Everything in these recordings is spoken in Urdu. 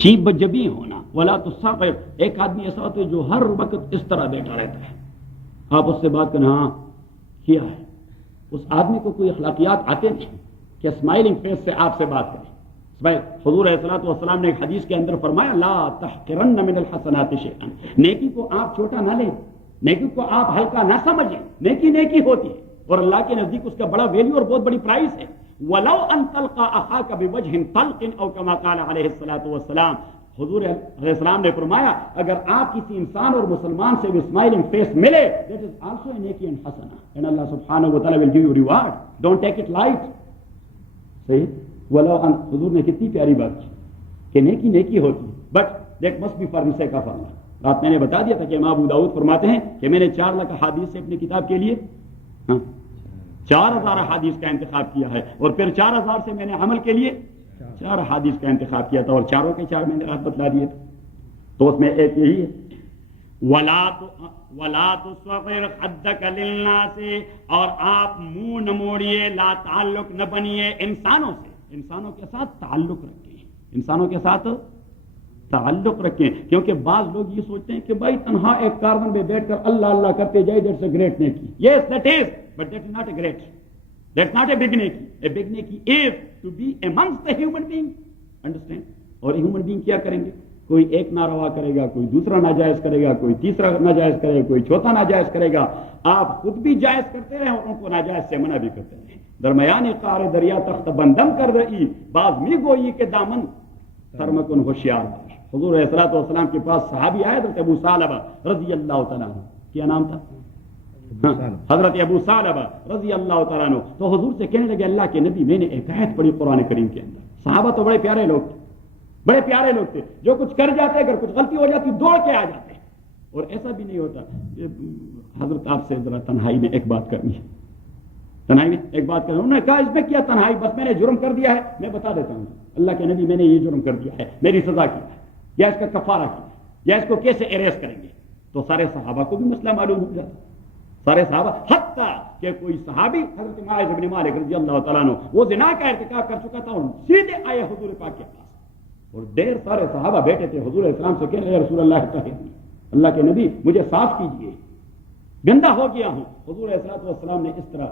چیپ بجبی ہونا، ولا تصغر، ایک آدمی ایسا ہوتا ہے جو ہر وقت اس طرح بیٹھا رہتا ہے، آپ اس سے بات کریں ہاں کیا ہے، اس آدمی کو کوئی اخلاقیات آتے نہیں کہ اسمائلنگ فیس سے آپ سے بات کریں۔ حضور علیہ الصلوۃ والسلام نے ایک حدیث کے اندر فرمایا لا تحقرن من الحسنات شیئا، نیکی کو آپ چھوٹا نہ لیں، نیکی کو آپ ہلکا نہ سمجھیں، نیکی نیکی ہوتی ہے اور اللہ کے نزدیک اس کا بڑا ویلیو اور بہت بڑی پرائز ہے۔ وَلَوْ أَن تَلْقَىٰ أَخَاكَ بِوَجْهٍ طَلْقٍ أَوْ كَمَا قَالَ عَلَيْهِ الصَّلَاةُ وَالسَّلَامُ، حضور علیہ السلام نے فرمایا اگر آپ کسی انسان اور مسلمان سے بھی اسمائلنگ فیس ملے that is also a نیکی and حسنہ and Allah subhanahu wa ta'ala will give you reward, don't take it light۔ صحیح، وَلَوْ أَن، حضور نے کتنی پیاری بات کی کہ نیکی نیکی ہوتی ہے but that must be for the sake of Allah۔ رات میں نے بتا دیا تھا کہ امام ابو داؤد فرماتے ہیں کہ میں نے 4 لاکھ احادیث سے اپنی کتاب کے لیے 4000 احادیث کا انتخاب کیا ہے، اور پھر 4000 سے میں نے عمل کے لیے 4 احادیث کا انتخاب کیا تھا، اور چاروں کے 4 میں نے رات بتلا دیے تھے، تو اس میں ایک یہی ہے وَلَا تُصْغِرْ خَدَّكَ لِلنَّاسِ، اور آپ منہ نہ موڑیے، لا تعلق نہ بنیے انسانوں سے، انسانوں کے ساتھ تعلق رکھیں، انسانوں کے ساتھ تعلق رکھیں، کیونکہ بعض لوگ یہ سوچتے ہیں کہ بھائی تنہا ایک کاربن میں بیٹھ کر اللہ اللہ کرتے جائے دیٹس اے گریٹ نیکی، yes that is but that is not a great, that's not a big نیکی، اے بگ نیکی is to be amongst the human being, understand? اور ہیومن بینگ کیا کریں گے؟ کوئی ایک ناروا کرے گا، کوئی دوسرا ناجائز کرے گا، کوئی تیسرا ناجائز کرے گا، کوئی چوتھا ناجائز کرے گا، آپ خود بھی جائز کرتے رہیں اور ان کو ناجائز سے منع بھی کرتے رہیں۔ درمیان قعر دریا تخت بندم کر رہی، بعض می گوئی کے دامن ترمکن ہوشیار باش۔ حضور علیہ الصلوۃ والسلام کے پاس صحابی آئے حضرت ابو ثعلبہ رضی اللہ تعالیٰ عنہ، کیا نام تھا؟ حضرت ابو ثعلبہ رضی اللہ تعالیٰ عنہ، تو حضور سے کہنے لگے اللہ کے نبی میں نے ایک آیت پڑھی قرآن کریم کے اندر، صحابہ تو بڑے پیارے لوگ تھے، بڑے پیارے لوگ تھے، جو کچھ کر جاتے اگر کچھ غلطی ہو جاتی دوڑ کے آ جاتے، اور ایسا بھی نہیں ہوتا کہ حضرت آپ سے ذرا تنہائی میں ایک بات کرنی ہے، تنہائی میں ایک بات کرنی، انہوں نے کہا اس میں کیا تنہائی، بس میں نے جرم کر دیا ہے، میں بتا دیتا ہوں اللہ کے نبی میں نے یہ جرم کر دیا ہے، میری سزا کیا ہے، یا اس کا کفارہ کیا ہے، یا اس کو کیسے اریز کریں گے، تو سارے صحابہ کو بھی مسئلہ معلوم ہو جاتا، سارے صحابہ، حتیٰ کہ کوئی صحابی حضرت معاذ بن مالک رضی اللہ تعالیٰ عنہ وہ زنا کا ارتکاب کر چکا تھا اور سیدھے آئے حضور پاک کے پاس، اور ڈیر سارے صحابہ بیٹھے تھے، حضور علیہ السلام سے کہنے لگے رسول اللہ طاہرنی، اللہ کے نبی مجھے صاف کیجئے، گندا ہو گیا ہوں۔ حضور علیہ السلام نے اس طرح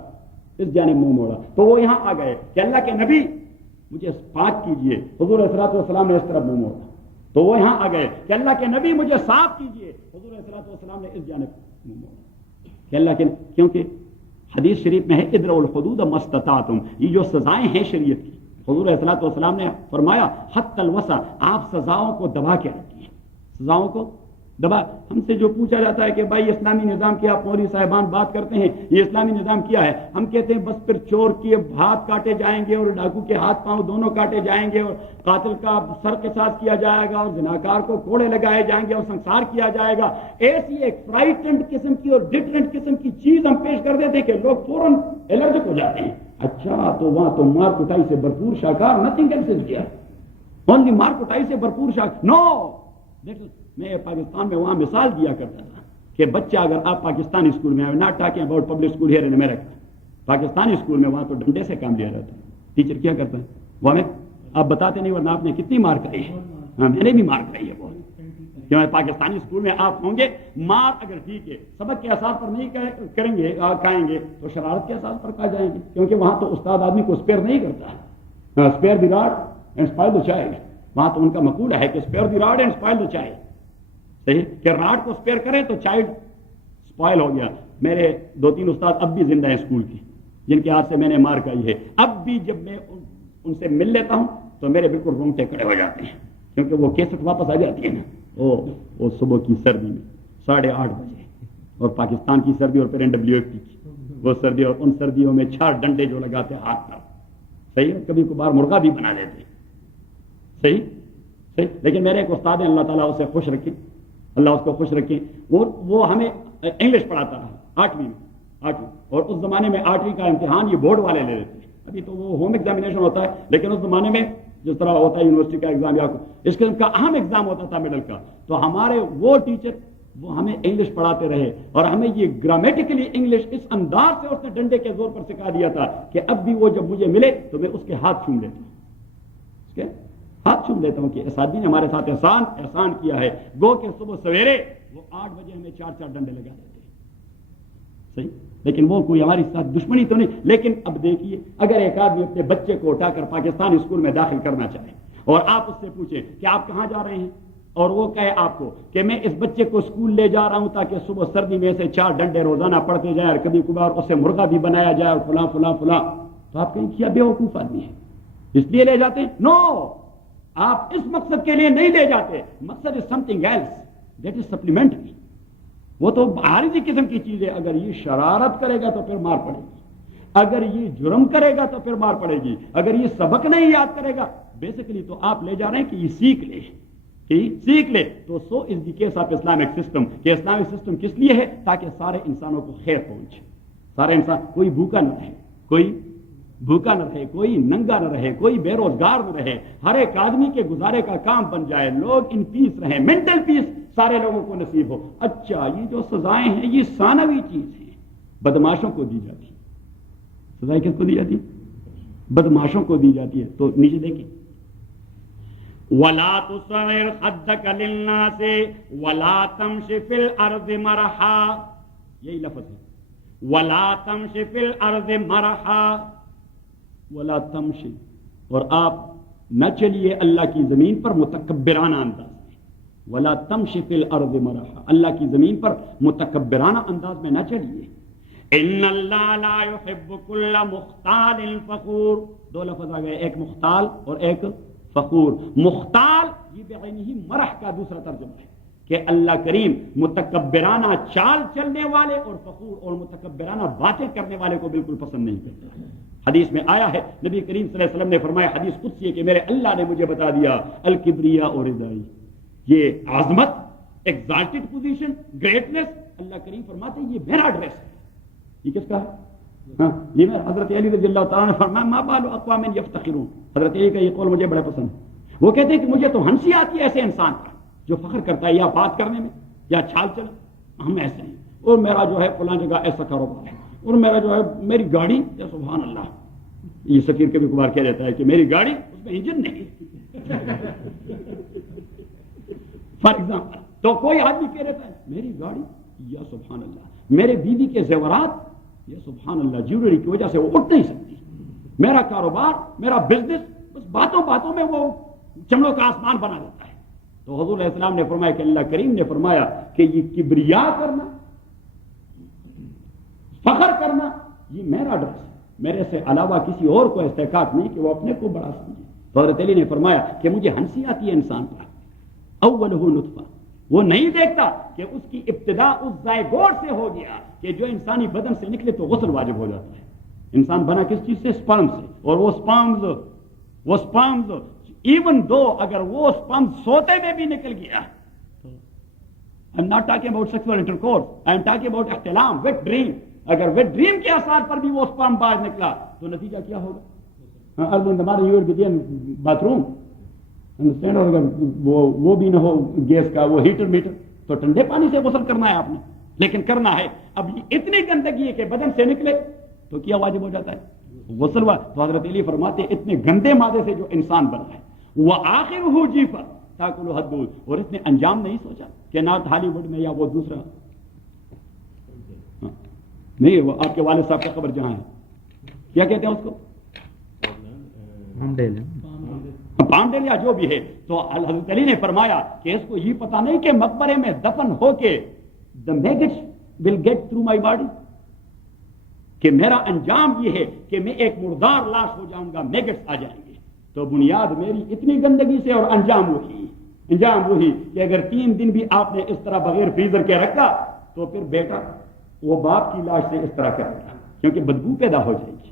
اس جانب منہ موڑا، تو وہ یہاں آ گئے کہ اللہ کے نبی مجھے پاک کیجئے، حضور علیہ السلام نے اس طرح منہ موڑا، تو وہ یہاں آ گئے کہ اللہ کے نبی مجھے صاف کیجئے، حضور علیہ السلام نے اس جانب منہ موڑا کہ اللہ کے، کیونکہ حدیث شریف میں ہے ادرؤ الحدود ما استطعتم، یہ جو سزائیں ہیں شریعت کی، حضور علیہ السلام نے فرمایا حتی الوسع، آپ سزاؤں کو دبا کے رکھیے، سزاؤں کو دبا۔ ہم سے جو پوچھا جاتا ہے کہ بھائی اسلامی نظام کی آپ مولوی صاحبان بات کرتے ہیں، یہ اسلامی نظام کیا ہے؟ ہم کہتے ہیں بس پھر چور کے ہاتھ کاٹے جائیں گے اور ڈاکو کے ہاتھ پاؤں دونوں کاٹے جائیں گے، اور قاتل کا سر قصاص کیا جائے گا، اور زناکار کو کوڑے لگائے جائیں گے اور سنسار کیا جائے گا۔ ایسی ایک فرائٹنڈ قسم کی اور ڈفرنٹ قسم کی چیز ہم پیش کر دیتے ہیں کہ لوگ فوراً الرجک ہو جاتے ہیں۔ اچھا تو وہاں تو مار کٹائی سے بھرپور شاہکار، nothing else is here, only مار کٹائی سے بھرپور شاہکار۔ نو، میں پاکستان میں وہاں مثال دیا کرتا تھا کہ بچہ اگر آپ پاکستانی اسکول میں، not talking about public school here in America, Pakistani school میں وہاں تو ڈنڈے سے کام لیا جاتا ہے، ٹیچر کیا کرتا ہے وہ ہمیں آپ بتاتے نہیں، ورنہ آپ نے کتنی مار کرائی ہے، میں نے بھی مار کرائی ہے بہت، کیونکہ پاکستانی اسکول میں آپ ہوں گے، مار اگر ٹھیک ہے سبق کے اساس پر نہیں کریں گے کھائیں گے تو شرارت کے اساس پر کھا جائیں گے، کیونکہ وہاں تو استاد آدمی کو اسپیئر نہیں کرتا، spare the rod and spoil the child, وہاں تو ان کا مقولہ ہے کہ spare the rod and spoil the child, صحیح کہ راڈ کو اسپیئر کریں تو چائلڈ اسپائل ہو گیا۔ میرے 2-3 استاد اب بھی زندہ ہیں اسکول کے، جن کے ہاتھ سے میں نے مار کھائی ہے، اب بھی جب میں ان سے مل لیتا ہوں تو میرے بالکل رونگٹے کھڑے ہو جاتے ہیں، کیونکہ وہ کیسٹ واپس آ جاتی ہے نا، وہ صبح کی سردی میں 8:30 بجے، اور پاکستان کی سردی اور پھر NWFT کی وہ سردی، اور ان سردیوں میں 4 ڈنڈے جو لگاتے ہاتھ پر، صحیح، کبھی کبھار مرغا بھی بنا دیتے، صحیح صحیح۔ لیکن میرے ایک استاد ہیں، اللہ تعالیٰ اسے خوش رکھے، اللہ اس کو خوش رکھے، وہ ہمیں انگلش پڑھاتا رہا 8ویں میں، اور اس زمانے میں 8ویں کا امتحان یہ بورڈ والے لے لیتے، ابھی تو وہ ہوم ایگزامینیشن ہوتا ہے، لیکن اس زمانے میں جس طرح ہوتا ہے یونیورسٹی کا ایگزام یا اس قسم کا اہم ایگزام ہوتا تھا مڈل کا، تو ہمارے وہ ٹیچر وہ ہمیں انگلش پڑھاتے رہے، اور ہمیں یہ گرامیٹیکلی انگلش اس انداز سے اس نے ڈنڈے کے زور پر سکھا دیا تھا کہ اب بھی وہ جب مجھے ملے تو میں اس کے ہاتھ چھوم لیتا ہوں، ہاتھ چھوم لیتا ہوں کہ اس آدمی نے ہمارے ساتھ احسان کیا ہے. گو کہ صبح سویرے وہ 8 بجے ہمیں 4 ڈنڈے لگا دیتے ہیں. صحیح, لیکن وہ کوئی ہماری ساتھ دشمنی تو نہیں. لیکن اب دیکھیے, اگر ایک آدمی اپنے بچے کو اٹھا کر پاکستانی اسکول میں داخل کرنا چاہے اور آپ اس سے پوچھیں کہ آپ کہاں جا رہے ہیں, اور وہ کہے آپ کو کہ میں اس بچے کو اسکول لے جا رہا ہوں تاکہ صبح سردی میں سے 4 ڈنڈے روزانہ پڑھتے جائیں اور کبھی کبھار اسے مرغا بھی بنایا جائے اور فلاں فلاں فلاں, تو آپ کہیں کیا بے وقوف آدمی ہے, اس لیے لے جاتے ہیں؟ نو, آپ اس مقصد کے لیے نہیں لے جاتے. مقصد is something else, that is supplementary. وہ تو عارضی قسم کی چیز ہے. اگر یہ شرارت کرے گا تو پھر مار پڑے گی, اگر یہ جرم کرے گا تو پھر مار پڑے گی, اگر یہ سبق نہیں یاد کرے گا. بیسیکلی تو آپ لے جا رہے ہیں کہ یہ سیکھ لے. تو so is the case of Islamic system, کہ اسلامک سسٹم کس لیے ہے؟ تاکہ سارے انسانوں کو خیر پہنچے. سارے انسان, کوئی بھوکا نہ رہے, کوئی ننگا نہ رہے, کوئی بے روزگار نہ رہے, ہر ایک آدمی کے گزارے کا کام بن جائے, لوگ ان پیس رہیں, مینٹل پیس سارے لوگوں کو نصیب ہو. اچھا, یہ جو سزائیں ہیں یہ ثانوی چیز ہیں, بدماشوں کو دی جاتی ہے. سزائیں کس کو دی جاتی ہے؟ بدماشوں کو دی جاتی ہے. تو نیچے دیکھیں, وَلَا تُصَعِّرْ خَدَّكَ لِلنَّاسِ وَلَا تَمْشِ فِي الْأَرْضِ مَرَحًا, یہی لفظ ہے, وَلَا تَمْشِ فِي الْأَرْضِ مَرَحًا, وَلَا تَمْشِ, اور آپ نہ چلیے اللہ کی زمین پر متکبرانہ انداز میں. وَلَا تَمْشِ فِي الْأَرْضِ مَرَحًا, اللہ کی زمین پر متکبرانہ انداز میں نہ چلیے. إِنَّ اللَّهَ لَا يُحِبُّ كُلَّ مُخْتَالٍ فَخُورٍ, 2 لفظ آ گئے, ایک مختال اور ایک فخور. مختال یہ بعینہ مرح کا دوسرا ترجمہ ہے کہ اللہ کریم متکبرانہ چال چلنے والے اور فخور اور متکبرانہ باتیں کرنے والے کو بالکل پسند نہیں کرتا. حدیث میں آیا ہے, نبی کریم صلی اللہ علیہ وسلم نے فرمایا, حدیث قدسی ہے, کہ میرے اللہ نے مجھے بتا دیا, الکبریا اور ردائی, یہ عظمت, ایگزالٹڈ پوزیشن, گریٹنس, اللہ کریم فرماتے ہیں یہ میرا ڈریس ہے. یہ کس کا ہے؟ ہاں, یہ میں حضرت علی رضی اللہ تعالیٰ نے فرمایا, ما بال اقوام یفتخرون, حضرت علی کا یہ قول مجھے بڑا پسند ہے. وہ کہتے ہیں کہ مجھے تو ہنسی آتی ہے ایسے انسان پر جو فخر کرتا ہے یا بات کرنے میں یا چھال چل, ہم ایسے ہیں, اور میرا جو ہے فلاں جگہ ایسا کاروبار ہے, اور میرا جو ہے میری گاڑی, یا سبحان اللہ, یہ سکیر کے بھی کبھار کہہ دیتا ہے کہ میری گاڑی, اس میں انجن نہیں. فار ایگزامپل, تو کوئی آدمی کہہ دیتا ہے میری گاڑی, یا سبحان اللہ, میرے بیوی کے زیورات, یا سبحان اللہ, جیولری کی وجہ سے وہ اٹھ نہیں سکتی, میرا کاروبار, میرا بزنس, بس باتوں باتوں میں وہ چمڑوں کا آسمان بنا دیتا ہے. تو حضور علیہ السلام نے فرمایا کہ اللہ کریم نے فرمایا کہ یہ کبریا کرنا, فخر کرنا, یہ میرا ڈریس ہے, میرے سے علاوہ کسی اور کو استحقاق نہیں کہ وہ اپنے کو بڑا سمجھے. تو حضرت علی نے فرمایا کہ مجھے ہنسی آتی ہے انسان پر, اولہ نطفہ, وہ نہیں دیکھتا کہ اس کی ابتدا اس زائگوٹ سے ہو گیا کہ جو انسانی بدن سے نکلے تو غسل واجب ہو جاتا ہے. انسان بنا کس چیز سے؟ سپرم سے, اور وہ سپرمز ایون دو اگر وہ سپرم سوتے میں بھی نکل گیا, I am not talking about sexual intercourse, I am talking about احتلام, wet dream. اگر ویٹ ڈریم کے اثار پر بھی وہ سپرم باہر نکلا تو نتیجہ کیا ہوگا؟ باتھ روم, اور اگر وہ بھی نہ ہو گیس کا, وہ ہیٹر میٹر, تو ٹھنڈے پانی سے غسل کرنا ہے آپ نے, لیکن کرنا ہے. اب یہ اتنی گندگی ہے کہ بدن سے نکلے تو کیا واجب ہو جاتا ہے؟ غسل. تو حضرت علی فرماتے اتنے گندے مادے سے جو انسان بنا ہے, وہ آخر ہو جیفا تاکل حدود, اور اس نے انجام نہیں سوچا کہ نارتھ ہالی ووڈ میں یا وہ دوسرا نہیں, وہ آپ کے والد صاحب کا قبر جہاں ہے, کیا کہتے ہیں اس کو, پامڈیل یا جو بھی ہے. تو حضرت علی نے فرمایا کہ اس کو یہ پتا نہیں کہ مقبرے میں دفن ہو کے the maggots will get through my body, کہ میرا انجام یہ ہے کہ میں ایک مردار لاش ہو جاؤں گا, میگٹس آ جائیں گے. تو بنیاد میری اتنی گندگی سے, اور انجام وہی کہ اگر 3 دن بھی آپ نے اس طرح بغیر فریزر کے رکھا تو پھر بیٹا وہ باپ کی لاش سے اس طرح کرے گا, کیونکہ بدبو پیدا ہو جائے گی.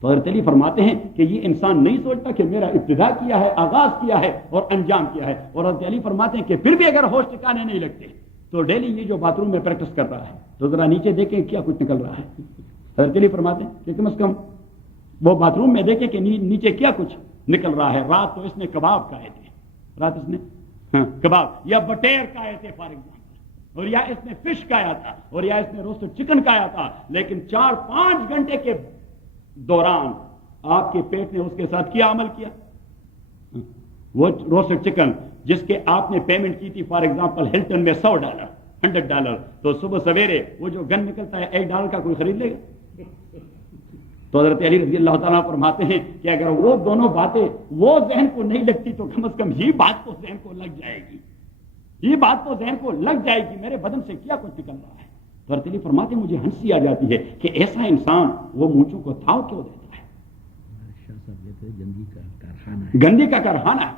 تو حضرت علی فرماتے ہیں کہ یہ انسان نہیں سوچتا کہ میرا ابتدا کیا ہے, آغاز کیا ہے اور انجام کیا ہے. اور حضرت علی فرماتے ہیں کہ پھر بھی اگر ہوش ٹھکانے نہیں لگتے تو ڈیلی یہ جو باتھ روم میں پریکٹس کر رہا ہے تو ذرا نیچے دیکھیں کیا کچھ نکل رہا ہے. حضرت علی فرماتے ہیں کہ کم از کم وہ باتھ روم میں دیکھیں کہ نیچے کیا کچھ نکل رہا ہے. رات تو اس نے کباب کھائے تھے, رات اس نے کباب یا بٹیر کھائے تھے فار ایگزامپل, اور یا اس نے فش کھایا تھا, اور یا اس نے روسٹ چکن کھایا تھا, لیکن 4-5 گھنٹے کے دوران آپ کے پیٹ نے اس کے ساتھ کیا عمل کیا؟ وہ روسٹڈ چکن جس کے آپ نے پیمنٹ کی تھی فار ایگزامپل ہلٹن میں $100 $100، تو صبح سویرے وہ جو گن نکلتا ہے $1 کا کوئی خرید لے گا؟ تو حضرت علی رضی اللہ تعالیٰ فرماتے ہیں کہ اگر وہ دونوں باتیں وہ ذہن کو نہیں لگتی تو کم از کم یہ بات تو ذہن کو لگ جائے گی، یہ بات تو ذہن کو لگ جائے گی میرے بدن سے کیا کچھ نکل رہا ہے۔ تو حضرت علی فرماتے ہیں مجھے ہنسی آ جاتی ہے کہ ایسا انسان وہ مونچھوں کو تھاؤ کیوں دیتا ہے؟ گندی کا کارخانہ ہے۔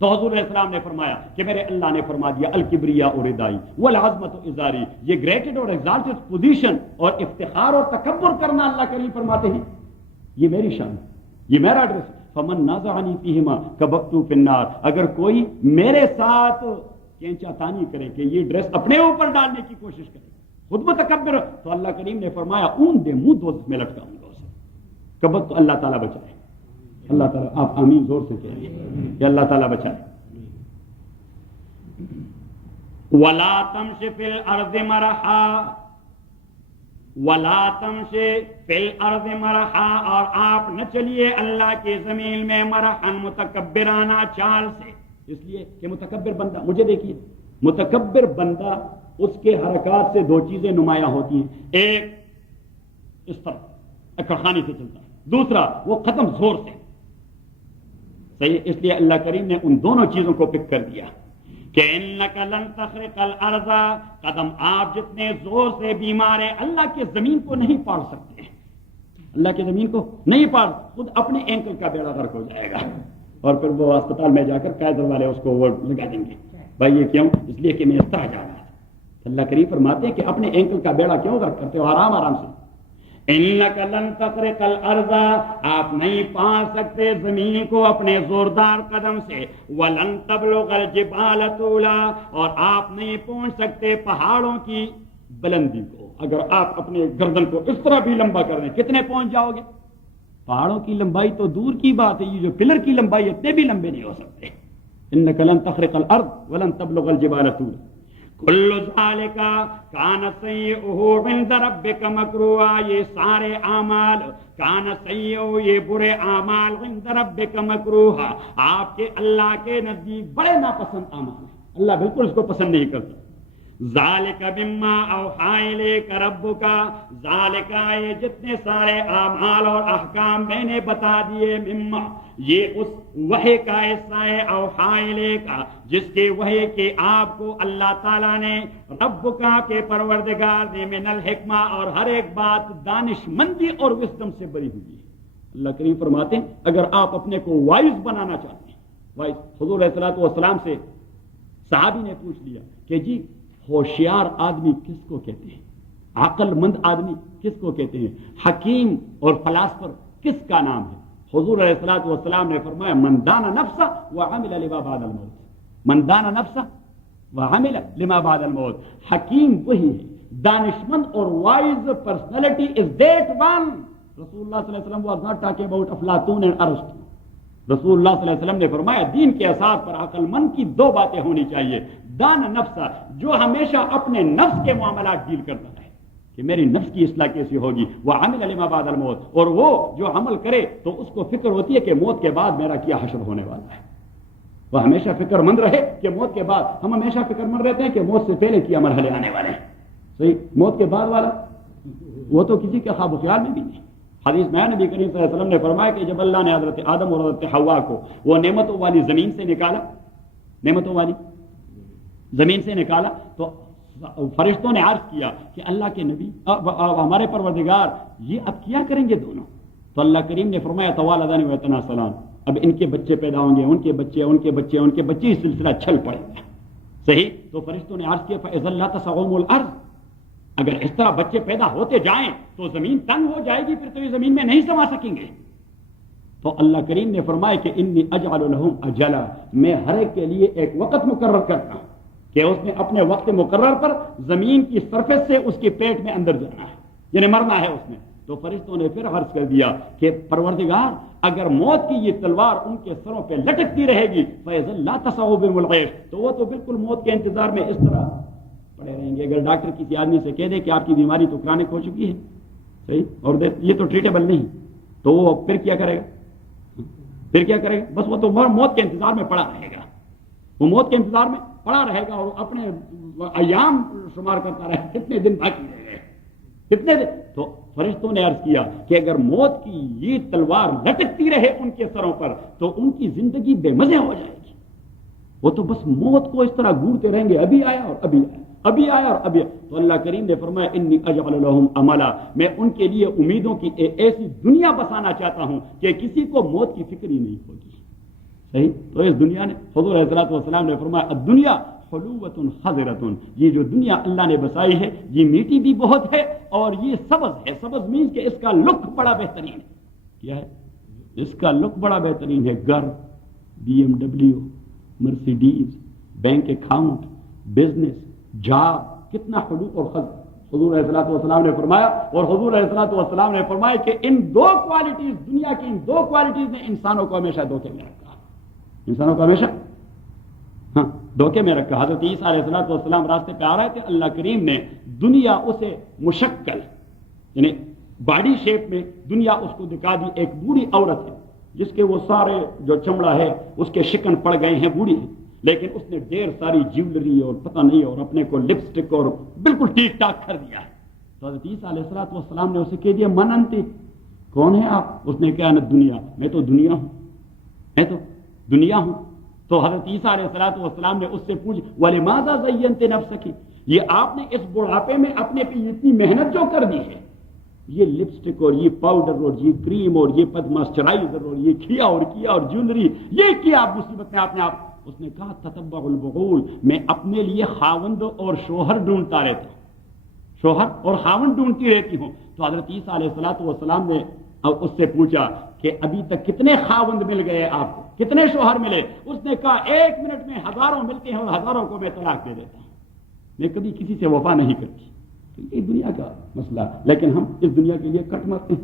تو حضور علیہ السلام نے فرمایا کہ میرے اللہ نے فرما دیا الکبریاء ردائی والعظمت ازاری، یہ گریٹڈ اور ایگزالٹڈ پوزیشن اور افتخار اور تکبر کرنا اللہ کریم فرماتے ہیں یہ میری شان، یہ میرا ڈریس، فمن نازعنی فیہما کببت فی النار، اگر کوئی میرے ساتھ کینچا تانی کرے کہ یہ ڈریس اپنے اوپر ڈالنے کی کوشش کرے خود متکبر، تو اللہ کریم نے فرمایا اون دے منہ دوزخ میں لٹکاؤں گا اسے۔ کببت تو اللہ تعالیٰ بچائے، اللہ تعالیٰ آپ آمین زور سے کہیں کہ اللہ تعالیٰ بچائے۔ وَلَا تَمْشِ فِي الْأَرْضِ مَرَحًا، وَلَا تَمْشِ فِي الْأَرْضِ مَرَحًا، اور آپ نہ چلیے اللہ کی زمین میں مرحًا متکبرانہ چال سے، اس لیے کہ متکبر بندہ، مجھے دیکھیے متکبر بندہ اس کے حرکات سے دو چیزیں نمایاں ہوتی ہیں، ایک اس طرح اکڑخانی سے چلتا ہے، دوسرا وہ ختم زور سے، صحیح، اس لیے اللہ کریم نے ان دونوں چیزوں کو پک کر دیا کہ اِنَّكَ لَن تَخْرِقَ الْأَرْضَ، قدم آپ جتنے زور سے بیمار ہیں اللہ کے زمین کو نہیں پاڑ سکتے، اللہ کی زمین کو نہیں پاڑ، خود اپنے اینکل کا بیڑا غرق ہو جائے گا، اور پھر وہ اسپتال میں جا کر قیصر والے اس کو وہ لگا دیں گے، بھائی یہ کیوں؟ اس لیے کہ میں اس طرح جا رہا تھا۔ اللہ کریم فرماتے ہیں کہ اپنے اینکل کا بیڑا کیوں غرق کرتے ہو؟ آرام آرام سے۔ اِنَّكَ لَن تَخْرِقَ الْأَرْضَ، آپ نہیں پا سکتے زمین کو اپنے زوردار قدم سے، وَلَن تَبْلُغَ الْجِبَالَ طُولًا، اور آپ نہیں پہنچ سکتے پہاڑوں کی بلندی کو، اگر آپ اپنے گردن کو اس طرح بھی لمبا کر دیں کتنے پہنچ جاؤ گے؟ پہاڑوں کی لمبائی تو دور کی بات ہے، یہ جو پلر کی لمبائی اتنے بھی لمبے نہیں ہو سکتے۔ اِنَّكَ لَن تَخْرِقَ الْأَرْضَ وَلَن تَبْلُغَ الْجِبَالَ طُولًا کل ذالک کان سیئہ عند ربک مکروہا، یہ سارے اعمال کان سیئہ، یہ برے اعمال عند ربک مکروہا، آپ کے اللہ کے نزدیک بڑے ناپسند اعمال ہیں، اللہ بالکل اس کو پسند نہیں کرتا۔ ذالک مما اوحی الیک ربک، ذالک یہ جتنے سارے اعمال اور احکام میں نے بتا دیے، مما یہ اس وحی کا حصہ ہے، اوحی الیک جس کے وحی کے آپ کو اللہ تعالیٰ نے ربک کے پروردگار نے من الحکمہ، اور ہر ایک بات دانش مندی اور وزڈم سے بری ہوئی ہے۔ اللہ کریم فرماتے ہیں اگر آپ اپنے کو وائز بنانا چاہتے ہیں، وائز، حضور علیہ الصلوۃ والسلام سے صحابی نے پوچھ لیا کہ جی ہوشیار آدمی کس کو کہتے ہیں، عقل مند آدمی کس کو کہتے ہیں، حکیم اور فلاسفر کس کا نام ہے؟ حضور علیہ الصلوۃ والسلام نے فرمایا من دان نفسہ وعمل لما بعد الموت، من دان نفسہ وعمل لما بعد الموت، حکیم وہی ہے، دانشمند اور wise personality is that one. رسول اللہ صلی اللہ علیہ وسلم was not talking about Aflatoon and ارسطو، رسول اللہ صلی اللہ علیہ وسلم نے فرمایا دین کے اساس پر عقل مند کی دو باتیں ہونی چاہیے، دان نفسہ جو ہمیشہ اپنے نفس کے معاملات ڈیل کرتا ہے کہ میری نفس کی اصلاح کیسی ہوگی، وہ عامل لما بعد الموت، اور وہ جو عمل کرے تو اس کو فکر ہوتی ہے کہ موت کے بعد میرا کیا حشر ہونے والا ہے، وہ ہمیشہ فکر مند رہے کہ موت کے بعد، ہم ہمیشہ فکر مند رہتے ہیں کہ موت سے پہلے کیا مرحلے آنے والے ہیں، صحیح، موت کے بعد والا وہ تو کسی کے خواب و خیال میں بھی نہیں۔ حدیث میں نبی کریم صلی اللہ علیہ وسلم نے فرمایا کہ جب اللہ نے حضرت آدم اور حضرت حوا کو وہ نعمتوں والی زمین سے نکالا، نعمتوں والی زمین سے نکالا، تو فرشتوں نے عرض کیا کہ اللہ کے نبی ہمارے پروردگار یہ اب کیا کریں گے دونوں؟ تو اللہ کریم نے فرمایا توالدان و یتناسلان، اب ان کے بچے پیدا ہوں گے، ان کے بچے، ان کے بچے، ان کے بچے، اس سلسلہ چھل پڑے گا، صحیح۔ تو فرشتوں نے عرض کیا فَإِذَا لَا تَسَعُهُمُ الْأَرْضُ، اگر اس طرح بچے پیدا ہوتے جائیں تو زمین تنگ ہو جائے گی، پھر تو یہ زمین میں نہیں سما سکیں گے۔ تو اللہ کریم نے فرمایا کہ انی اجعل لہم اجلا، میں ہر ایک کے لیے ایک وقت مقرر کرتا ہوں کہ اس نے اپنے وقت مقرر پر زمین کی سرفیس سے اس کے پیٹ میں اندر جانا ہے، یعنی مرنا ہے اس نے۔ تو فرشتوں نے پھر عرض کر دیا کہ پروردگار اگر موت کی یہ تلوار ان کے سروں پہ لٹکتی رہے گی فَإِذًا لَا تَسَعُ بِهِمُ الْعَيْشُ، تو وہ تو بالکل موت کے انتظار میں اس طرح پڑے رہیں گے۔ اگر ڈاکٹر کسی آدمی سے کہہ دے کہ آپ کی بیماری تو کرانک ہو چکی ہے، صحیح، اور یہ تو ٹریٹیبل نہیں، تو وہ پھر کیا کرے گا؟ پھر کیا کرے گا؟ بس وہ تو موت کے انتظار میں پڑا رہے گا، وہ موت کے انتظار میں پڑا رہے گا اور اپنے ایام شمار کرتا رہے گا، کتنے دن باقی رہ گئے، کتنے دن. تو فرشتوں نے عرض کیا کہ اگر موت کی یہ تلوار لٹکتی رہے ان کے سروں پر تو ان کی زندگی بے مزے ہو جائے گی. وہ تو بس موت کو اس طرح گھورتے رہیں گے، ابھی آیا اور ابھی آیا، ابھی آیا اور ابھی آیا. تو اللہ کریم نے فرمایا انی اجعل لهم عملا، میں ان کے لیے امیدوں کی ایسی دنیا بسانا چاہتا ہوں کہ کسی کو موت کی فکر ہی نہیں ہوگی. صحیح. تو اس دنیا نے حضور علیہ الصلوۃ والسلام نے فرمایا الدنیا حلوۃ خضرۃ، یہ جو دنیا اللہ نے بسائی ہے یہ میٹھی بھی بہت ہے اور یہ سبز ہے. سبز مینس کہ اس کا لک بڑا بہترین ہے. کیا ہے؟ اس کا لک بڑا بہترین ہے. گھر، BMW، Mercedes, bank account, business, job, کتنا حلو اور خضر. حضور علیہ الصلوۃ والسلام نے فرمایا، اور حضور علیہ الصلوۃ والسلام نے فرمایا کہ ان دو کوالٹیز، دنیا کی ان دو کوالٹیز نے انسانوں کو ہمیشہ دھوکے میں رکھا. انسانوں کو ہمیشہ دھوکے میں رکھا. حضرت عیسیٰ علیہ الصلوۃ والسلام راستے پہ آ رہے تھے، اللہ کریم نے دنیا اسے مشکل یعنی باڈی شیپ میں دنیا اس کو دکھا دی. ایک بوڑھی عورت ہے جس کے وہ سارے جو چمڑا ہے اس کے شکن پڑ گئے ہیں، بوڑھی ہے، لیکن اس نے ڈھیر ساری جیولری اور پتہ نہیں اور اپنے کو لپسٹک اور بالکل ٹھیک ٹاک کر دیا ہے. تو حضرت عیسیٰ علیہ الصلوۃ والسلام نے اسے کہہ دیا من انت، کون ہے آپ؟ اس نے کہا نہ دنیا، میں تو دنیا ہوں، میں تو دنیا ہوں. تو حضرت عیسیٰ علیہ الصلوۃ والسلام نے اس سے پوچھ ولماذا زینت نفسک، یہ آپ نے اس بڑھاپے میں اپنے پہ اتنی محنت جو کر دی ہے، یہ لپسٹک اور یہ پاؤڈر اور یہ کریم اور یہ ماسچرائزر اور یہ کیا اور جیولری، یہ کیا آپ مصیبت میں آپ نے. اس نے کہا تتبع البغول، میں اپنے لیے خاوند اور شوہر ڈھونڈتا رہتا ہوں، شوہر اور خاوند ڈھونڈتی رہتی ہوں. تو حضرت عیسیٰ علیہ الصلوۃ والسلام نے اس سے پوچھا کہ ابھی تک کتنے خاوند مل گئے آپ کو، کتنے شوہر ملے؟ اس نے کہا 1 منٹ میں ہزاروں ملتے ہیں اور ہزاروں کو میں طلاق دے دیتا ہوں، میں کبھی کسی سے وفا نہیں کرتی. تو یہ دنیا کا مسئلہ، لیکن ہم اس دنیا کے لیے کٹ مارتے ہیں.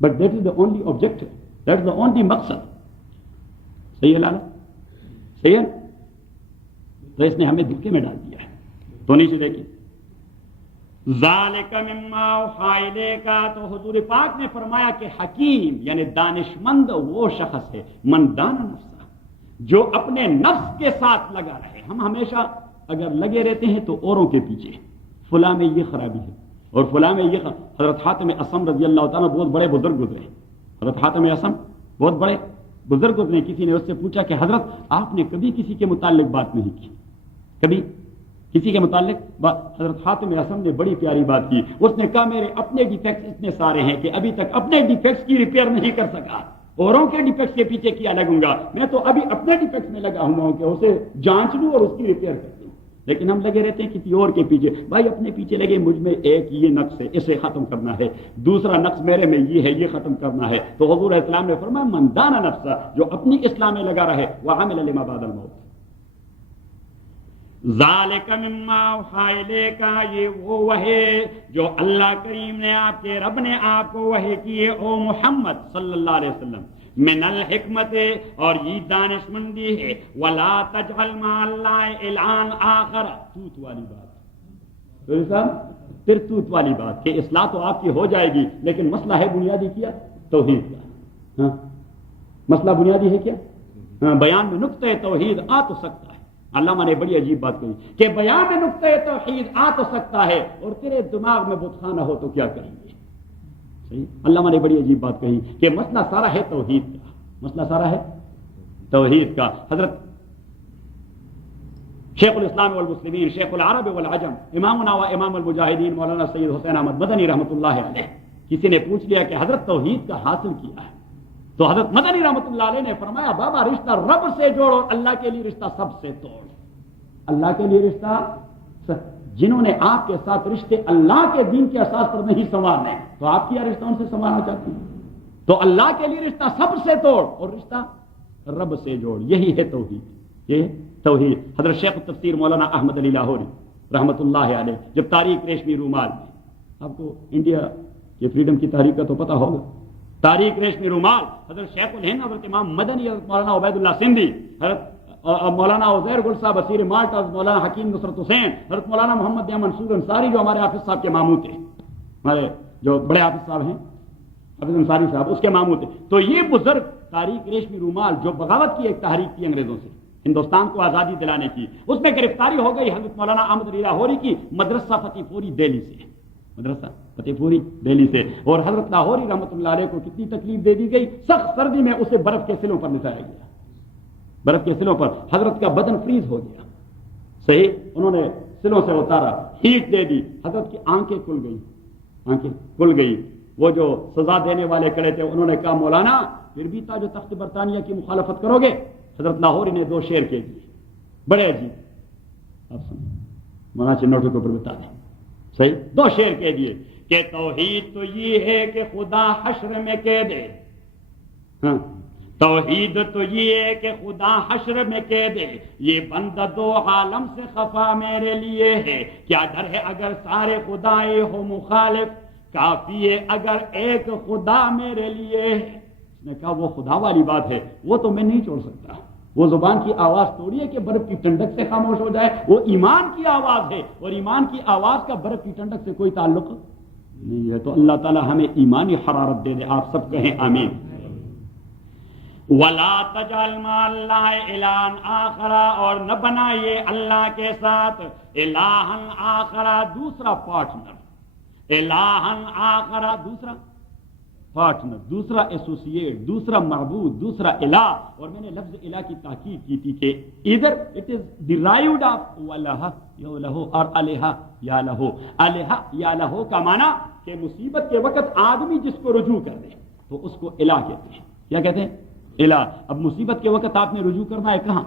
But that is the only objective, that is the only مقصد. صحیح ہے لالا؟ صحیح ہے. تو اس نے ہمیں دھوکے میں ڈال دیا ہے. تو نیچے دیکھیے ذالک مما اوحی الیک، تو حضور پاک نے فرمایا کہ حکیم یعنی دانشمند وہ شخص ہے من دان نفسہ، جو اپنے نفس کے ساتھ لگا رہے. ہم ہمیشہ اگر لگے رہتے ہیں تو اوروں کے پیچھے، فلاں میں یہ خرابی ہے اور فلاں میں یہ حضرت حاتم اصم رضی اللہ تعالیٰ بہت بڑے بزرگ گزرے. حضرت حاتم اصم بہت بڑے بزرگ گزرے. کسی نے اس سے پوچھا کہ حضرت آپ نے کبھی کسی کے متعلق بات نہیں کی، کبھی کسی کے متعلق حضرت حاتم اصم نے بڑی پیاری بات کی. اس نے کہا میرے اپنے ڈیفیکٹس اتنے سارے ہیں کہ ابھی تک اپنے ڈیفیکٹس کی ریپیئر نہیں کر سکا، اوروں کے ڈیفیکٹس کے پیچھے کیا لگوں گا، میں تو ابھی اپنے ڈیفیکٹس میں لگا ہوا ہوں کہ اسے جانچ لوں اور اس کی ریپیئر کر دوں. لیکن ہم لگے رہتے ہیں کسی اور کے پیچھے. بھائی اپنے پیچھے لگے، مجھ میں ایک یہ نقص ہے اسے ختم کرنا ہے، دوسرا نقص میرے میں یہ ہے یہ ختم کرنا ہے. تو حضور علیہ السلام نے فرمایا من دان نفسہ، جو اپنی اصلاح میں لگا رہے وعمل لما بعد الموت. ذالک مما اوحی الیک، یہ وہ وحی جو اللہ کریم نے آپ کے رب نے آپ کو وحی کی ہے او محمد صلی اللہ علیہ وسلم. من الحکمت، اور یہ دانشمندی ہے. ولا تجعل مع اللہ الہا آخر، توت والی بات، پھر توت والی بات کہ اصلاح تو آپ کی ہو جائے گی لیکن مسئلہ ہے بنیادی کیا؟ توحید کا. مسئلہ بنیادی ہے کیا؟ بیان میں نقطۂ توحید آ تو سکتا ہے. علامہ نے بڑی عجیب بات کہی کہ بیان میں نقطۂ توحید آ تو سکتا ہے اور تیرے دماغ میں بت خانہ ہو تو کیا کریں گے. علامہ نے بڑی عجیب بات کہی کہ مسئلہ سارا ہے توحید کا، مسئلہ سارا ہے توحید کا. حضرت شیخ الاسلام والمسلمین، شیخ العرب والعجم، امامنا و امام المجاہدین مولانا سید حسین احمد مدنی رحمۃ اللہ علیہ، کسی نے پوچھ لیا کہ حضرت توحید کا حاصل کیا ہے، تو حضرت مدنی رحمۃ اللہ علیہ نے فرمایا بابا رشتہ رب سے جوڑو، اللہ کے لیے رشتہ سب سے توڑ. اللہ کے لیے رشتہ، جنہوں نے آپ کے ساتھ رشتے اللہ کے دین کے اساس پر نہیں سنوارنے، تو آپ کیا رشتہ ان سے سنوارنا چاہتے ہیں؟ تو اللہ کے لیے رشتہ سب سے توڑ اور رشتہ رب سے جوڑ. یہی ہے توحید، یہ توحید. حضرت شیخ التفسیر مولانا احمد علی لاہوری رحمۃ اللہ علیہ جب تاریخ ریشمی رومال میں، آپ کو انڈیا کے فریڈم کی تاریخ کا تو پتہ ہوگا، تاریخ ریشمی رومال حضرت شیخ الہند حضرت امام مدنی، حضرت مولانا عبید اللہ سندھی، حضرت مولانا عزیر گل صاحب اسیر مالٹا، مولانا حکیم نصرت حسین، حضرت مولانا محمد یا منصور انصاری جو ہمارے حافظ صاحب کے ماموں تھے، ہمارے جو بڑے حافظ صاحب ہیں حافظ انصاری صاحب، اس کے ماموں تھے. تو یہ بزرگ تاریخ ریشمی رومال جو بغاوت کی ایک تحریک تھی انگریزوں سے ہندوستان کو آزادی دلانے کی، اس میں گرفتاری ہو گئی حضرت مولانا احمد علی لاہوری کی مدرسہ فتح پوری دہلی سے، مدرسہ فتح پوری دہلی سے، اور حضرت لاہوری رحمۃ اللہ علیہ کو کتنی تکلیف دے دی گئی، سخت سردی میں اسے برف کے سلوں پر لٹایا گیا، برف کے سلوں پر حضرت کا بدن فریز ہو گیا، صحیح، انہوں نے سلوں سے اتارا، ہیٹ دے دی، حضرت کی آنکھیں کھل گئی، آنکھیں کھل گئی۔ وہ جو سزا دینے والے کھڑے تھے انہوں نے کہا مولانا پھر بھی تاج و تخت برطانیہ کی مخالفت کرو گے؟ حضرت لاہوری نے 2 شعر کہہ دیے، بڑے عجیب، آپ سنیں مولانا نوٹوں کے اوپر بتا دیں، صحیح، 2 شعر کہہ دیے کہ توحید تو یہ ہے کہ خدا حشر میں کہہ دے، ہاں توحید تو یہ ہے کہ خدا حشر میں کہہ دے یہ بندہ 2 عالم سے خفا میرے لیے ہے، کیا ڈر ہے اگر سارے خدائے ہو مخالف، کافی ہے اگر ایک خدا میرے لیے ہے۔ اس نے کہا وہ خدا والی بات ہے، وہ تو میں نہیں چھوڑ سکتا، وہ زبان کی آواز توڑی ہے کہ برف کی ٹھنڈک سے خاموش ہو جائے، وہ ایمان کی آواز ہے، اور ایمان کی آواز کا برف کی ٹھنڈک سے کوئی تعلق نہیں ہے۔ تو اللہ تعالی ہمیں ایمانی حرارت دے دے، آپ سب کہیں آمین۔ وَلَا تَجْعَلْ مَعَ اللَّهِ إِلَٰهًا آخَرَ، اور نہ بنائیے اللہ کے ساتھ الٰہًا آخر، دوسرا پارٹنر، الٰہًا آخر دوسرا پارٹنر، دوسرا ایسوسیٹ، دوسرا معبود، دوسرا الہ۔ اور میں نے لفظ الہ کی تاکید کی تھی کہ ادھر اٹ از ڈیرائیوڈ آف والہ یا لہو، اور الہ یا لہو، الہ یا لہو کا معنی کہ مصیبت کے وقت آدمی جس کو رجوع کر دے تو اس کو الہ کہتے ہیں۔ کیا کہتے ہیں؟ الہ۔ اب مصیبت کے وقت آپ نے رجوع کرنا ہے کہاں؟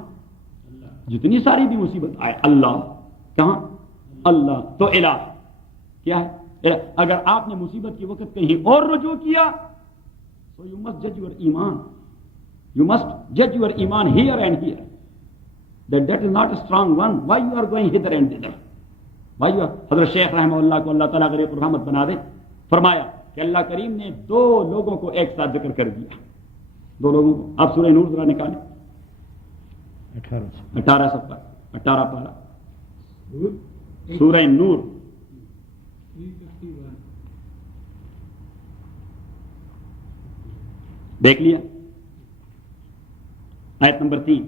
جتنی ساری بھی مصیبت آئے، اللہ، کہاں؟ اللہ، تو الہ کیا ہے؟ اگر آپ نے مصیبت کے وقت کہیں اور رجوع کیا so you must judge your ایمان، you must judge your ایمان here and here that is not a strong one, why you are going hither and thither, why you are۔ حضرت شیخ رحمہ اللہ کو اللہ تعالیٰ غریب الرحمت بنا دے، فرمایا کہ اللہ کریم نے 2 لوگوں کو ایک ساتھ ذکر کر دیا، 2 لوگوں کو۔ آپ سورہ نور ذرا نکالیں، 18 صفحہ 18 پارہ سورہ نور، دیکھ لیا آیت نمبر 3،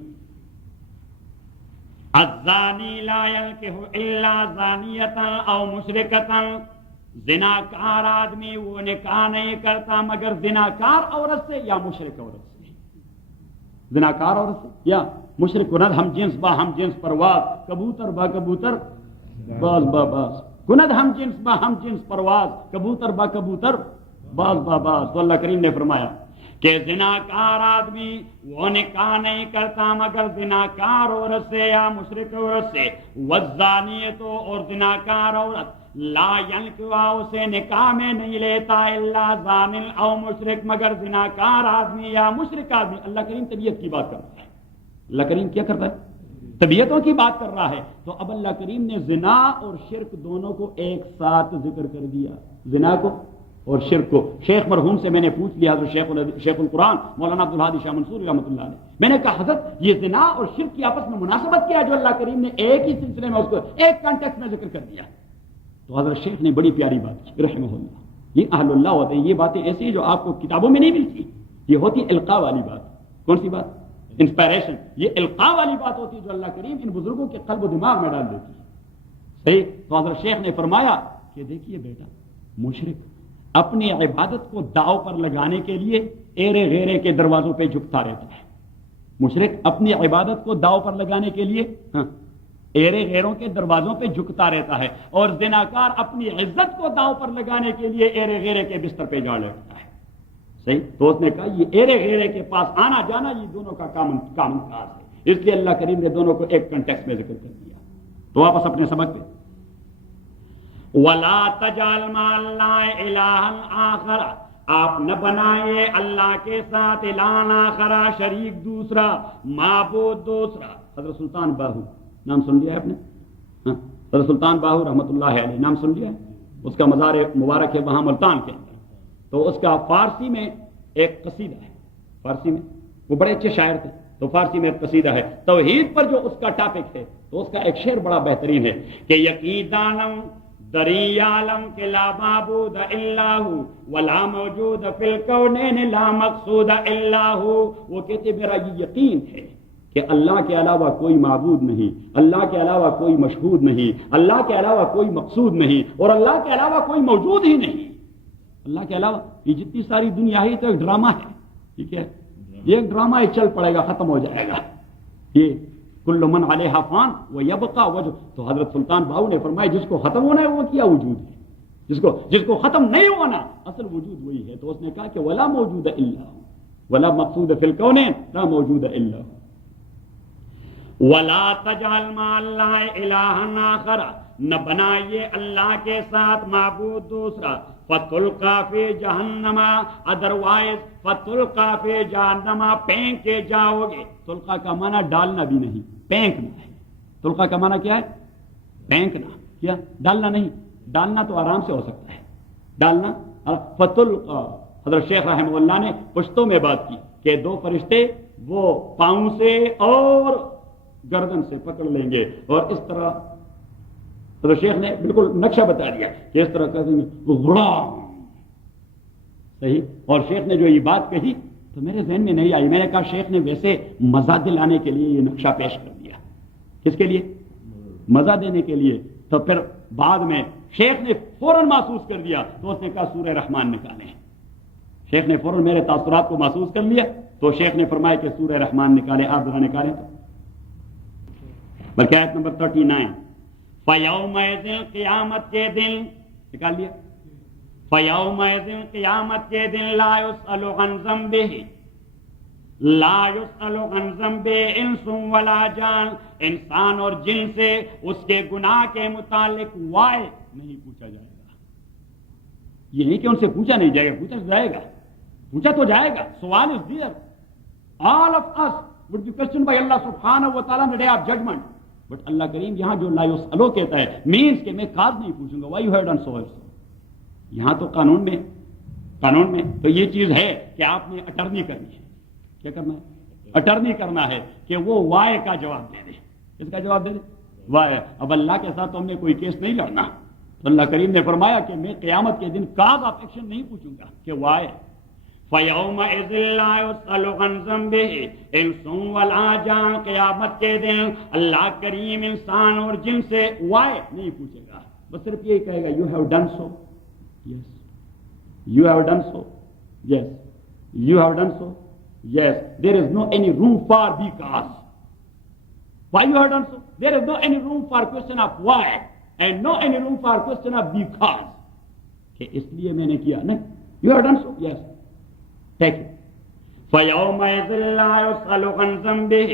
الزانی لا ينکح الا زانیۃ او مشرکۃ، زناکار آدمی وہ نکاح نہیں کرتا مگر زناکار عورت سے یا مشرک عورت سے، زناکار عورت سے یا مشرک کند ہم جنس با ہم جنس پرواز، کبوتر با کبوتر باز با باز، کند ہم جنس با ہم جنس پرواز، کبوتر با کبوتر باز با باز۔ تو اللہ کریم نے فرمایا کہ زناکار آدمی وہ نکاح نہیں کرتا مگر زناکار عورت سے یا مشرک عورت سے، والزانیۃ اور زناکار عورت لا ینکحا اسے نکاح میں نہیں لیتا الا زان او مشرک مگر زناکار آدمی یا مشرک آدمی۔ اللہ کریم طبیعت کی بات کر رہا ہے، اللہ کریم کیا کر رہا ہے؟ طبیعتوں کی بات کر رہا ہے۔ تو اب اللہ کریم نے زنا اور شرک دونوں کو ایک ساتھ ذکر کر دیا، زنا کو اور شرک کو۔ شیخ مرحوم سے میں نے پوچھ لیا، حضرت شیخ القرآن مولانا عبدالہادی شاہ منصوری رحمۃ اللہ علیہ، میں نے کہا حضرت یہ زنا اور شرک کی آپس میں مناسبت کیا ہے جو اللہ کریم نے ایک ہی سلسلے میں اس کو ایک کانٹیکسٹ میں ذکر کر دیا؟ تو حضرت شیخ نے بڑی پیاری بات کی رحمہ اللہ۔ یہ اہل اللہ ہوتے ہیں، یہ باتیں ایسی ہیں جو آپ کو کتابوں میں نہیں ملتی، یہ ہوتی القاء والی بات۔ کون سی بات؟ انسپائریشن، یہ القاء والی بات ہوتی ہے جو اللہ کریم ان بزرگوں کے قلب و دماغ میں ڈال دیتی ہے، صحیح۔ تو حضرت شیخ نے فرمایا کہ دیکھیے بیٹا، مشرک اپنی عبادت کو داؤ پر لگانے کے لیے ایرے غیرے کے دروازوں پہ جھکتا رہتا ہے، مشرک اپنی عبادت کو داؤ پر لگانے کے لیے ایرے غیروں کے دروازوں پہ جھکتا رہتا ہے، اور زناکار اپنی عزت کو داؤ پر لگانے کے لیے ایرے غیرے کے بستر پہ جا لیٹتا ہے، صحیح۔ تو اس نے کہا یہ ایرے غیرے کے پاس آنا جانا یہ دونوں کا کامن کاز ہے، اس لیے اللہ کریم نے دونوں کو ایک کنٹیکسٹ میں ذکر کر دیا۔ تو واپس اپنے سبق پہ، وَلَا تَجْعَلْ مَعَ اللَّهِ إِلَٰهًا آخَرَ، آپ نہ بنائیے اللہ کے ساتھ الٰہًا آخر، شریک دوسرا، معبود دوسرا۔ حضرت سلطان باہو نام سن لیا ہے آپ نے؟ حضرت سلطان باہو رحمۃ اللہ علیہ نام سن لیا ہے؟ اس کا مزار مبارک ہے وہاں ملتان کے اندر۔ تو اس کا فارسی میں ایک قصیدہ ہے، فارسی میں وہ بڑے اچھے شاعر تھے، تو فارسی میں ایک قصیدہ ہے توحید پر جو اس کا ٹاپک ہے، تو اس کا ایک شعر بڑا بہترین ہے کہ یقین دانم دری عالم کے لا معبود الا ہو ولا موجود فی الکونین لا مقصود الا ہو. وہ کہتے میرا یہ یقین ہے کہ اللہ کے علاوہ کوئی معبود نہیں، اللہ کے علاوہ کوئی مشہود نہیں، اللہ کے علاوہ کوئی مقصود نہیں، اور اللہ کے علاوہ کوئی موجود ہی نہیں. اللہ کے علاوہ یہ جتنی ساری دنیا ہے تو ایک ڈرامہ ہے. ٹھیک ہے، یہ ایک ڈرامہ ہے، چل پڑے گا، ختم ہو جائے گا. یہ کل من علیہا فان ویبقی وجہ. تو حضرت سلطان باہو نے فرمایا جس کو ختم ہونا ہے وہ کیا وجود ہے، جس کو ختم نہیں ہونا اصل وجود وہی ہے. تو اس نے کہا کہ ولا موجود الا ولا مقصود فی الکونین لا موجود الا ولا تجعل مع اللہ الہا آخر. نہ بنائیے اللہ کے ساتھ معبود دوسرا. فتلقا فی جہنم، ادروائز فتلقا فی جہنم، پھینک کے جاؤ گے. تلقا کا معنی ڈالنا بھی نہیں، پھینکنا ہے. تلقا کا معنی کیا ہے؟ پھینکنا. کیا؟ ڈالنا نہیں. ڈالنا تو آرام سے ہو سکتا ہے، ڈالنا. فتلقا، حضرت شیخ رحمہ اللہ نے پشتوں میں بات کی کہ دو فرشتے وہ پاؤں سے اور گردن سے پکڑ لیں گے اور اس طرح. حضرت شیخ نے بالکل نقشہ بتا دیا کہ اس طرح کر دیں گے وہ گڑا. صحیح. اور شیخ نے جو یہ بات کہی تو میرے ذہن میں نہیں آئی. میں نے کہا شیخ نے ویسے مزہ دلانے کے لیے یہ نقشہ پیش کر دیا. کس کے لیے؟ مزہ دینے کے لیے. تو پھر بعد میں شیخ نے فوراً محسوس کر دیا تو اس نے کہا سورہ رحمان نکالیں. شیخ نے فوراً میرے تاثرات کو محسوس کر لیا تو شیخ نے فرمایا کہ سورہ رحمان نکالیں. آپ ذرا نکالیں تو بلکہ آیت نمبر 39. فَيَوْمَئِذٍ قیامت کے دن نکال لیا. فَيَوْمَئِذٍ قیامت کے دن لا يُسْأَلُ عَنْ ذَنبِهِ لا يُسْأَلُ عَنْ ذَنبِهِ انس ولا جان. انسان اور جن سے اس کے گناہ کے متعلق وائے نہیں پوچھا جائے گا. یہ نہیں کہ ان سے پوچھا نہیں جائے گا، پوچھا جائے گا، پوچھا تو جائے گا. سوال is there. All of us would be questioned by Allah subhanahu wa ta'ala on the day of judgment. But اللہ کریم یہاں جو لا یسألو کہتا ہے مینس کہ میں کاز نہیں پوچھوں گا why you have done so. یہاں تو قانون میں تو یہ چیز ہے کہ آپ نے اٹرنی کرنی ہے. کیا کرنا ہے؟ اٹرنی کرنا ہے کہ وہ وائے کا جواب دے دے. کس کا جواب دے دے؟ وائے. اب اللہ کے ساتھ تو ہم نے کوئی کیس نہیں لڑنا. تو اللہ کریم نے فرمایا کہ میں قیامت کے دن کاز آف ایکشن نہیں پوچھوں گا کہ وائے. فَيَوْمَئِذٍ لَا يُسْأَلُ عَنْ ذَنبِهِ انس ولا جان. قیامت کے دن اللہ کریم انسان اور جن سے وائے نہیں پوچھے گا، بس صرف یہی کہے گا you have done so. Yes you have done so. Yes you have done so. Yes there is no any room for because. Why you have done so? There is no any room for question of why and no any room for question of because. کہ اس لیے میں نے کیا نہیں. You have done so. Yes take it. فَيَوْمَئِذٍ لَا يُسْأَلُ عَنْ ذَنبِهِ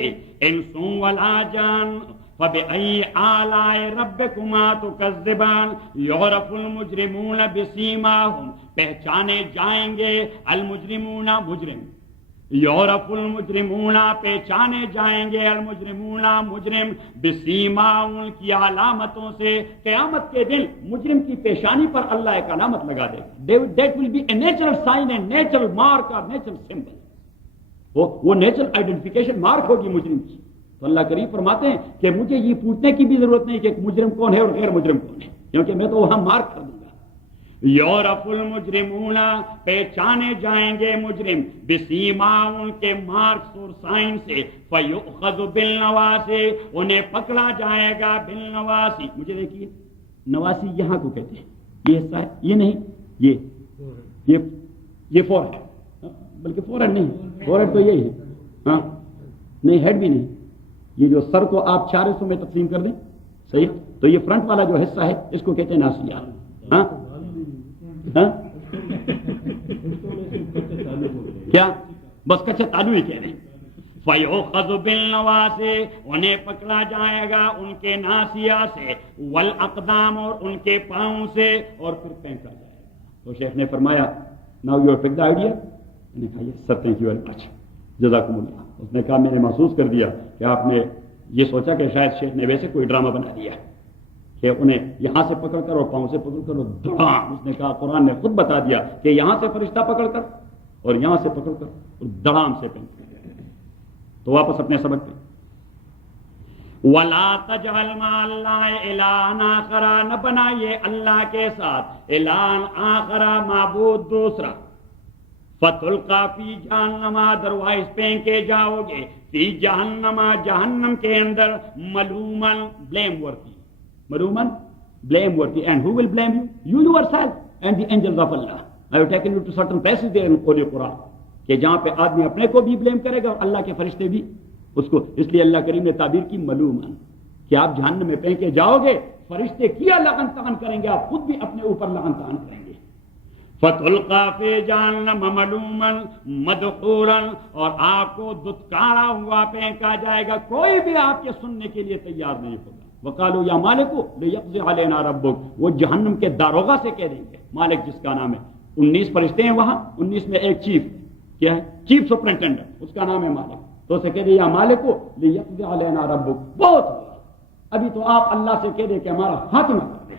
انس ولا جان. فَبِأَيِّ آلَاءِ رَبِّكُمَا تُكَذِّبَانِ. يُعْرَفُ الْمُجْرِمُونَ بِسِيمَاهُمْ. پہچانے جائیں گے المجرمون مجرم. یعرف المجرمون پہچانے جائیں گے المجرمون مجرم بسیماہم کی علامتوں سے. قیامت کے دن مجرم کی پیشانی پر اللہ ایک علامت لگا دے گا. That will be a natural sign and natural mark اور نیچرل سمبل. وہ نیچرل آئیڈینٹیفیکیشن مارک ہوگی مجرم کی. تو اللہ کریم فرماتے ہیں کہ مجھے یہ پوچھنے کی بھی ضرورت نہیں کہ مجرم کون ہے اور غیر مجرم کون ہے، کیونکہ میں تو وہاں مارک کر دوں گا. یعرف المجرمون پہچانے جائیں گے مجرم بسیماہم کے مارکس اور سائن سے. فیؤخذ بالنواسی انہیں پکڑا جائے گا بالنواسی. مجھے دیکھیے نواسی یہاں کو کہتے ہیں، یہ حصہ ہے، یہ نہیں، یہ فور ہے، بلکہ فور ہیڈ نہیں، فور ہیڈ تو یہی ہے. ہاں نہیں، ہیڈ بھی نہیں. یہ جو سر کو آپ 4 حصوں میں تقسیم کر دیں، صحیح، تو یہ فرنٹ والا جو حصہ ہے اس کو کہتے ہیں ناسیہ. ہاں کیا بس کچھ تعلق ہی کہہ رہے ہیں. فَيُؤْخَذُ بِالنَّوَاسِي انہیں پکڑا جائے گا ان کے ناسیہ سے، والاقدام اور ان کے پاؤں سے، اور پھر پھینکا جائے گا. تو شیخ نے فرمایا now you have pick the idea. میں نے کہا yes sir thank you very much جزاکم اللہ. اس نے کہا میں نے محسوس کر دیا کہ آپ نے یہ سوچا کہ شاید شیخ نے ویسے کوئی ڈرامہ بنا دیا کہ انہیں یہاں سے پکڑ کر اور پاؤں سے پکڑ کر اور دڑام. اس نے کہا قرآن نے خود بتا دیا کہ یہاں سے فرشتہ پکڑ کر اور یہاں سے پکڑ کر اور دڑام سے پہنچ. تو واپس اپنے سبق پہ. وَلَا تَجْعَلْ مَعَ اللَّهِ إِلَٰهًا آخَرَ، نہ بنائیے اللہ کے ساتھ الٰہًا آخر، معبود دوسرا، فَتُلْقَىٰ فِي جَهَنَّمَ، ادروائز پھینکے جاؤ گے، فی جہنم، جہنم کے اندر، ملومن، blame worthy، ملومن blame worthy، and who will blame you? You yourself and the angels of Allah. I have taken you to certain passages there in Holy Quran کہ جہاں پہ آدمی اپنے کو بھی بلیم کرے گا اور اللہ کے فرشتے بھی اس کو، اس لیے اللہ کریم نے تعبیر کی ملومن کہ آپ جہنم میں پھینکے جاؤ گے، فرشتے کیا لعن طعن کریں گے، آپ خود بھی اپنے اوپر لعن طعن کریں گے۔ فَتُلْقَىٰ فِي جَهَنَّمَ مَلُومًا مَدْحُورًا، اور آپ کو دھتکارا ہوا پھینکا جائے گا، کوئی بھی آپ کے سننے کے لیے تیار نہیں ہوگا۔ وَقَالُوا يَا مَالِكُ لِيَقْضِ عَلَيْنَا رَبُّكَ، وہ جہنم کے داروغہ سے کہہ دیں گے، مالک جس کا نام ہے، 19 فرشتے ہیں وہاں، 19 میں ایک چیف، کیا ہے؟ چیف سپرنٹینڈنٹ، اس کا نام ہے مالک، تو اسے کہہ دے یا مالک لیقضی علینا ربک، بہت ہوا، ابھی تو آپ اللہ سے کہہ دے کہ ہمارا خاتمہ کر دے،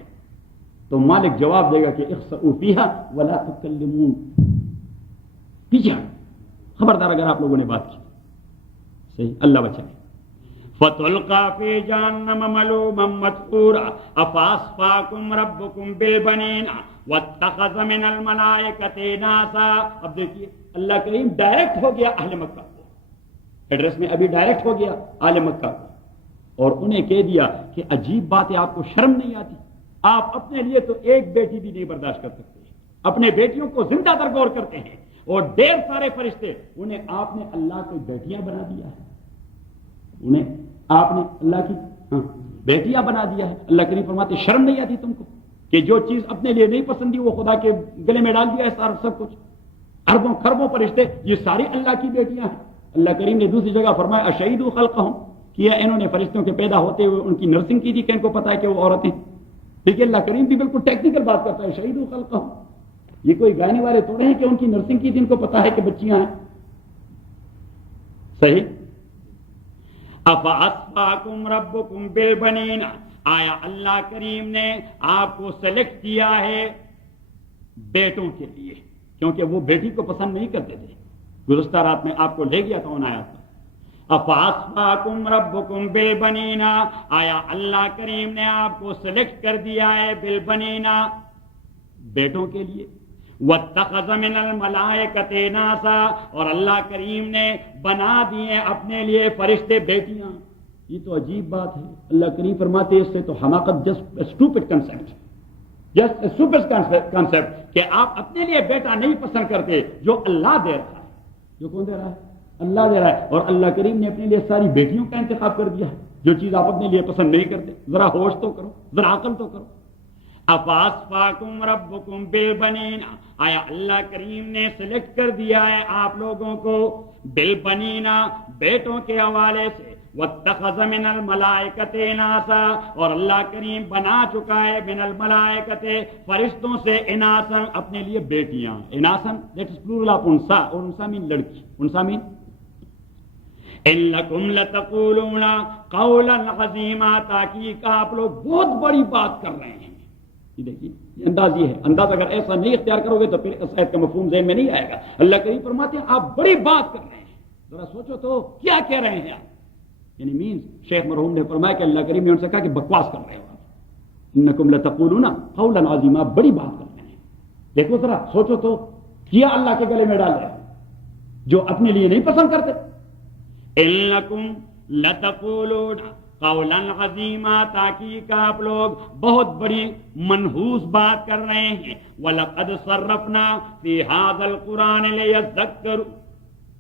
تو مالک جواب دے گا کہ اخسؤوا فیہا ولا تکلمون، پیچھے خبردار اگر آپ لوگوں نے بات کی، صحیح، اللہ بچائے۔ فَتُلْقَىٰ فِي جَهَنَّمَ مَلُومًا مَدْحُورًا أَفَأَصْفَاكُمْ رَبُّكُمْ بِالْبَنِينَ وَاتَّخَذَ مِنَ الْمَلَائِكَةِ إِنَاثًا۔ اب دیکھیے اللہ کریم ڈائریکٹ ہو گیا اہل مکہ کو، ایڈریس میں ابھی ڈائریکٹ ہو گیا اہل مکہ کو، اور انہیں کہہ دیا کہ عجیب بات ہے، آپ کو شرم نہیں آتی، آپ اپنے لیے تو ایک بیٹی بھی نہیں برداشت کر سکتے، اپنے بیٹیوں کو زندہ درگور کرتے ہیں، اور ڈھیر سارے فرشتے، انہیں آپ نے اللہ کی بیٹیاں بنا دیا ہے، انہیں آپ نے اللہ کی بیٹیاں بنا دیا ہے۔ اللہ کریم فرماتے شرم نہیں آتی تم کو کہ جو چیز اپنے لیے نہیں پسندی وہ خدا کے گلے میں ڈال دیا ہے سارا سب کچھ، اربوں خربوں فرشتے یہ ساری اللہ کی بیٹیاں ہیں۔ اللہ کریم نے دوسری جگہ فرمایا اشہدوا خلقہم، کیا انہوں نے فرشتوں کے پیدا ہوتے ہوئے ان کی نرسنگ کی تھی کہ ان کو پتا ہے کہ وہ عورتیں، ٹھیک ہے، اللہ کریم بھی بالکل ٹیکنیکل بات کرتا ہے، شہیدوا خلقہم، یہ کوئی گانے والے تھوڑے ہیں کہ ان کی نرسنگ کی تھی، ان کو پتا ہے کہ بچیاں ہیں، صحیح۔ افاصفاکم ربکم بالبنین، آیا اللہ کریم نے آپ کو سلیکٹ کیا ہے بیٹوں کے لیے، کیونکہ وہ بیٹی کو پسند نہیں کرتے تھے، گزشتہ رات میں آپ کو لے گیا تھا ان آیات میں۔ افاصفاکم ربکم بالبنین، آیا اللہ کریم نے آپ کو سلیکٹ کر دیا ہے بالبنین، بیٹوں کے لیے۔ وَاتَّخَذَ مِنَ الْمَلَائِكَةِ إِنَاثًا، اور اللہ کریم نے بنا دیے اپنے لیے فرشتے بیٹیاں۔ یہ تو عجیب بات ہے، اللہ کریم فرماتے ہیں اس سے تو حماقت، just stupid concept, just stupid concept کہ آپ اپنے لیے بیٹا نہیں پسند کرتے جو اللہ دے رہا ہے۔ جو کون دے رہا ہے؟ اللہ دے رہا ہے، اور اللہ کریم نے اپنے لیے ساری بیٹیوں کا انتخاب کر دیا ہے، جو چیز آپ اپنے لیے پسند نہیں کرتے۔ ذرا ہوش تو کرو، ذرا عقل تو کرو۔ افاصفاکم ربکم بالبنین، آیا اللہ کریم نے سلیکٹ کر دیا ہے آپ لوگوں کو بالبنین، بیٹوں کے حوالے سے۔ واتخذ من الملائکۃ اناثا، اور اللہ کریم بنا چکا ہے من الملائکۃ، فرشتوں سے، اناثا، اپنے لیے بیٹیاں۔ اناثا دیٹ از پلورل آف انثا، اور انثا مین لڑکی، انثا مین انکم لتقولون قولا عظیما، تاکہ آپ لوگ بہت بڑی بات کر رہے ہیں۔ دیکھیے یہ انداز یہ ہے، انداز اگر ایسا نہیں اختیار کرو گے تو پھر اس آیت کا مفہوم ذہن میں نہیں آئے گا۔ اللہ کریم فرماتے ہیں آپ بڑی بات کر رہے ہیں، ذرا سوچو تو کیا کہہ رہے ہیں آپ، یعنی مینز شیخ مرحوم نے فرمایا کہ اللہ کریم نے ان سے کہا کہ بکواس کر رہے ہو آپ، انکم لتقولون قولا عظیما، بڑی بات کر رہے ہیں۔ دیکھو ذرا سوچو تو کیا اللہ کے گلے میں ڈال رہے ہیں جو اپنے لیے نہیں پسند کرتے۔ انکم لتقولون قولا عظیما، تاکہ آپ لوگ بہت بڑی منحوس بات کر رہے ہیں۔ وَلَقَدْ صَرَّفْنَا فِي هَذَا الْقُرْآنِ لِيَذَّكَّرُوا،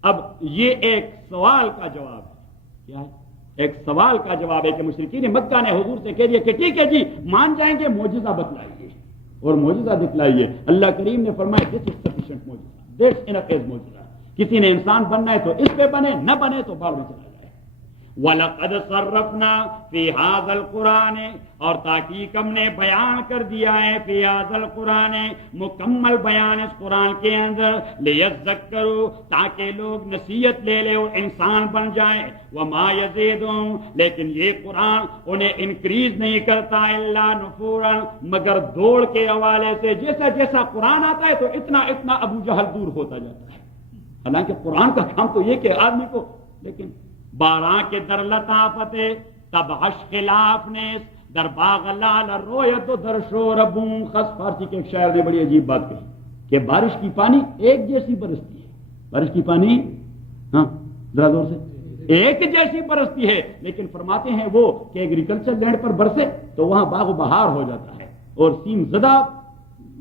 اب یہ ایک سوال کا جواب ہے، کیا ہے؟ ایک سوال کا جواب ہے کہ مشرکین مکہ نے حضور سے کہہ دیا کہ ٹھیک ہے جی مان جائیں گے، معجزہ بتلائیے اور معجزہ دکھلائیے۔ اللہ کریم نے فرمایا دس از سفیشینٹ معجزہ، دیٹس انف ایز معجزہ، کسی نے انسان بننا ہے تو اس پہ بنے، نہ بنے تو بعد میں چلا جائے۔ وَلَقَدْ صَرَّفْنَا فِي هَذَا الْقُرْآنِ، اور تحقیق ہم نے بیان کر دیا ہے فی هذا القرآن، مکمل بیان اس قرآن کے اندر، لِيَذَّكَّرُوا، تاکہ لوگ نصیحت لے لے اور انسان بن جائیں۔ وَمَا يَزِيدُهُمْ، لیکن یہ قرآن انہیں انکریز نہیں کرتا، إِلَّا نُفُورًا، مگر دوڑ کے حوالے سے، جیسا جیسا قرآن آتا ہے تو اتنا اتنا ابو جہل دور ہوتا جاتا ہے۔ حالانکہ قرآن کا کام تو یہ کہ آدمی کو، لیکن 12 کے در لطافت تبعش خلاف نیس در باغ لال رویت و در شور بوم خس. فارسی کے ایک شاعر نے بڑی عجیب بات کہی کہ بارش کی پانی ایک جیسی برستی ہے. بارش کی پانی ہاں ذرا زور سے ایک جیسی برستی ہے، لیکن فرماتے ہیں وہ کہ ایگریکلچر لینڈ پر برسے تو وہاں باغ و بہار ہو جاتا ہے، اور سیم زدہ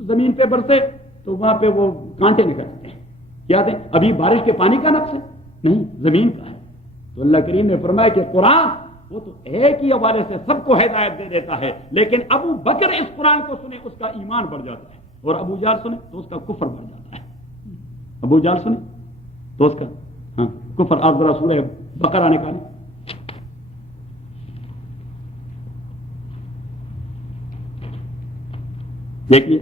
زمین پہ برسے تو وہاں پہ وہ کانٹے نکلتے ہیں. کیا تھے ابھی بارش کے پانی کا نقص ہے؟ نہیں، زمین کا ہے. تو اللہ کریم نے فرمایا کہ قرآن وہ تو ایک ہی حوالے سے سب کو ہدایت دے دیتا ہے، لیکن ابو بکر اس قرآن کو سنے اس کا ایمان بڑھ جاتا ہے، اور ابو جہل سنے تو اس کا کفر بڑھ جاتا ہے. ابو جہل سنے تو اس کا ہاں کفر. آپ ذرا سورہ بقرہ نکالیں. دیکھیے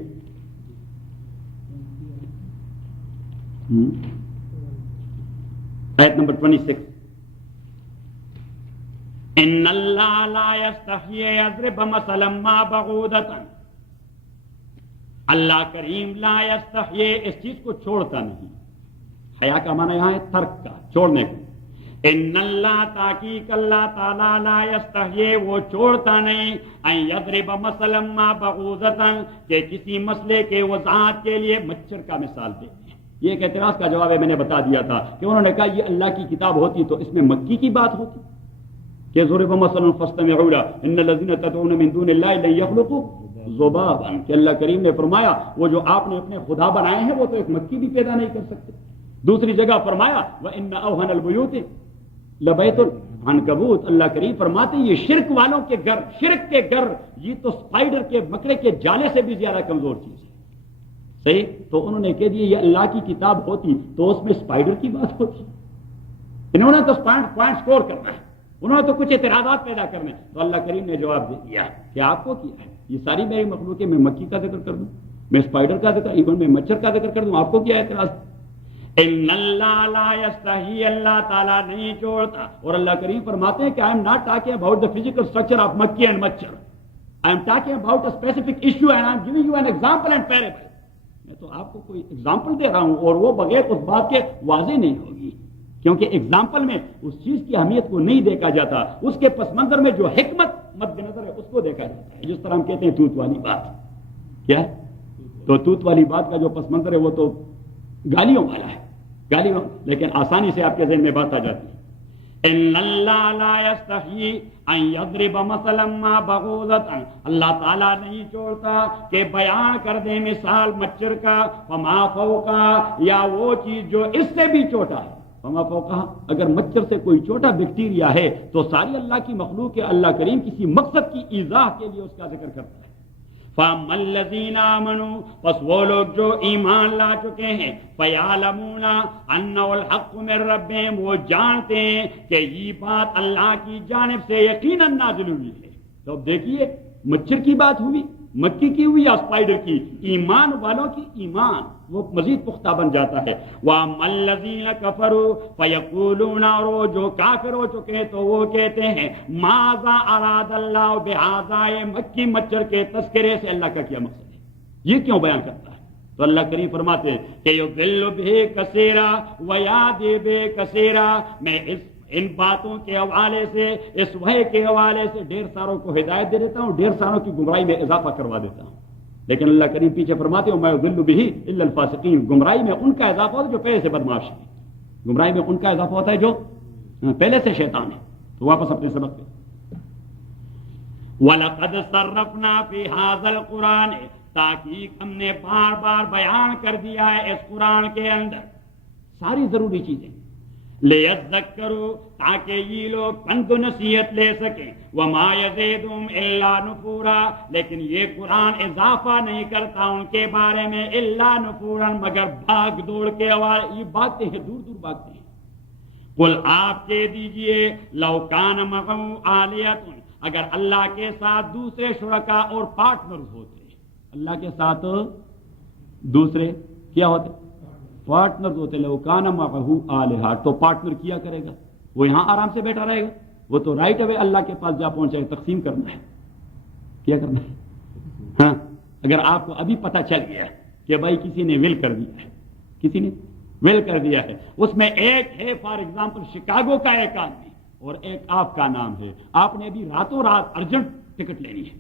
آیت نمبر 26. ان اللہ لا یستحیی یضرب مثلا ما بعودۃ. اللہ کریم لا یستحیی اس چیز کو چھوڑتا نہیں. حیا کا معنی یہاں ہے ترک کا، چھوڑنے کو. ان اللہ تحقیق اللہ تعالی لا یستحیی وہ چھوڑتا نہیں ان یضرب مثلا ما بعودۃ کہ کسی مسئلے کے وضاحت کے لیے مچھر کا مثال دے. یہ ایک اعتراض کا جواب ہے، میں نے بتا دیا تھا کہ انہوں نے کہا یہ اللہ کی کتاب ہوتی تو اس میں مکی کی بات ہوتی کہ ضرب مثلا فاستمعوا له ان الذين تدعون من دون الله لن يخلقوا ذبابا. کہ اللہ کریم نے فرمایا وہ جو آپ نے اپنے خدا بنائے ہیں وہ تو ایک مکی بھی پیدا نہیں کر سکتے. دوسری جگہ فرمایا وان اوهن البيوت لبيت العنكبوت. اللہ کریم فرماتے یہ شرک والوں کے گھر، شرک کے گھر یہ تو اسپائڈر کے مکڑے کے جالے سے بھی زیادہ کمزور چیز ہے. صحیح. تو انہوں نے کہہ دیا یہ اللہ کی کتاب ہوتی تو اس میں اسپائڈر کی بات ہوتی. انہوں نے تو پوائنٹ سکور کرنا ہے، انہوں نے تو کچھ اعتراضات پیدا کرنے. تو اللہ کریم نے جواب دے دیا کہ آپ کو کیا ہے، یہ ساری میری مخلوق ہے، میں مکی کا ذکر کر دوں، میں اسپائڈر کا ذکر، ایون میں مچھر کا ذکر کر دوں، آپ کو کیا اعتراض. ان اللہ لا یستحی اللہ تعالیٰ نہیں چھوڑتا. اور اللہ کریم فرماتے ہیں کہ I am not talking about the physical structure of مکی and مچھر. I am talking about a specific issue and I am giving you an example and parable. میں تو آپ کو کوئی اگزامپل دے رہا ہوں اور وہ بغیر اس بات کے واضح نہیں ہوگی، کیونکہ اگزامپل میں اس چیز کی اہمیت کو نہیں دیکھا جاتا، اس کے پس منظر میں جو حکمت مد نظر ہے اس کو دیکھا جاتا ہے. جس طرح ہم کہتے ہیں توت والی بات. کیا ہے؟ تو توت والی بات کا جو پس منظر ہے وہ تو گالیوں والا ہے، گالیوں، لیکن آسانی سے آپ کے ذہن میں بات آ جاتی ہے. ان اللہ لا یستحیی ان یضرب مثلا ما بعودۃ. اللہ تعالیٰ نہیں چھوڑتا کہ بیان کر دے مثال مچھر کا، فما فوقا یا وہ چیز جو اس سے بھی چھوٹا ہے. فما فوقا اگر مچھر سے کوئی چھوٹا بیکٹیریا ہے تو ساری اللہ کی مخلوق ہے. اللہ کریم کسی مقصد کی ایضاح کے لیے اس کا ذکر کرتا ہے. فَأَمَّا الَّذِينَ آمَنُوا پس وہ لوگ جو ایمان لا چکے ہیں، فَيَعْلَمُونَ أَنَّهُ الْحَقُّ مِن رَّبِّهِمْ وہ جانتے ہیں کہ یہ بات اللہ کی جانب سے یقیناً نازل ہوئی ہے. تو اب دیکھیے مچھر کی بات ہوئی، مکی کی ہوئی یا اسپائڈر کی، ایمان والوں کی ایمان وہ مزید پختہ بن جاتا ہے. وَأَمَّا الَّذِينَ كَفَرُوا فَيَقُولُونَ اور وہ جو کافر ہو چکے تو وہ کہتے ہیں ماذا اراد اللہ بہذا. مکی مچھر کے تذکرے سے اللہ کا کیا مقصد ہے، یہ کیوں بیان کرتا ہے. تو اللہ کریم فرماتے ہیں کہ یضل بہ کثیرا ویہدی بہ کثیرا. میں ان باتوں کے حوالے سے، اس وحی کے حوالے سے ڈھیر ساروں کو ہدایت دے دیتا ہوں، ڈھیر ساروں کی گمراہی میں اضافہ کروا دیتا ہوں. لیکن اللہ کریم پیچھے فرماتے ہیں میں یضل بہ الا الفاسقین. گمراہی میں ان کا اضافہ ہوتا ہے جو پہلے سے بدمعاش ہے، گمراہی میں ان کا اضافہ ہوتا ہے جو پہلے سے شیطان ہے. تو واپس اپنے سبق پہ. وَلَقَدْ صَرَّفْنَا فِي هَذَا الْقُرْآنِ تاکہ ہم نے بار بار بیان کر دیا ہے اس قرآن کے اندر ساری ضروری چیزیں. لِيَذَّكَّرُوا تاکہ یہ لوگ پند و نصیحت لے سکیں. وَمَا يَزِيدُهُمْ إِلَّا نُفُورًا لیکن یہ قرآن اضافہ نہیں کرتا ان کے بارے میں إِلَّا نُفُورًا مگر بھاگ دوڑ کے حوالے. یہ بھاگتے ہیں، دور دور بھاگتے ہیں. قل آپ کہہ دیجئے لو کان معه آلیۃ اگر اللہ کے ساتھ دوسرے شرکا اور پارٹنرز ہوتے، اللہ کے ساتھ دوسرے کیا ہوتے، پارٹنرز ہوتے. لو کان معه آلہۃ تو پارٹنر کیا کرے گا، وہ یہاں آرام سے بیٹھا رہے گا، وہ تو رائٹ اوے اللہ کے پاس جا پہنچے. تقسیم کرنا ہے، کیا کرنا ہے. ہاں اگر آپ کو ابھی پتہ چل گیا کہ بھائی کسی نے ول کر دیا ہے، کسی نے ول کر دیا ہے، اس میں ایک ہے فار ایگزامپل شکاگو کا ایک آدمی اور ایک آپ کا نام ہے. آپ نے ابھی راتوں رات ارجنٹ ٹکٹ لینی ہے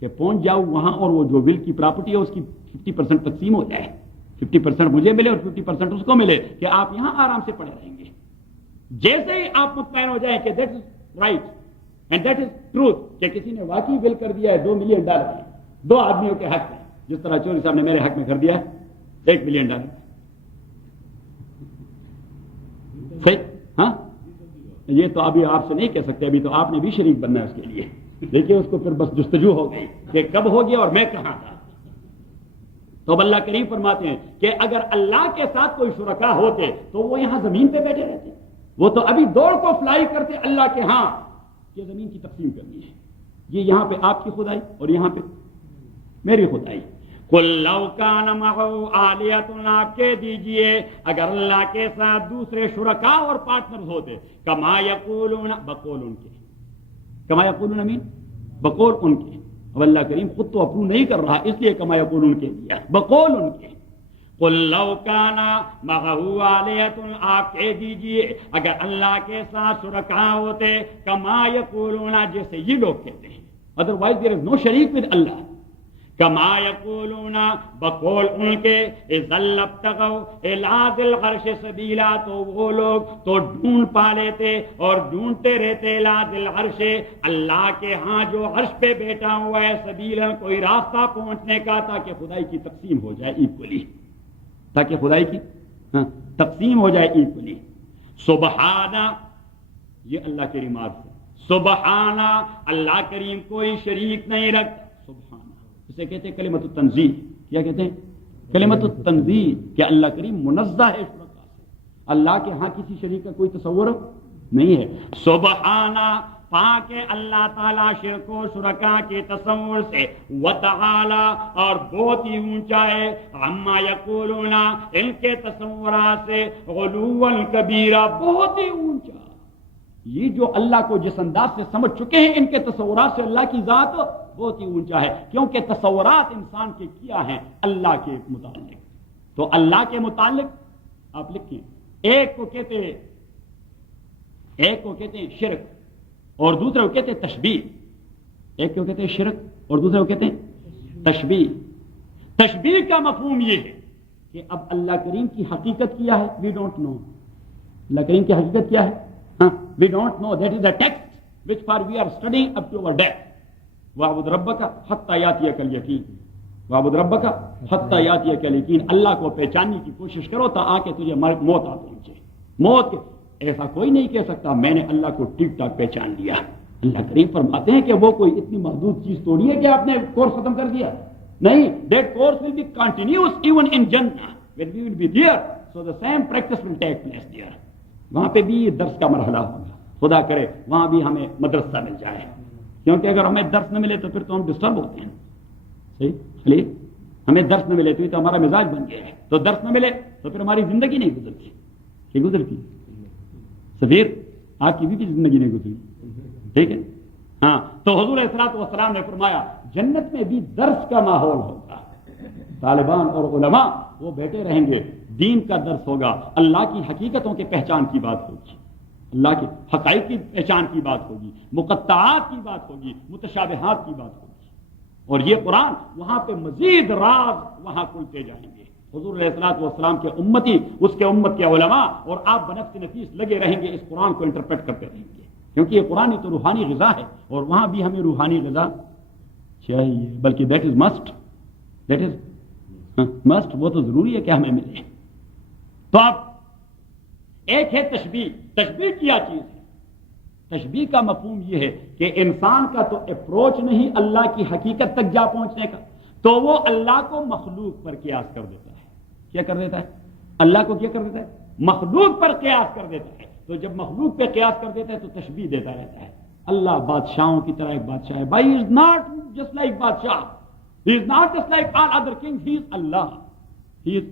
کہ پہنچ جاؤ وہاں اور وہ جو ول کی پراپرٹی ہے اس کی 50% تقسیم ہو جائے, 50% مجھے ملے اور 50% اس کو ملے, کہ آپ یہاں آرام سے پڑے رہیں گے. جیسے ہی آپ مطمئن ہو جائیں کہ that is right and that is truth, کہ کسی نے واقعی ول کر دیا ہے $2 ملین کی 2 آدمیوں کے حق میں, جس طرح چوری صاحب نے میرے حق میں کر دیا ہے $1 ملین. صحیح؟ ہاں, یہ تو ابھی آپ سے نہیں کہہ سکتے, ابھی تو آپ نے بھی شریک بننا ہے اس کے لیے. دیکھیے اس کو پھر بس جستجو ہو گئی کہ کب ہو گیا اور میں کہاں تھا. تو اب اللہ کریم فرماتے ہیں کہ اگر اللہ کے ساتھ کوئی شرکا ہوتے تو وہ یہاں زمین پہ بیٹھے رہتے, وہ تو ابھی دوڑ کو فلائی کرتے اللہ کے ہاں کہ زمین کی تقسیم کرنی ہے. یہ یہاں پہ آپ کی خدائی اور یہاں پہ میری خدائی. قل لو کان معه آلیۃ, آپ کہہ دیجئے اگر اللہ کے ساتھ دوسرے شرکا اور پارٹنر ہوتے, کما یقولون, بقول ان کے, کما یقولون امین, بقول ان کے. اب اللہ کریم خود تو اپروو نہیں کر رہا, اس لیے کما یقولون کے دیا, بقول ان کے. قل لو کان معه آلیۃ, آپ کہہ دیجئے اگر اللہ کے ساتھ شرکا ہوتے, کما یقولون, جیسے یہ لوگ کہتے ہیں, ادروائز دیر از نو شریک ود اللہ. کما یقولون, بقول ان کے, اذا لابتغوا الی ذی العرش سبیلا, تو وہ لوگ تو ڈھونڈ پا لیتے اور ڈھونڈتے رہتے الی ذی العرش, اللہ کے ہاں جو عرش پہ بیٹھا ہوا ہے, سبیلا, کوئی راستہ پہنچنے کا, تاکہ خدائی کی تقسیم ہو جائے ایکولی, تاکہ خدائی کی تقسیم ہو جائے ایکولی. سبحانہ, یہ اللہ کی ریمارک ہے, سبحانہ, اللہ کریم کوئی شریک نہیں رکھتا. سبحانہ اسے کہتے ہیں کلمۃ التنزیہ. کیا کہتے ہیں؟ کلمۃ التنزیہ, کہ اللہ کریم منزہ ہے شرکا سے, اللہ کے ہاں کسی شریک کا کوئی تصور نہیں ہے. سبحانہ, پاک ہے اللہ تعالیٰ شرک و شرکا کے تصور سے, وتعالی, اور بہت ہی اونچا ہے, عما یقولون, ان کے تصورات سے, علوا کبیرہ, بہت ہی اونچا. یہ جو اللہ کو جس انداز سے سمجھ چکے ہیں, ان کے تصورات سے اللہ کی ذات بہت ہی اونچا ہے, کیونکہ تصورات انسان کے کیا ہیں اللہ کے متعلق. تو اللہ کے متعلق آپ لکھیں, ایک کو کہتے ہیں شرک اور دوسرے کو کہتے ہیں تشبیہ. ایک کو کہتے ہیں شرک اور دوسرے کو کہتے ہیں تشبیہ. تشبیہ کا مفہوم یہ ہے کہ اب اللہ کریم کی حقیقت کیا ہے, وی ڈونٹ نو. اللہ کریم کی حقیقت کیا ہے, we don't know. That is the text which for we are studying up to our death. وَعْبُدْ رَبَّكَ حَتَّى يَأْتِيَكَ الْيَقِينُ. وَعْبُدْ رَبَّكَ حَتَّى يَأْتِيَكَ الْيَقِينُ. اللہ کو پہچاننے کی کوشش کرو تا آ کے تجھے موت آ پہنچے. موت ایسا کوئی نہیں کہہ سکتا میں نے اللہ کو ٹھیک ٹھاک پہچان لیا. اللہ کریم فرماتے ہیں کہ وہ کوئی اتنی محدود چیز توڑی ہے کہ آپ نے کورس ختم کر دیا. نہیں, that course will be continuous even in Jannah when we will be there. So the same practice will take place there. وہاں پہ بھی درس کا مرحلہ ہوگا. خدا کرے وہاں بھی ہمیں مدرسہ مل جائے, کیونکہ اگر ہمیں درس نہ ملے تو پھر تو ہم ڈسٹرب ہوتے ہیں. صحیح خلیل, ہمیں درس نہ ملے تو ہمارا مزاج بن گیا ہے, تو درس نہ ملے تو پھر ہماری زندگی نہیں گزرتی. یہ گزرتی سفیر, آپ کی بھی زندگی نہیں گزری. ٹھیک ہے, ہاں. تو حضور علیہ الصلوۃ والسلام نے فرمایا جنت میں بھی درس کا ماحول ہوگا. طالبان اور علماء وہ بیٹھے رہیں گے, دین کا درس ہوگا, اللہ کی حقیقتوں کے پہچان کی بات ہوگی, اللہ کے حقائق کی پہچان کی بات ہوگی, مقطعات کی بات ہوگی, متشابہات کی بات ہوگی. اور یہ قرآن وہاں پہ مزید راز وہاں کھلتے جائیں گے. حضور علیہ الصلوۃ والسلام کے امتی, اس کے امت کے علماء اور آپ بنفس نفیس لگے رہیں گے, اس قرآن کو انٹرپریٹ کرتے رہیں گے, کیونکہ یہ قرآن تو روحانی غذا ہے, اور وہاں بھی ہمیں روحانی غذا چاہیے, بلکہ that is must, that is must, وہ تو ضروری ہے کہ ہمیں ملے. تو اب ایک ہے تشبیہ. تشبیہ کیا چیز ہے؟ تشبیہ کا مفہوم یہ ہے کہ انسان کا تو اپروچ نہیں اللہ کی حقیقت تک جا پہنچنے کا, تو وہ اللہ کو مخلوق پر قیاس کر دیتا ہے. کیا کر دیتا ہے؟ اللہ کو کیا کر دیتا ہے؟ مخلوق پر قیاس کر دیتا ہے. تو جب مخلوق پہ قیاس کر دیتا ہے تو تشبیہ دیتا رہتا ہے. اللہ بادشاہوں کی طرح ایک بادشاہ ہے. بھائی از ناٹ جسٹ لائک بادشاہ, he is not just like all other kings, he is اللہ. ہی از,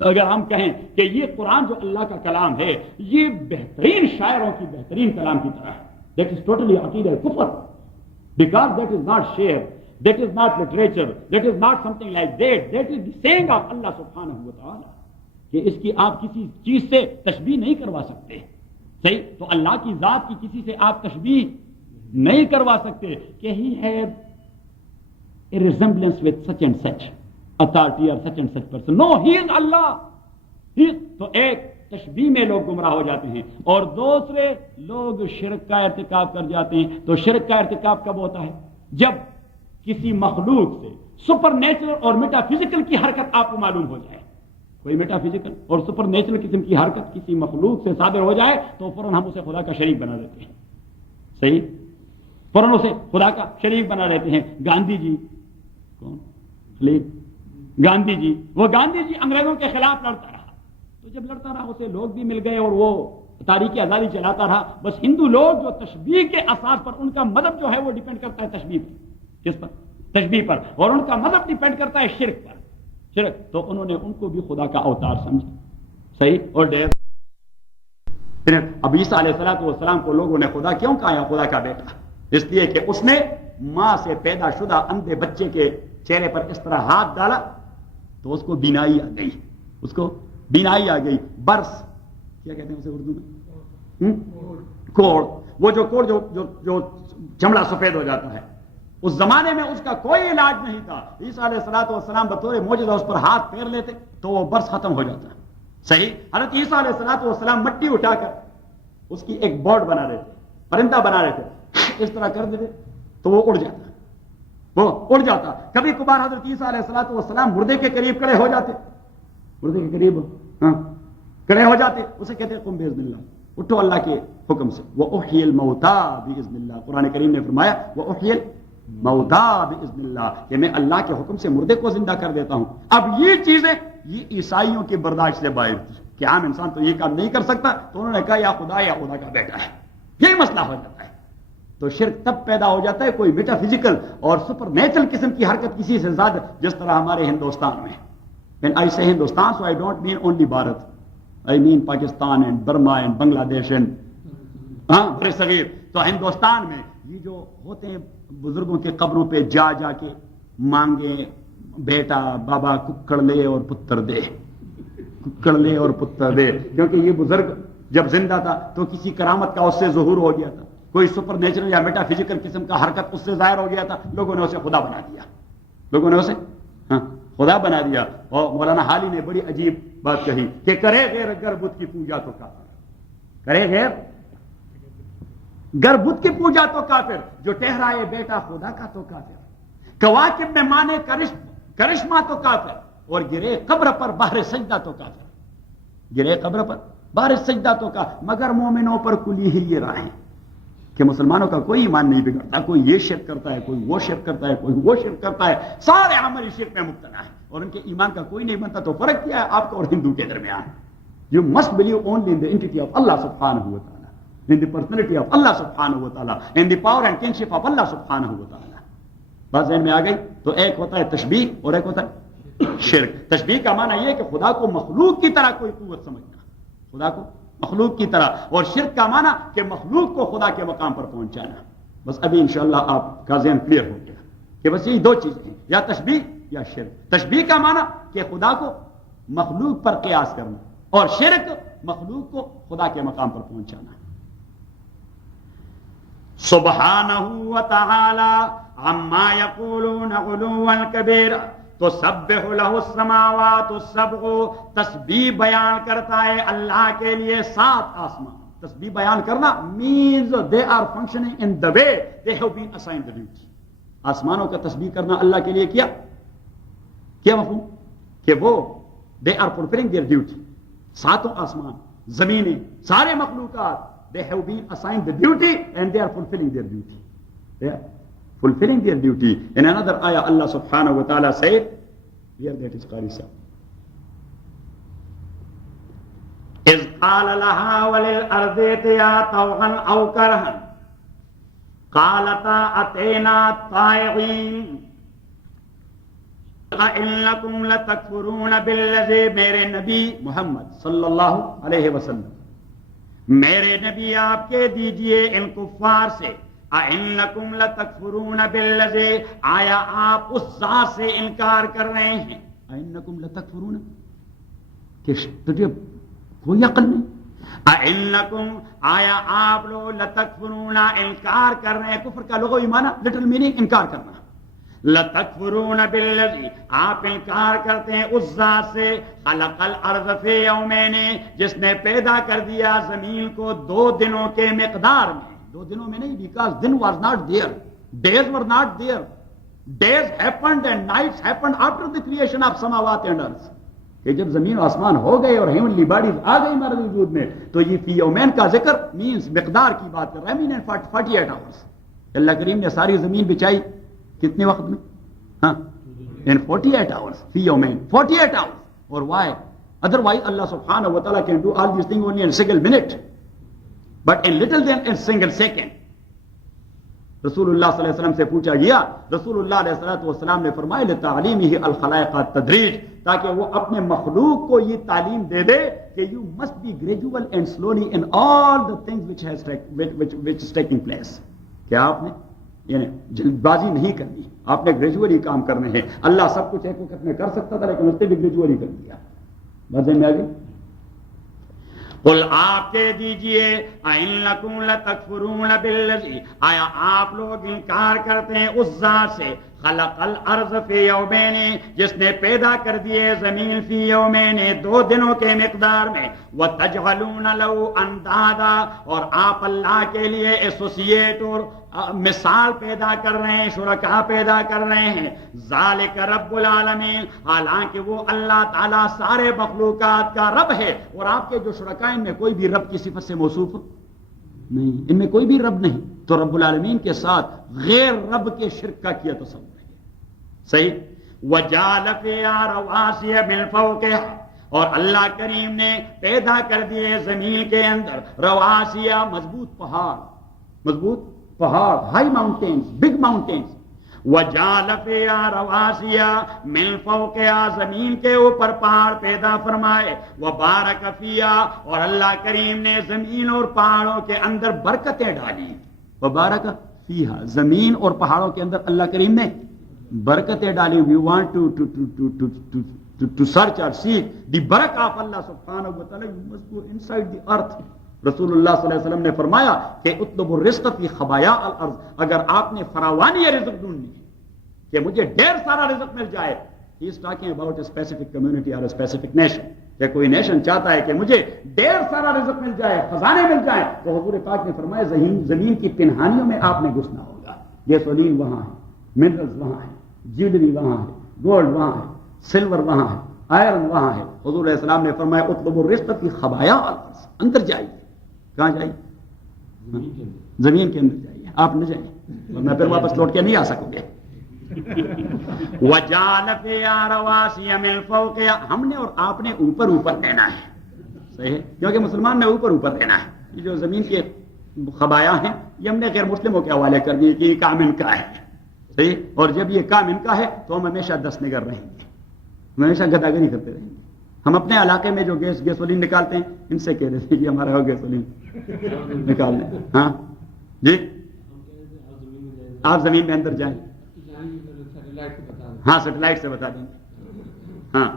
اگر ہم کہیں کہ یہ قرآن جو اللہ کا کلام ہے یہ بہترین شاعروں کی بہترین کلام کی طرح ہے, دیٹ از ٹوٹلی عقیدہ کفر, بیکاز دیٹ از ناٹ شعر, that is not literature, that is not something like that, that is the seeing of اللہ سبحانہ و تعالی, کہ اس کی آپ کسی چیز سے تشبیہ نہیں کروا سکتے. صحیح؟ تو اللہ کی ذات کی کسی سے آپ تشبیہ نہیں کروا سکتے کہ ہی ہے a resemblance with such and such authority or such and such person. No, he is Allah. تو ایک تشبیہ میں لوگ گمراہ ہو جاتے ہیں اور دوسرے لوگ شرک کا ارتکاب کر جاتے ہیں. تو شرک کا ارتکاب کب ہوتا ہے؟ جب کسی مخلوق سے سپر نیچرل اور میٹا فزیکل کی حرکت آپ کو معلوم ہو جائے. کوئی میٹا فزیکل اور سپر نیچرل قسم کی حرکت کسی مخلوق سے صادر ہو جائے تو فوراً ہم اسے خدا کا شریک بنا دیتے ہیں. صحیح؟ فوراً اسے خدا کا شریک بنا دیتے ہیں. گاندھی جی کون؟ خلیل گاندھی جی. وہ گاندھی جی انگریزوں کے خلاف لڑتا رہا. تو جب لڑتا رہا اسے لوگ بھی مل گئے اور وہ تاریخی آزادی چلاتا رہا. بس ہندو لوگ جو تشبیہ کے اساس پر ان کا مذہب جو ہے وہ ڈیپینڈ کرتا ہے تشبیہ پر. کس پر؟ تشبیہ پر. اور ان کا مذہب ڈیپینڈ کرتا ہے شرک پر. شرک. تو انہوں نے ان کو بھی خدا کا اوتار سمجھا. صحیح؟ اور ڈیر پھر اب عیسیٰ علیہ السلام کو لوگوں نے خدا کیوں کہا ہے خدا کا بیٹا؟ اس لیے کہ اس نے ماں سے پیدا شدہ اندھے بچے کے چہرے پر اس طرح ہاتھ ڈالا تو اس کو بینائی آ گئی. اس کو بینائی آ گئی. برس کیا کہتے ہیں اسے اردو میں؟ کوڑ. وہ جو کوڑ جو چمڑا سفید ہو جاتا ہے اس زمانے میں اس کا کوئی علاج نہیں تھا. عیسیٰ علیہ السلام بطور معجزہ اس پر ہاتھ پھیر لیتے تو وہ برس ختم ہو جاتا. صحیح؟ حضرت عیسیٰ علیہ السلام مٹی اٹھا کر اس کی ایک برڈ بنا دیتے, پرندہ بنا دیتے, اس طرح کر دیتے تو وہ اڑ جاتا. وہ اڑ جاتا. کبھی کبھار حضرت عیسیٰ علیہ السلام مردے کے قریب کھڑے ہو جاتے, مردے کے قریب کھڑے ہو جاتے, اسے کہتے قم باذن اللہ, اٹھو اللہ کے حکم سے. وَأُحْيِي الْمَوْتَى بِإِذْنِ اللَّهِ. قرآن کریم نے فرمایا وَأُحْيِي الْمَوْتَى بِإِذْنِ اللَّهِ کہ میں اللہ کے حکم سے مردے کو زندہ کر دیتا ہوں. اب یہ چیزیں یہ عیسائیوں کی برداشت سے باہر تھی کہ عام انسان تو یہ کام نہیں کر سکتا. تو انہوں نے کہا یا خدا کا بیٹا ہے. یہی مسئلہ ہو جاتا ہے. تو شرک تب پیدا ہو جاتا ہے کوئی میٹا فزیکل اور سپر نیچرل قسم کی حرکت کسی سے زیادہ, جس طرح ہمارے ہندوستان میں. When I say Hindustan, so I don't mean only Bharat. I mean Pakistan and Burma and Bangladesh and بر صغیر. تو ہندوستان میں یہ جو ہوتے ہیں بزرگوں کے قبروں پہ جا کے مانگے بیٹا بابا ککڑ لے اور پتر دے, ککڑ لے اور پتر دے, کیونکہ یہ بزرگ جب زندہ تھا تو کسی کرامت کا اس سے ظہور ہو گیا تھا, کوئی سپر نیچرل یا میٹا فزیکل قسم کا حرکت اس سے ظاہر ہو گیا تھا. لوگوں نے اسے خدا بنا دیا, لوگوں نے اسے خدا بنا دیا. اور مولانا حالی نے بڑی عجیب بات کہی کہ کرے غیر اگر بت کی پوجا تو کافر, کرے غیر گر بت کی پوجا تو کافر, جو ٹہرائے بیٹا خدا کا تو کافر, کواکب میں مانے کرشمہ تو کافر, اور گرے قبر پر بہر سجدہ تو کافر, گرے قبر پر بہر سجدہ تو کافر. مگر مومنوں پر کلی ہی یہ راہیں کہ مسلمانوں کا کوئی ایمان نہیں بگڑتا. کوئی یہ شرک کرتا ہے, کوئی وہ شرک کرتا ہے, کوئی وہ شرک کرتا ہے, سارے عملی شرک میں مبتلا ہیں اور ان کے ایمان کا کوئی نہیں بنتا. تو فرق کیا ہے آپ کا اور ہندو کے درمیان؟ You must believe only in the entity of Allah subhanahu wa ta'ala, in the personality of Allah subhanahu wa ta'ala, in the power and kinship of Allah subhanahu wa ta'ala. بات ذہن میں آ گئی؟ تو ایک ہوتا ہے تشبیہ اور ایک ہوتا ہے شرک. تشبیہ کا معنی یہ ہے کہ خدا کو مخلوق کی طرح کوئی قوت سمجھنا, خدا کو مخلوق کی طرح, اور شرک کا معنی کہ مخلوق کو خدا کے مقام پر پہنچانا. بس ابھی انشاءاللہ آپ کا ذہن کلیئر ہو گیا کہ بس یہی دو چیزیں ہیں, یا تشبیہ یا شرک. تشبیہ کا معنی کہ خدا کو مخلوق پر قیاس کرنا, اور شرک مخلوق کو خدا کے مقام پر پہنچانا. سبحانہ وتعالی عما یقولون علوا کبیرا تسبح لہ السماوات السبع. تسبیح بیان کرتا ہے اللہ کے لیے 7 آسمان. تسبیح بیان کرنا means they are functioning in the way they have been assigned the duty. آسمانوں کا تسبیح کرنا اللہ کے لیے کیا مفہوم کہ وہ they are fulfilling their duty. 7 آسمان, زمینیں, سارے مخلوقات they have been assigned the duty and they are fulfilling their duty. They are fulfilling their duty. In another ayah Allah subhanahu wa ta'ala said, here that is Qari Sahib, إِذْ قَالَ لَهَا وَلِلْأَرْضِ ائْتِيَا طَوْعًا أَوْ كَرْهًا قَالَتَا أَتَيْنَا طَائِعِينَ اِنَّكُمْ لَتَكْفُرُونَ بِالَّذِي. میرے نبی محمد صلی اللہ علیہ وسلم, میرے نبی آپ کے دیجئے ان کفار سے, اِنَّكُمْ لَتَكْفُرُونَ بِالَّذِي, آیا آپ اس ذات سے انکار کر رہے ہیں. اِنَّكُمْ لَتَكْفُرُونَ کہ تجھے کوئی عقل نہیں, اَإِنَّكُمْ آیا آپ لوگ لَتَكْفُرُونَ انکار کر رہے ہیں. کفر کا لغوی معنی لٹرل میننگ انکار کرنا. لَتَكْفُرُونَ بِالَّذِي آپ انکار کرتے ہیں اس ذات سے خَلَقَ الْأَرْضَ فِي يَوْمَيْنِ جس نے پیدا کر دیا زمین کو 2 دنوں کے مقدار میں. 2 دنوں میں نہیں, because din was not there, days were not there. Days happened and nights happened after the creation of samawat and earth. کہ جب زمین و آسمان ہو گئے اور ہیونلی باڈیز آ گئی ہمارے وجود میں تو یہ فی یومین کا ذکر مینس مقدار کی بات کر رہا ہے. مین 48 آورس. اللہ کریم نے ساری زمین بچائی کتنے وقت میں؟ ہاں, in 48 hours. فی یومین 48 hours. اور why? Otherwise Allah subhanahu wa ta'ala can do all these things only in a single minute, but in little than a single second. رسول اللہ صلی اللہ علیہ وسلم سے پوچھا گیا, رسول اللہ علیہ السلام نے فرمایا لِتَعْلِيمِهِ الْخَلَائِقَ التَّدْرِيجِ تاکہ وہ اپنے مخلوق کو یہ تعلیم دے دے کہ you must be gradual and slowly in all the things which is taking place. کہ آپ نے یعنی جلد بازی نہیں کرنی, آپ نے گریجولی کام کرنے ہیں. اللہ سب کچھ ایک وقت میں کر سکتا تھا لیکن اس نے بھی گریجولی کر دیا. مزے میں آ گئی. قل آپ کہہ دیجئے اَإِنَّكُمْ لَتَكْفُرُونَ بِالَّذِي آیا آپ لوگ انکار کرتے ہیں اس ذات سے خلق الارض فی یومین جس نے پیدا کر دیے زمین فی یومین 2 دنوں کے مقدار میں. وَتَجْعَلُونَ لَهُ أَنْدَادًا اور آپ اللہ کے لیے ایسوسیٹ اور مثال پیدا کر رہے ہیں, شرکاء پیدا کر رہے ہیں. ذالک رب العالمین حالانکہ وہ اللہ تعالیٰ سارے مخلوقات کا رب ہے. اور آپ کے جو شرکاء ان میں کوئی بھی رب کی صفت سے موصوف نہیں, ان میں کوئی بھی رب نہیں. تو رب العالمین کے ساتھ غیر رب کے شرک کا کیا تصور ہے. صحیح. وَجَعَلَ فِيهَا رَوَاسِيَ مِن فَوْقِهَا اور اللہ کریم نے پیدا کر دیے زمین کے اندر رواسیہ مضبوط پہاڑ, ہائی ماؤنٹینز, بگ ماؤنٹینز. وَجَعَلَ فِيهَا رَوَاسِيَ مِن فَوْقِهَا زمین کے اوپر پہاڑ پیدا فرمائے. وَبَارَكَ فِيهَا اور اللہ کریم نے زمین اور پہاڑوں کے اندر برکتیں ڈالی. وَبَارَكَ فِيهَا زمین اور پہاڑوں کے اندر اللہ کریم نے برکتیں ڈالی. We want to search or seek the barakah of Allah subhanahu wa ta'ala. You must go inside the earth. رسول اللہ صلی اللہ علیہ وسلم نے فرمایا کہ اطلب الرزق فی خبایا الارض اگر آپ نے فراوانی رزق ڈھونڈنی ہے کہ مجھے ڈھیر سارا رزق مل جائے. He is talking about a specific community or a specific nation. کہ کوئی نیشن چاہتا ہے کہ مجھے ڈھیر سارا رزق مل جائے, خزانے مل جائیں, تو حضور پاک نے فرمایا زمین کی پنہانیوں میں آپ نے گھسنا ہوگا. گیسولین وہاں ہے, منرلز وہاں ہے, جیولری وہاں ہے, گولڈ وہاں ہے, سلور وہاں ہے, آئرن وہاں ہے. حضور علیہ السلام نے فرمایا اطلب الرزق فی خبایا الارض. اندر جائیے. کہاں جائیے؟ زمین کے اندر جائیے. آپ نہ جائیں ورنہ پھر واپس لوٹ کے نہیں آ سکو گے. وَجَعَلَ فِيهَا رَوَاسِيَ مِن فَوْقِهَا ہم نے اور آپ نے اوپر لینا ہے. صحیح ہے, کیونکہ مسلمان نے اوپر لینا ہے. یہ جو زمین کے خبایا ہیں یہ ہم نے غیر مسلموں کے حوالے کر دیے کہ یہ کام ان کا ہے. صحیح. اور جب یہ کام ان کا ہے تو ہم ہمیشہ دست نگر رہیں گے, ہمیشہ گداگری کرتے رہیں گے. ہم اپنے علاقے میں جو گیسولین نکالتے ہیں ان سے کہہ دیتے ہیں کہ ہمارا گیسولین نکال لیں. ہاں جی, آپ زمین میں اندر جائیں. ہاں سیٹلائٹ سے بتا دیں. ہاں.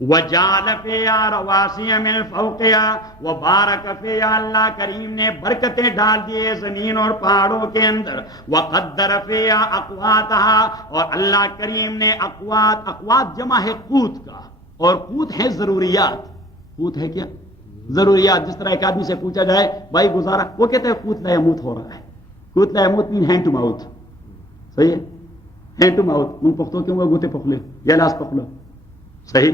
وَجَعَلَ فِيهَا رَوَاسِيَ مِن فَوْقِهَا وَبَارَكَ فِيهَا اللہ کریم نے برکتیں ڈال دیے زمین اور پہاڑوں کے اندر. وَقَدَّرَ فِيهَا أَقْوَاتَهَا اور اللہ کریم نے اقوات جمع ہے قوت کا, اور قوت ہے ضروریات. قوت ہے کیا؟ ضروریات. جس طرح ایک آدمی سے پوچھا جائے بھائی گزارا, وہ کہتے ہیں قوت لا يموت ہو رہا ہے. قوت لا يموت مین ہینڈ ٹو ماؤتھ. صحیح ہے, ہینڈ ٹو ماؤتھ. منہ پختو کیوں گوتے پخلے یا لاس پخلو. صحیح.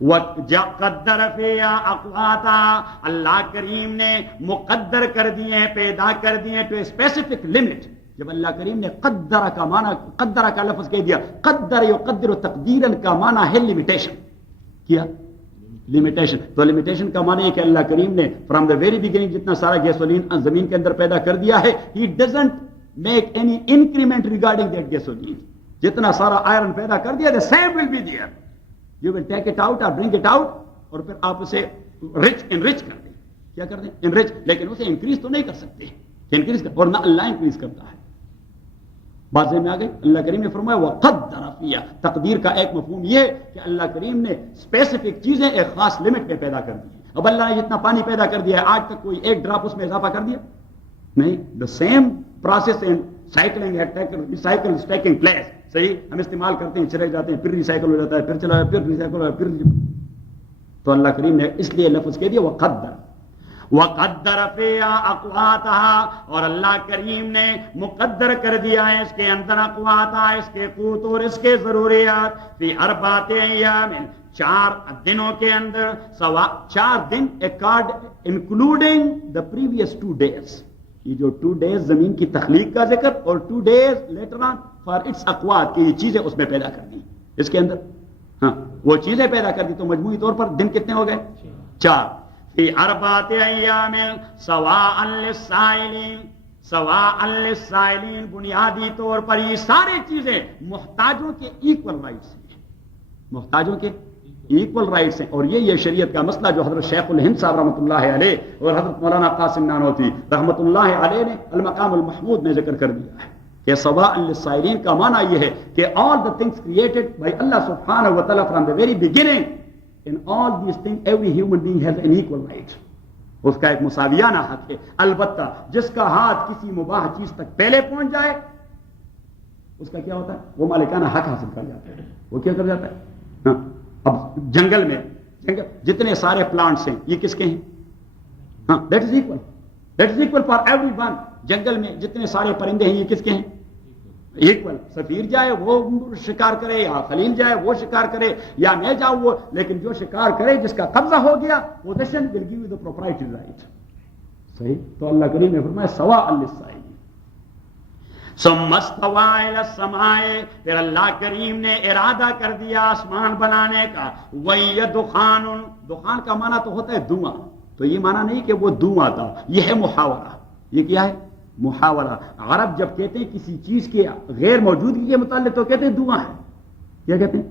وَقَدَّرَ فِيهَا أَقْوَاتَهَا اللہ کریم نے مقدر کر دیے, پیدا کر دیے ٹو اسپیسیفک لمٹ. جب اللہ کریم نے قدر کا معنی, قدر کا لفظ کہہ دیا, قدر یقدر تقدیرا کا معنی ہے لمیٹیشن. کیا لمیٹیشن؟ تو لمیٹیشن کا معنی ہے کہ اللہ کریم نے فرام دا ویری بگننگ جتنا سارا گیسولین زمین کے اندر پیدا کر دیا ہے, he doesn't make any increment regarding that gasoline. جتنا سارا آئرن پیدا کر دیا, the same will be there. You will take it out or bring it out اور پھر آپ اسے enrich کر دیں. کیا کر دیں؟ enrich. لیکن اسے انکریز تو نہیں کر سکتے, انکریز کر, اور نہ اللہ انکریز کرتا ہے. بات میں آ گئی. اللہ کریم نے فرمایا وَقَدَّرَ فِيهَا تقدیر کا ایک مفہوم یہ کہ اللہ کریم نے اسپیسیفک چیزیں ایک خاص لمٹ میں پیدا کر دی. اب اللہ نے جتنا پانی پیدا کر دیا ہے آج تک کوئی ایک ڈراپ اس میں اضافہ کر دیا نہیں. The same process in cycling recycle is taking place. صحیح, ہم استعمال کرتے ہیں, چلے جاتے ہیں, پھر ریسائیکل ہو جاتا ہے, پھر چلا پھر ریسائیکل ہو پھر. تو اللہ کریم نے اس لیے لفظ کہہ دیا وقدر فیہا اقواتہا, اور اللہ کریم نے مقدر کر دیا ہے اس کے اندر اقواتہا, اس کے قوت اور اس کے ضروریات, فی اربعۃ ایام, 4 دنوں کے اندر, 4 دن accord including the previous 2 days. یہ جو 2 days زمین کی تخلیق کا ذکر اور 2 days later on for its اقوات, کی یہ چیزیں اس میں پیدا کر دی اس کے اندر. ہاں, وہ چیزیں پیدا کر دی تو مجموعی طور پر دن کتنے ہو گئے 4. فی اربعۃ ایام سواء للسائلین, سواء للسائلین, بنیادی طور پر یہ ساری چیزیں محتاجوں کے ایکول رائٹس ہیں, محتاجوں کے ایکول رائٹس ہیں. اور یہ شریعت کا مسئلہ جو حضرت شیخ الہند صاحب رحمۃ اللہ علیہ اور حضرت مولانا قاسم نانوتوی رحمۃ اللہ علیہ نے المقام المحمود میں ذکر کر دیا ہے کہ سواء للسائلین کا معنی یہ ہے کہ all the things created by Allah subhanahu wa ta'ala from the very beginning, in all these things every human being has an equal right. اس کا ایک مساویانہ حق ہے. البتہ جس کا ہاتھ کسی مباح چیز تک پہلے پہنچ جائے اس کا کیا ہوتا ہے, وہ مالکانہ حق حاصل کر جاتا ہے. وہ کیا کر جاتا ہے. ہاں, اب جنگل میں جتنے سارے پلانٹس ہیں یہ کس کے ہیں؟ ہاں, that is equal for everyone. جنگل میں جتنے سارے پرندے ہیں یہ کس کے ہیں؟ ایکول. سفیر جائے وہ شکار کرے, یا خلیل جائے وہ شکار کرے, یا میں جاؤں وہ, لیکن جو شکار کرے جس کا قبضہ ہو گیا possession will give you the proprietary right. صحیح. تو اللہ کریم نے فرمایا سواء للسائلین. ثم استوى الى السماء, پھر اللہ کریم نے ارادہ کر دیا آسمان بنانے کا. وهي دخان, دخان کا معنی تو ہوتا ہے دھواں, تو یہ معنی نہیں کہ وہ دھواں تھا, یہ ہے محاورہ. یہ کیا ہے؟ محاورہ. عرب جب کہتے ہیں کسی چیز کے غیر موجودگی کے متعلق تو کہتے ہیں دھواں ہے. کیا کہتے ہیں؟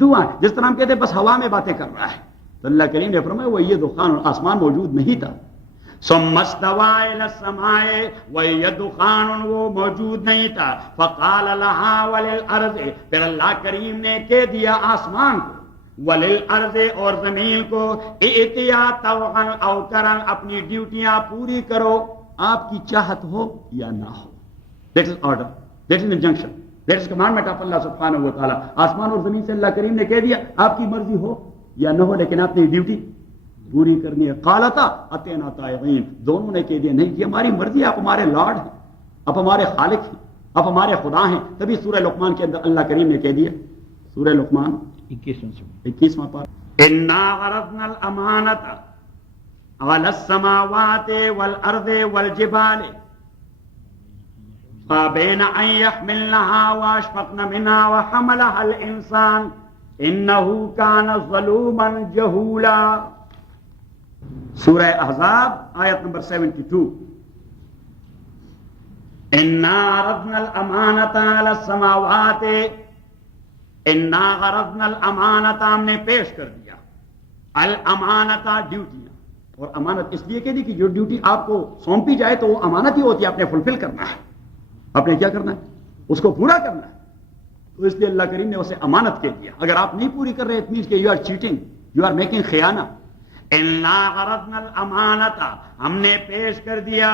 دھواں ہے. جس طرح ہم کہتے ہیں بس ہوا میں باتیں کر رہا ہے, تو اللہ کریم نے فرمایا وہ یہ دخان, آسمان موجود نہیں تھا. ثم استوى الى السماء وهي دخان, وہ موجود نہیں تھا. فقال لها وللارض, پھر اللہ کریم نے کہہ دیا آسمان کو, وللارض, اور زمین کو, ائتیا طوعا او کرا, اپنی ڈیوٹیاں پوری کرو, آپ کی چاہت ہو یا نہ ہو. That is order, that is injunction, that is commandment of اللہ سبحانہ و تعالی. آسمان اور زمین سے اللہ کریم نے کہہ دیا آپ کی مرضی ہو یا نہ ہو, لیکن آپ نے ڈیوٹی پوری کرنی ہے. قالتا اتینا طائعین, دونوں نے کہہ دیا نہیں کہ ہماری مرضی, آپ ہمارے لارڈ ہیں, آپ ہمارے خالق ہیں, آپ ہمارے خدا ہیں. تبھی سورہ لقمان کے اندر اللہ کریم نے کہہ دیا, سورہ لقمان 21واں پارہ, انا عرضنا الامانۃ علی السماوات والارض والجبال فابین ان یحملنها واشفقن منها وحملها الانسان انه کان ظلوما جہولا. سورہ احزاب آیت نمبر 72. انا عرضنا الامانۃ علی السماوات, انا عرضنا الامانۃ, ہم نے پیش کر دیا الامانۃ, ڈیوٹیاں. اور امانت اس لیے کہہ دی کہ جو ڈیوٹی آپ کو سونپی جائے تو وہ امانت ہی ہوتی ہے, آپ نے فلفل کرنا ہے, آپ نے کیا کرنا ہے, اس کو پورا کرنا ہے. تو اس لیے اللہ کریم نے اسے امانت کہہ دیا. اگر آپ نہیں پوری کر رہے اٹ مینس کہ you are cheating, you are making خیانہ. انا عرضنا الامانۃ, ہم نے پیش کر دیا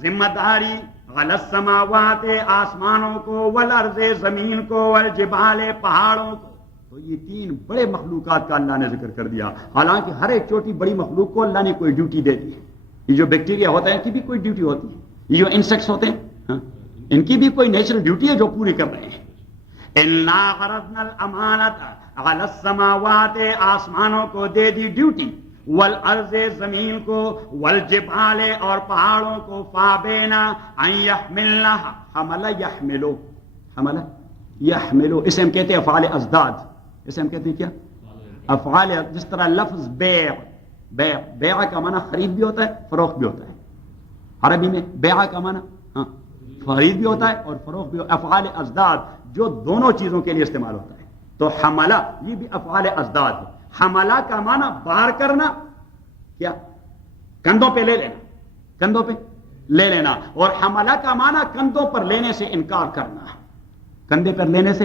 ذمہ داری, علی السماوات, آسمانوں کو, والارض, زمین کو, والجبال, پہاڑوں کو. تو یہ 3 بڑے مخلوقات کا اللہ نے ذکر کر دیا. حالانکہ ہر ایک چھوٹی بڑی مخلوق کو اللہ نے کوئی ڈیوٹی دے دی. یہ جو بیکٹیریا ہوتا ہے ان کی بھی کوئی ڈیوٹی ہوتی ہے, یہ جو انسیکٹس ہوتے ہیں ان کی بھی کوئی نیچرل ڈیوٹی ہے جو پوری کر رہے ہیں. انا عرضنا الامانۃ علی السماوات, آسمانوں کو دے دی ڈیوٹی, والارض, زمین کو, والجبال, اور پہاڑوں کو, فابینا ان یحملنها, حمل یحملو, حمل یحملو, اسے ہم کہتے ہیں افعال ازداد. اسے ہم کہتے ہیں کیا؟ افعال. جس طرح لفظ بیع, بیع کا معنی خرید بھی ہوتا ہے فروخت بھی ہوتا ہے. عربی میں بیع کا معنی خرید بھی ہوتا ہے اور فروخت بھی. افعال ازداد جو دونوں چیزوں کے لیے استعمال ہوتا ہے. تو حملہ یہ بھی افعال ازداد ہے. حملہ کا معنی بار کرنا, کیا کندھوں پہ لے لینا, کندھوں پہ لے لینا. اور حملہ کا معنی کندھوں پر لینے سے انکار کرنا, کندھے پر لینے سے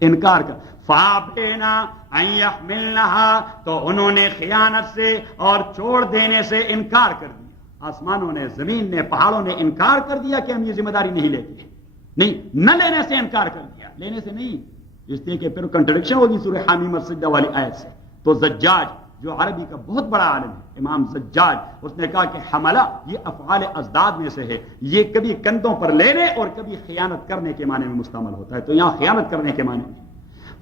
انکار کر فابینا ان یحملنها، تو انہوں نے خیانت سے اور چھوڑ دینے سے انکار کر دیا. آسمانوں نے، زمین نے، پہاڑوں نے انکار کر دیا کہ ہم یہ ذمہ داری نہیں لیتے. نہیں، نہ لینے سے انکار کر دیا، لینے سے نہیں، اس لیے کہ پھر کنٹرڈکشن ہوگی سورہ حامیم السجدہ والی آیت سے. تو زجاج جو عربی کا بہت بڑا عالم ہے، امام زجاج، اس نے کہا کہ حملہ یہ افعال ازداد میں سے ہے، یہ کبھی کندھوں پر لینے اور کبھی خیانت کرنے کے معنی میں مستعمل ہوتا ہے. تو یہاں خیانت کرنے کے معنی میں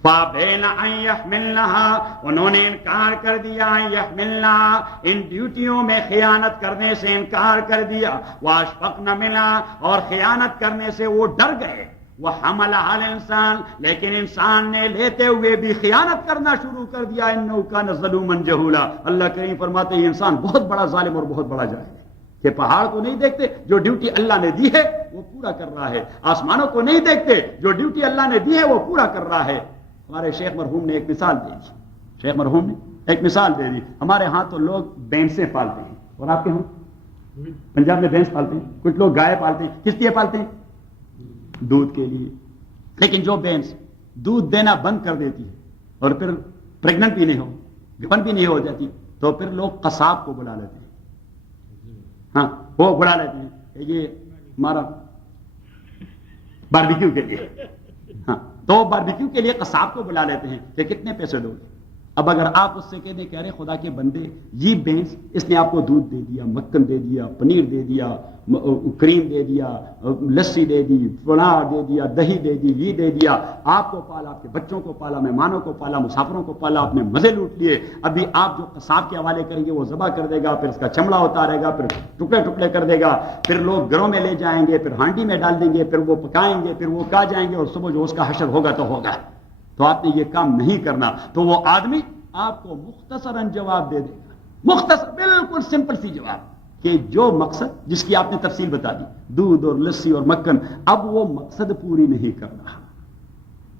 فابین ان یحملنها، انہوں نے انکار کر دیا، ان یحملنها، ان ڈیوٹیوں میں خیانت کرنے سے انکار کر دیا، واشفقن منها، اور خیانت کرنے سے وہ ڈر گئے، وحملها الانسان، لیکن انسان نے لیتے ہوئے بھی خیانت کرنا شروع کر دیا، انه کان ظلوما جہولا. اللہ کریم فرماتے ہیں یہ انسان بہت بڑا ظالم اور بہت بڑا جاہل ہے کہ پہاڑ کو نہیں دیکھتے جو ڈیوٹی اللہ نے دی ہے وہ پورا کر رہا ہے، آسمانوں کو نہیں دیکھتے جو ڈیوٹی اللہ نے دی ہے وہ پورا کر رہا ہے. ہمارے شیخ مرحوم نے ایک مثال دے دی، شیخ مرحوم نے ایک مثال دے دی. ہمارے ہاں تو لوگ بھینسیں پالتے ہیں، اور آپ کے ہاں پنجاب میں بھینس پالتے ہیں، کچھ لوگ گائے پالتے ہیں. کس لیے پالتے ہیں؟ دودھ کے لیے. لیکن جو بھینس دودھ دینا بند کر دیتی ہے اور پھر پریگننٹ بھی نہیں ہو، گپن بھی نہیں ہو جاتی، تو پھر لوگ قصاب کو بلا لیتے ہیں. ہاں، وہ بلا لیتے ہیں کہ یہ ہمارا باربیکیو کے لیے. ہاں، تو باربیکیو کے لیے قصاب کو بلا لیتے ہیں کہ کتنے پیسے دو گے. اب اگر آپ اس سے کہہ دیں کہ ارے خدا کے بندے یہ بھینس اس نے آپ کو دودھ دے دیا، مکھن دے دیا، پنیر دے دیا، کریم دے دیا، لسی دے دی، فلاں دے دیا، دہی دے دی، یہ دے دیا، آپ کو پالا، آپ کے بچوں کو پالا، مہمانوں کو پالا، مسافروں کو پالا، آپ نے مزے لوٹ لیے. ابھی آپ جو قصاب کے حوالے کریں گے وہ ذبح کر دے گا، پھر اس کا چمڑا اتارے گا، پھر ٹکڑے ٹکڑے کر دے گا، پھر لوگ گھروں میں لے جائیں گے، پھر ہانڈی میں ڈال دیں گے، پھر وہ پکائیں گے، پھر وہ کھا جائیں گے، اور صبح جو اس کا حشر ہوگا تو ہوگا. تو آپ نے یہ کام نہیں کرنا. تو وہ آدمی آپ کو مختصراً جواب دے دے گا، مختصر بالکل سمپل سی جواب، کہ جو مقصد جس کی آپ نے تفصیل بتا دی، دودھ اور لسی اور مکھن، اب وہ مقصد پوری نہیں کر رہا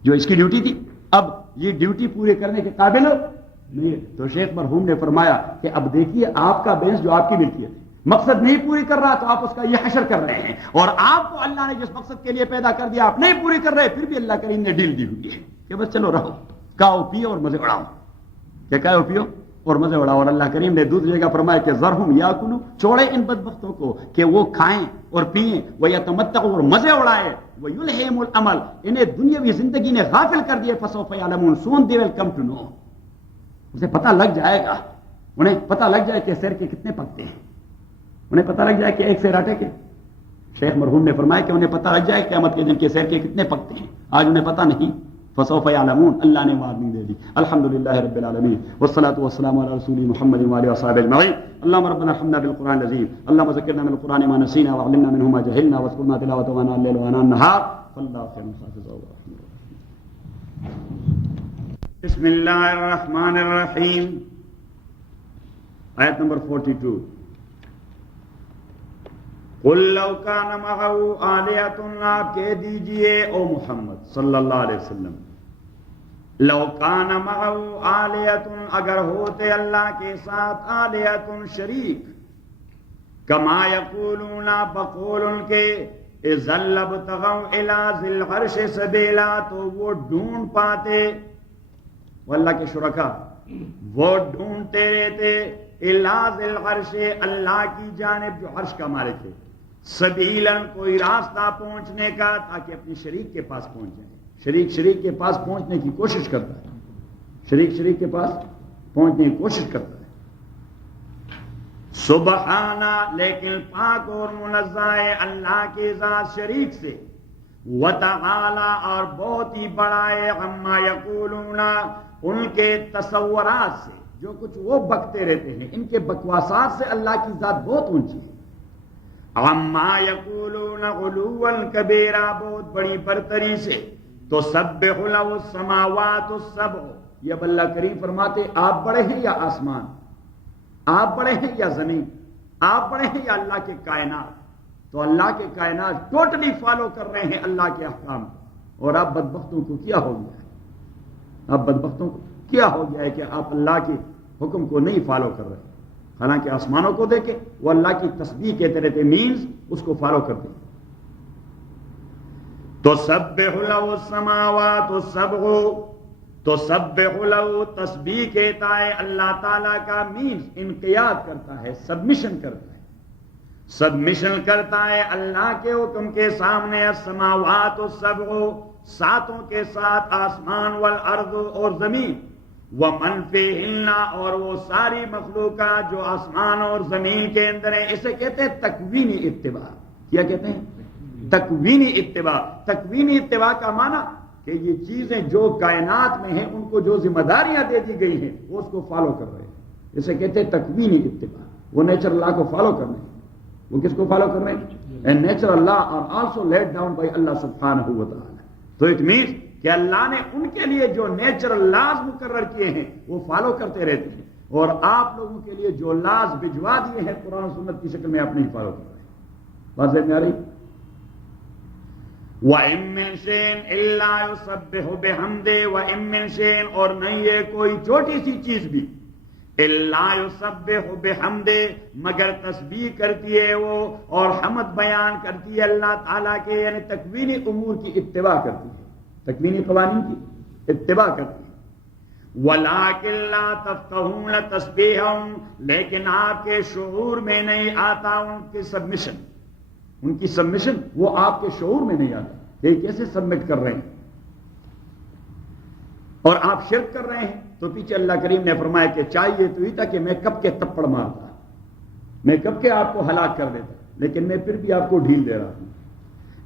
جو اس کی ڈیوٹی تھی، اب یہ ڈیوٹی پورے کرنے کے قابل نہیں. تو شیخ مرحوم نے فرمایا کہ اب دیکھیے آپ کا بھینس جو آپ کی ملکیت ہے مقصد نہیں پوری کر رہا، تو آپ اس کا یہ حشر کر رہے ہیں، اور آپ کو اللہ نے جس مقصد کے لیے پیدا کر دیا آپ نہیں پوری کر رہے، پھر بھی اللہ کریم نے ڈیل دی ہوئی ہے کہ بس چلو رہو، کھاؤ پیو اور مزے اڑاؤ. کہ کھاؤ پیو اور مزے اڑاؤ. اور اللہ کریم نے دوسری جگہ فرمایا کہ ذرہم یاکلوا، چھوڑے ان بدبختوں کو کہ وہ کھائیں اور پیئیں، ویتمتعوا، اور مزے اڑائے، ویلہم الامل، انہیں دنیاوی زندگی نے غافل کر دیے. فسوف یعلمون، سون دے ول کم ٹو نو، اسے پتہ لگ جائے گا، انہیں پتہ لگ جائے کہ سیر کے کتنے پکتے ہیں، انہیں پتہ لگ جائے کہ ایک سیر آٹے کے. شیخ مرحوم نے فرمایا کہ انہیں پتہ لگ جائے قیامت کے دن کے سیر کے کتنے پکتے ہیں، آج انہیں پتہ نہیں. فسوف یعلمون، اللہ نے وارننگ دے دی. الحمدللہ رب العالمین، والصلاة والسلام علی رسول محمد وآلہ وصحبہ اجمعین. اللهم ربنا ارحمنا بالقرآن العظیم، اللهم ذکرنا من القرآن ما نسینا وعلمنا منه ما جهلنا واذكرنا تلاوته آناء الليل وآناء النهار فالله خير حافظا ورحمة. بسم اللہ الرحمن الرحیم، آیت نمبر 42. قل لو کان معه آلہۃ، آپ کہہ دیجئے او محمد صلی اللہ علیہ وسلم، لو کان معه آلہۃ، اگر ہوتے اللہ کے ساتھ آلہۃ شریک، کما یقولون، بقول ان کے، اذا لابتغوا الی ذی العرش سبیلا، تو وہ ڈھونڈ پاتے، وہ اللہ کے شرکا وہ ڈھونڈتے رہتے، الی ذی العرش، اللہ کی جانب جو عرش کا مالک ہے، سبیلاً، کوئی راستہ پہنچنے کا، تاکہ اپنی شریک کے پاس پہنچ جائے. شریک کے پاس پہنچنے کی کوشش کرتا ہے، شریک کے پاس پہنچنے کی کوشش کرتا ہے. سبحانہ، لیکن پاک اور منزہ ہے اللہ کی ذات شریک سے، وتعالی، اور بہت ہی بڑا ہے، عما یقولون، ان کے تصورات سے، جو کچھ وہ بکتے رہتے ہیں، ان کے بکواسات سے اللہ کی ذات بہت اونچی ہے. عما یقولون علوا کبیرا، بہت بڑی برتری سے. تو تسبح له السماوات السبع، یہ اب اللہ کریم فرماتے آپ بڑے ہیں یا آسمان، آپ بڑے ہیں یا زمین، آپ بڑے ہیں یا اللہ کے کائنات. تو اللہ کے کائنات ٹوٹلی فالو کر رہے ہیں اللہ کے احکام، اور آپ بدبختوں کو کیا ہو گیا ہے، آپ بدبختوں کو کیا ہو گیا ہے کہ آپ اللہ کے حکم کو نہیں فالو کر رہے. حالانکہ آسمانوں کو دیکھے وہ اللہ کی تسبیح کہتے رہتے، مینز اس کو فالو کرتے. تسبح له السماوات السبع، تسبح له تسبیح کہتا ہے اللہ تعالیٰ کا، مینز انقیاد کرتا ہے، سبمیشن کرتا ہے، سبمیشن کرتا ہے اللہ کے حکم کے سامنے، السماوات السبع، ساتوں کے ساتھ آسمان والارض اور زمین، ومن فیہن اور وہ ساری مخلوقات جو آسمان اور زمین کے اندر ہیں، اسے کہتے ہیں تکوینی اتباع۔ کیا کہتے ہیں؟ تکوینی اتباع۔ تکوینی اتباع کا معنی کہ یہ چیزیں جو کائنات میں ہیں ان کو جو ذمہ داریاں دے دی گئی ہیں وہ اس کو فالو کر رہے ہیں، اسے کہتے ہیں تکوینی اتباع۔ وہ نیچر لا کو فالو کر رہے ہیں۔ وہ کس کو فالو کر رہے ہیں؟ نیچرل لا اور آلسو لیڈ ڈاؤن بائی اللہ سبحانہ و تعالی۔ تو اٹ مینس کہ اللہ نے ان کے لیے جو نیچرل لاز مقرر کیے ہیں وہ فالو کرتے رہتے ہیں، اور آپ لوگوں کے لیے جو لاز بھجوا دیے ہیں قرآن و سنت کی شکل میں آپ نہیں فالو کر رہے ہیں۔ بات سمجھ میں آ رہی؟ وَإِن مِّن شَيْءٍ إِلَّا يُسَبِّحُ بِحَمْدِهِ وَإِن مِّن شَيْءٍ اور نہیں ہے کوئی چھوٹی سی چیز بھی إِلَّا يُسَبِّحُ بِحَمْدِهِ مگر تسبیح کرتی ہے وہ اور حمد بیان کرتی ہے اللہ تعالیٰ کے، یعنی تکوینی امور کی اتباع کرتی ہے، تکوینی قوانین کی اتباع کرتی ہے۔ وَلَٰكِن لَّا تَفْقَهُونَ تَسْبِيحَهُمْ لیکن آپ کے شعور میں نہیں آتا ان کی سبمیشن، ان کی سبمیشن وہ آپ کے شعور میں نہیں آتا کہ یہ کیسے سبمٹ کر رہے ہیں، اور آپ شرک کر رہے ہیں۔ تو پیچھے اللہ کریم نے فرمایا کہ چاہیے تو ہی تھا کہ میں کب کے تپڑ مارتا، میں کب کے آپ کو ہلاک کر دیتا، لیکن میں پھر بھی آپ کو ڈھیل دے رہا ہوں۔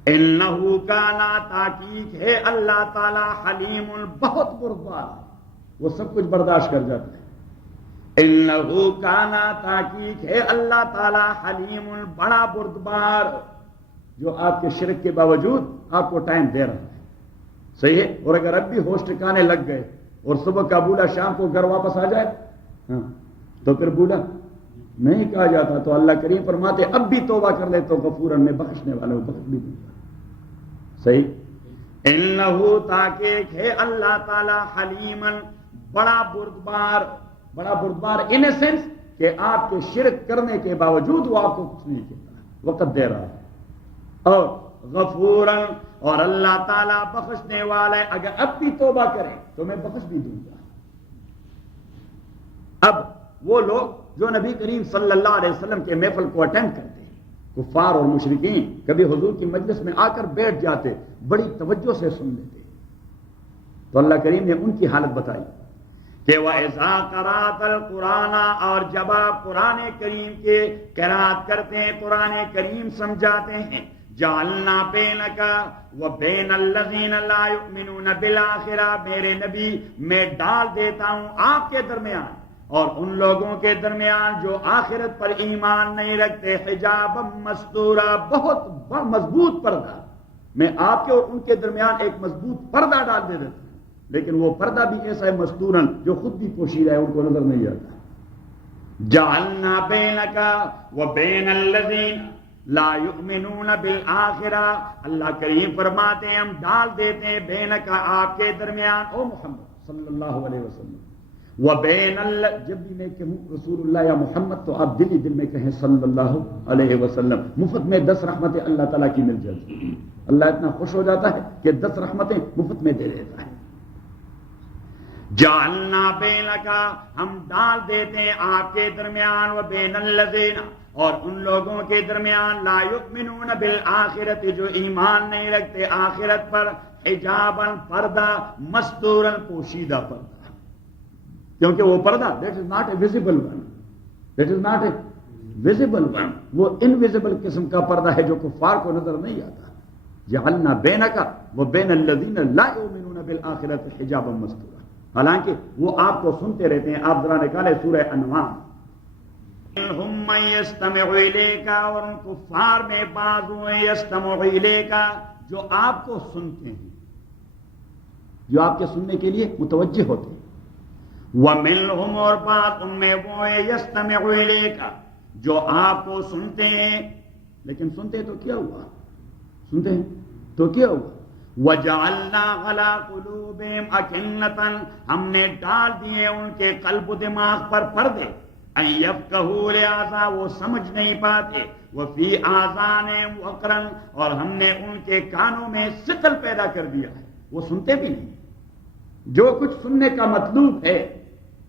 انہو کانا تحقیق ہے اللہ تعالی حلیم بہت بردبار، وہ سب کچھ برداشت کر جاتا ہے۔ انہو کانا تحقیق ہے اللہ تعالی حلیم بڑا بردبار، جو آپ کے شرک کے باوجود آپ کو ٹائم دے رہا ہے، صحیح ہے۔ اور اگر اب بھی ہوش ٹھکانے لگ گئے اور صبح کا بولا شام کو گھر واپس آ جائے تو پھر بولا نہیں کہا جاتا، تو اللہ کریم فرماتے اب بھی توبہ کر لے تو غفوراً میں بخشنے والا ہوں، بخش بھی دوں گا، صحیح۔ انہو تحقیق ہے اللہ تعالی حلیمن بڑا بردبار، بڑا بردبار ان اے سینس کہ آپ کے شرک کرنے کے باوجود وہ آپ کو کچھ نہیں کہتا، وقت دے رہا ہے، اور غفوراً اور اللہ تعالیٰ بخشنے والا ہے، اگر اب بھی توبہ کریں تو میں بخش بھی دوں گا۔ اب وہ لوگ جو نبی کریم صلی اللہ علیہ وسلم کے محفل کو اٹینڈ کرتے ہیں، کفار اور مشرکین کبھی حضور کی مجلس میں آ کر بیٹھ جاتے، بڑی توجہ سے سن لیتے، تو اللہ کریم نے ان کی حالت بتائی کہ وَإِذَا قَرَأْتَ الْقُرْآنَ اور جب آپ قرآن کریم کے قرأت کرتے ہیں، قرآن کریم سمجھاتے ہیں، جعلنا بینک وبین الذین لا یؤمنون بالآخرہ، میرے نبی میں ڈال دیتا ہوں آپ کے درمیان اور ان لوگوں کے درمیان جو آخرت پر ایمان نہیں رکھتے، حجابا مستورا، بہت مضبوط پردہ، میں آپ کے اور ان کے درمیان ایک مضبوط پردہ ڈال دے دیتا ہوں، لیکن وہ پردہ بھی ایسا ہے مستورن جو خود بھی پوشیدہ ہے، ان کو نظر نہیں آتا۔ جعلنا بینک وبین الذین لا یؤمنون بالآخرہ، اللہ کریم فرماتے ہیں ہم ڈال دیتے ہیں بینک آپ کے درمیان، او محمد صلی اللہ علیہ وسلم، وبین جب بھی میں کہوں رسول اللہ یا محمد تو آپ دل ہی دل میں کہیں صلی اللہ علیہ وسلم، مفت میں 10 رحمتیں اللہ تعالیٰ کی مل جاتی ہیں، اللہ اتنا خوش ہو جاتا ہے کہ 10 رحمتیں مفت میں دے دیتا ہے۔ جعلنا بینکا، ہم ڈال دیتے ہیں آپ کے درمیان، وبین الذین اور ان لوگوں کے درمیان لا یؤمنون بالآخرت جو ایمان نہیں رکھتے آخرت پر، حجابا پردہ، مستورا پوشیدہ پردہ، کیونکہ وہ پردہ that is not a visible one, that is not a visible one, وہ انویزیبل قسم کا پردہ ہے جو کفار کو نظر نہیں آتا۔ جعلنا بینکا وبین الذین لا یؤمنون بالآخرت حجابا مستورا، حالانکہ وہ آپ کو سنتے رہتے ہیں۔ آپ ذرا نکالے سورہ انعام، ہم من یستمع الیک، اور ان کفار میں بعض ہوئے یستمع الیک جو آپ کو سنتے ہیں، جو آپ کے سننے کے لیے متوجہ ہوتے ہیں، ومنہم اور بعض ان میں وہ ہے یستمع الیک جو آپ کو سنتے ہیں، لیکن سنتے تو کیا ہوا، سنتے ہیں تو کیا ہوا، وَجَعَلْنَا عَلَىٰ قُلُوبِهِمْ أَكِنَّةً ہم نے ڈال دیے ان کے قلب و دماغ پر پردے، أَن يَفْقَهُوا لہذا وہ سمجھ نہیں پاتے، وفی آذانہم وقرا، اور ہم نے ان کے کانوں میں ثقل پیدا کر دیا ہے، وہ سنتے بھی نہیں۔ جو کچھ سننے کا مطلوب ہے،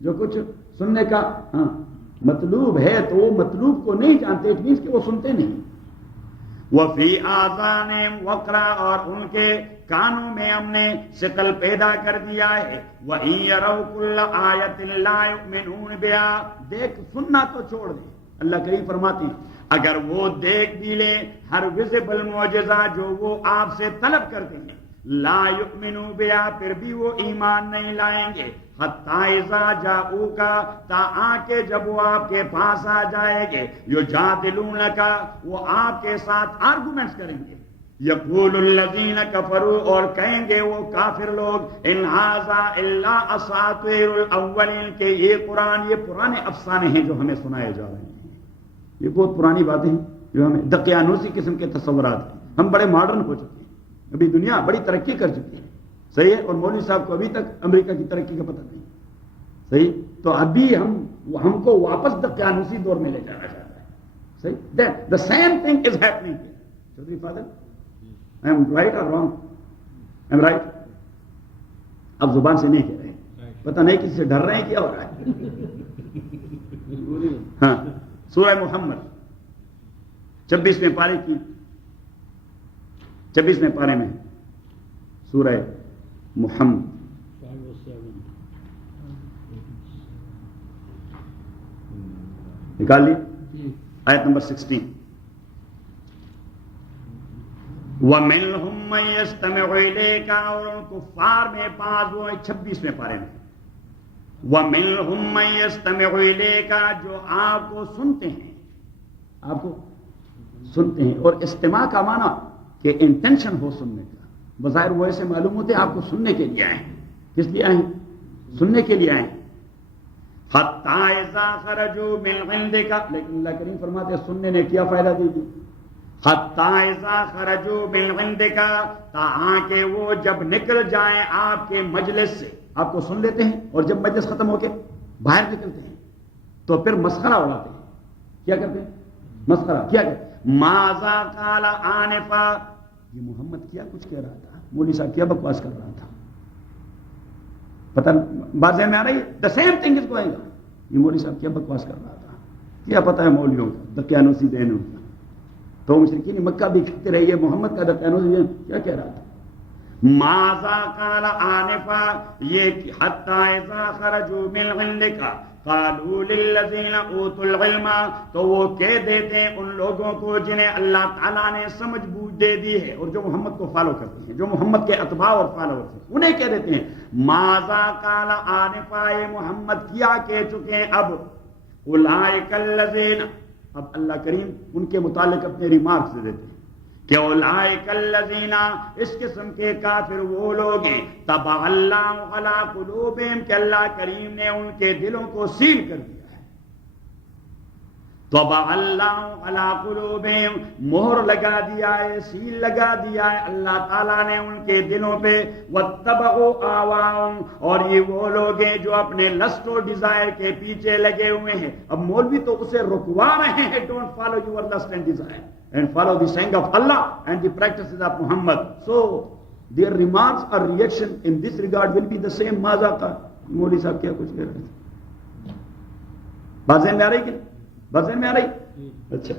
جو کچھ سننے کا مطلوب ہے تو وہ مطلوب کو نہیں جانتے، اٹ مینس کہ وہ سنتے نہیں۔ وفی آذانہم وقرا، اور ان کے کانوں میں ہم نے ثقل پیدا کر دیا ہے۔ وَإِن يَرَوْا كُلَّ آیَةٍ لَا يُؤْمِنُونَ بِهَا، دیکھ سننا تو چھوڑ دیں، اللہ کریم فرماتے ہیں اگر وہ دیکھ بھی لیں ہر ویزیبل معجزہ جو وہ آپ سے طلب کرتے ہیں، لا یؤمنوا بہا، پھر بھی وہ ایمان نہیں لائیں گے، حتی اذا جاؤک، تا آکے جب وہ آپ کے پاس آ جائیں گے، یجادلونک، وہ آپ کے ساتھ آرگومنٹس کریں گے، یقول الذین کفروا، اور کہیں گے وہ کافر لوگ، ان ھذا الا اساطیر الاولین، کہ یہ قرآن یہ پرانے افسانے ہیں جو ہمیں سنائے جا رہے ہیں، یہ بہت پرانی باتیں ہیں جو ہمیں دقیانوسی قسم کے تصورات ہیں، ہم بڑے ماڈرن ہو چکے ہیں، ابھی دنیا بڑی ترقی کر چکی ہے، صحیح ہے، اور مولوی صاحب کو ابھی تک امریکہ کی ترقی کا پتہ نہیں، صحیح، تو ابھی ہم کو واپس دقیانوسی دور میں لے جانا چاہتا ہے، صحیح، the same thing is happening here. Chaudhry Fazil, I am right or wrong? I am right? اب زبان سے نہیں کہہ رہے، پتہ نہیں کسی سے ڈر رہے ہیں، کیا ہو رہا ہے؟ ہاں، سورہ محمد 26ویں پارے کی 26ویں پارے میں سورہ محمد نکال لی آیت نمبر 16، وَمِنْهُمْ مَنْ يَسْتَمِعُ إِلَيْكَ، اور ان کفار میں بعض وہ 26ویں پارے میں، وَمِنْهُمْ مَنْ يَسْتَمِعُ إِلَيْكَ، جو آپ کو سنتے ہیں، آپ کو سنتے ہیں، اور استماع کا معنی کہ انٹینشن ہو سننے کا، بظاہر وہ ایسے معلوم ہوتے ہیں آپ کو سننے کے لیے آئے ہیں، کس لیے آئے ہیں؟ سننے کے لیے آئے ہیں، حَتَّى إِذَا خَرَجُوا مِنْ عِنْدِكَ، لیکن اللہ کریم فرماتے ہیں سننے نے کیا فائدہ دی دی، حَتَّى إِذَا خَرَجُوا مِنْ عِنْدِكَ، تاہاں کہ وہ جب نکل جائیں آپ کے مجلس سے، آپ کو سن لیتے ہیں اور جب مجلس ختم ہو کے باہر نکلتے ہیں تو پھر مسخرہ اڑاتے ہیں، کیا کرتے ہیں؟ مسخرہ کیا کرتے ہیں؟ ماذا قال آنفا، یہ محمد کیا کچھ کہہ رہا تھا، مولوی صاحب کیا بکواس کر رہا تھا، پتہ بات ذہن میں آ رہی ہے؟ the same thing is going on، یہ مولوی صاحب کیا بکواس کر رہا تھا، کیا پتہ ہے مولویوں کا دقیانوسی ذہن کا، تو مشرکین مکہ بھی کہتے رہے یہ محمد کا دقیانوسی ذہن کیا کہہ رہا تھا، ماذا قال آنفا، یہ حتی اذا خرجوا من عندک قالوا للذین اوتوا العلم، تو وہ کہہ دیتے ہیں ان لوگوں کو جنہیں اللہ تعالیٰ نے سمجھ بوجھ دے دی ہے اور جو محمد کو فالو کرتے ہیں، جو محمد کے اتباع اور فالوورز ہیں، انہیں کہہ دیتے ہیں ماذا قال آنفا، یہ محمد کیا کہہ چکے ہیں اب، اولئک الذین، اب اللہ کریم ان کے متعلق اپنے ریمارکس دے دیتے ہیں کہ اولئک الذین، اس قسم کے کافر وہ لوگ ہیں، طبع اللہ علی قلوبہم، کہ اللہ کریم نے ان کے دلوں کو سیل کر دیا ہے، طبع اللہ علی قلوبہم، مہر لگا دیا ہے، سیل لگا دیا ہے اللہ تعالیٰ نے ان کے دلوں پہ، واتبعوا اہواءہم، اور یہ وہ لوگ ہیں جو اپنے لسٹ و ڈیزائر کے پیچھے لگے ہوئے ہیں، اب مولوی تو اسے رکوا رہے ہیں، don't follow your list and desire and follow the saying of Allah and the practices of Muhammad. So their remarks or reaction in this regard will be the same. ماذا قال، مولوی صاحب کیا کچھ کہہ رہے تھے، بات ذہن میں آ رہی کہ بات ذہن میں آ رہی؟ اچھا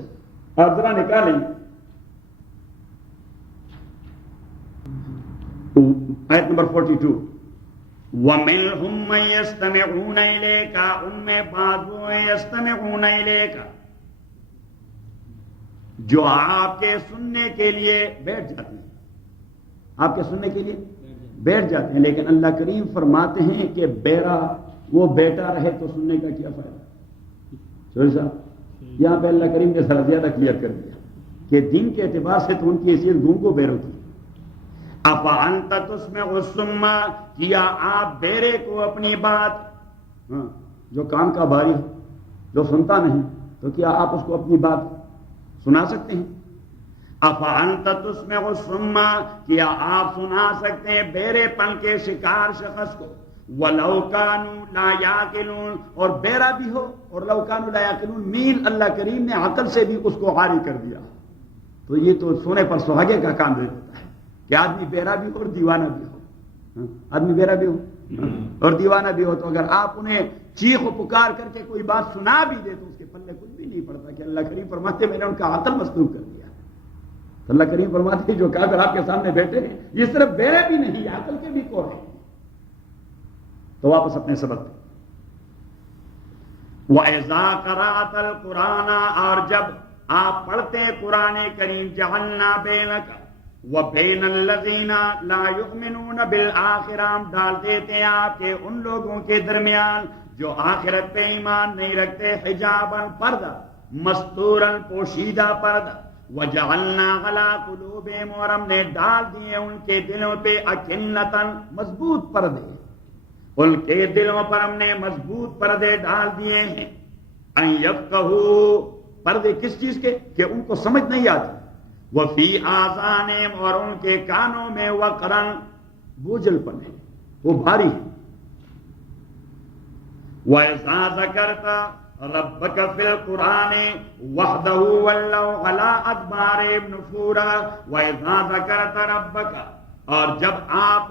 آپ ذرا نکالیں آیت نمبر 42، وَمِنْهُمْ مَنْ يَسْتَمِعُونَ إِلَيْكَ، ان میں بعض وہ ہیں يَسْتَمِعُونَ إِلَيْكَ جو آپ کے سننے کے لیے بیٹھ جاتے ہیں، آپ کے سننے کے لیے بیٹھ جاتے ہیں، لیکن اللہ کریم فرماتے ہیں کہ بیرا وہ بیٹا رہے تو سننے کا کیا فائدہ، چوہدری صاحب یہاں پہ اللہ کریم نے ذرا زیادہ کلیئر کر دیا کہ دین کے اعتبار سے تو ان کی حیثیت گونگ و بیرو تھی، افانت تسمع الصم، کیا آپ بیرے کو اپنی بات، جو کان کا بھاری ہے جو سنتا نہیں، تو کیا آپ اس کو اپنی بات سنا سکتے ہیں؟ افانت تسمع الصم، کیا آپ سنا سکتے ہیں بیرے پن کے شکار شخص کو، وَلَوْ كَانُوا لَا يَعْقِلُونَ، اور بہرا بھی ہو، اور لَوْ كَانُوا لَا يَعْقِلُونَ میل اللہ کریم نے عقل سے بھی اس کو عاری کر دیا. تو یہ تو سونے پر سہاگے کا کام دے دیتا ہے کہ آدمی بہرا بھی ہو اور دیوانہ بھی ہو. آدمی بہرا بھی ہو اور دیوانہ بھی ہو تو اگر آپ انہیں چیخ و پکار کر کے کوئی بات سنا بھی دے تو اس کے پلے کچھ بھی نہیں پڑتا کہ اللہ کریم فرماتے میں نے ان کا عقل مسلوب کر دیا. تو اللہ کریم فرماتے ہیں جو کافر آپ کے سامنے بیٹھے ہیں یہ صرف بہرے بھی نہیں عقل کے بھی کور ہیں. تو واپس اپنے سبق پہ. وَإِذَا قَرَأْتَ الْقُرْآنَ، اور جب آپ پڑھتے ہیں قرآن کریم، جَعَلْنَا بَيْنَكَ وَبَيْنَ الَّذِينَ لَا يُؤْمِنُونَ بِالْآخِرَةِ، ہم ڈال دیتے ہیں آپ کے ان لوگوں کے درمیان جو آخرت پہ ایمان نہیں رکھتے، حجاباً پردہ، مستوراً پوشیدہ پردہ، وَجَعَلْنَا عَلَىٰ قُلُوبِهِمْ، اور ہم نے ڈال دیے ان کے دلوں پہ أَكِنَّةً مضبوط پردے، ان کے دلوں پر ہم نے مضبوط پردے ڈال دیے ہیں. ان یفقہوا، پردے کس چیز کے؟ کہ ان کو سمجھ نہیں آتی. وفی آذانہم، اور ان کے کانوں میں وقرن، بوجھل پن ہے، وہ بھاری ہے. وَإِذَا ذَكَرْتَ رَبَّكَ فِي الْقُرْآنِ وَحْدَهُ وَلَّوْا عَلَىٰ أَدْبَارِهِمْ نُفُورًا. وَإِذَا ذَكَرْتَ رَبَّكَ، اور جب آپ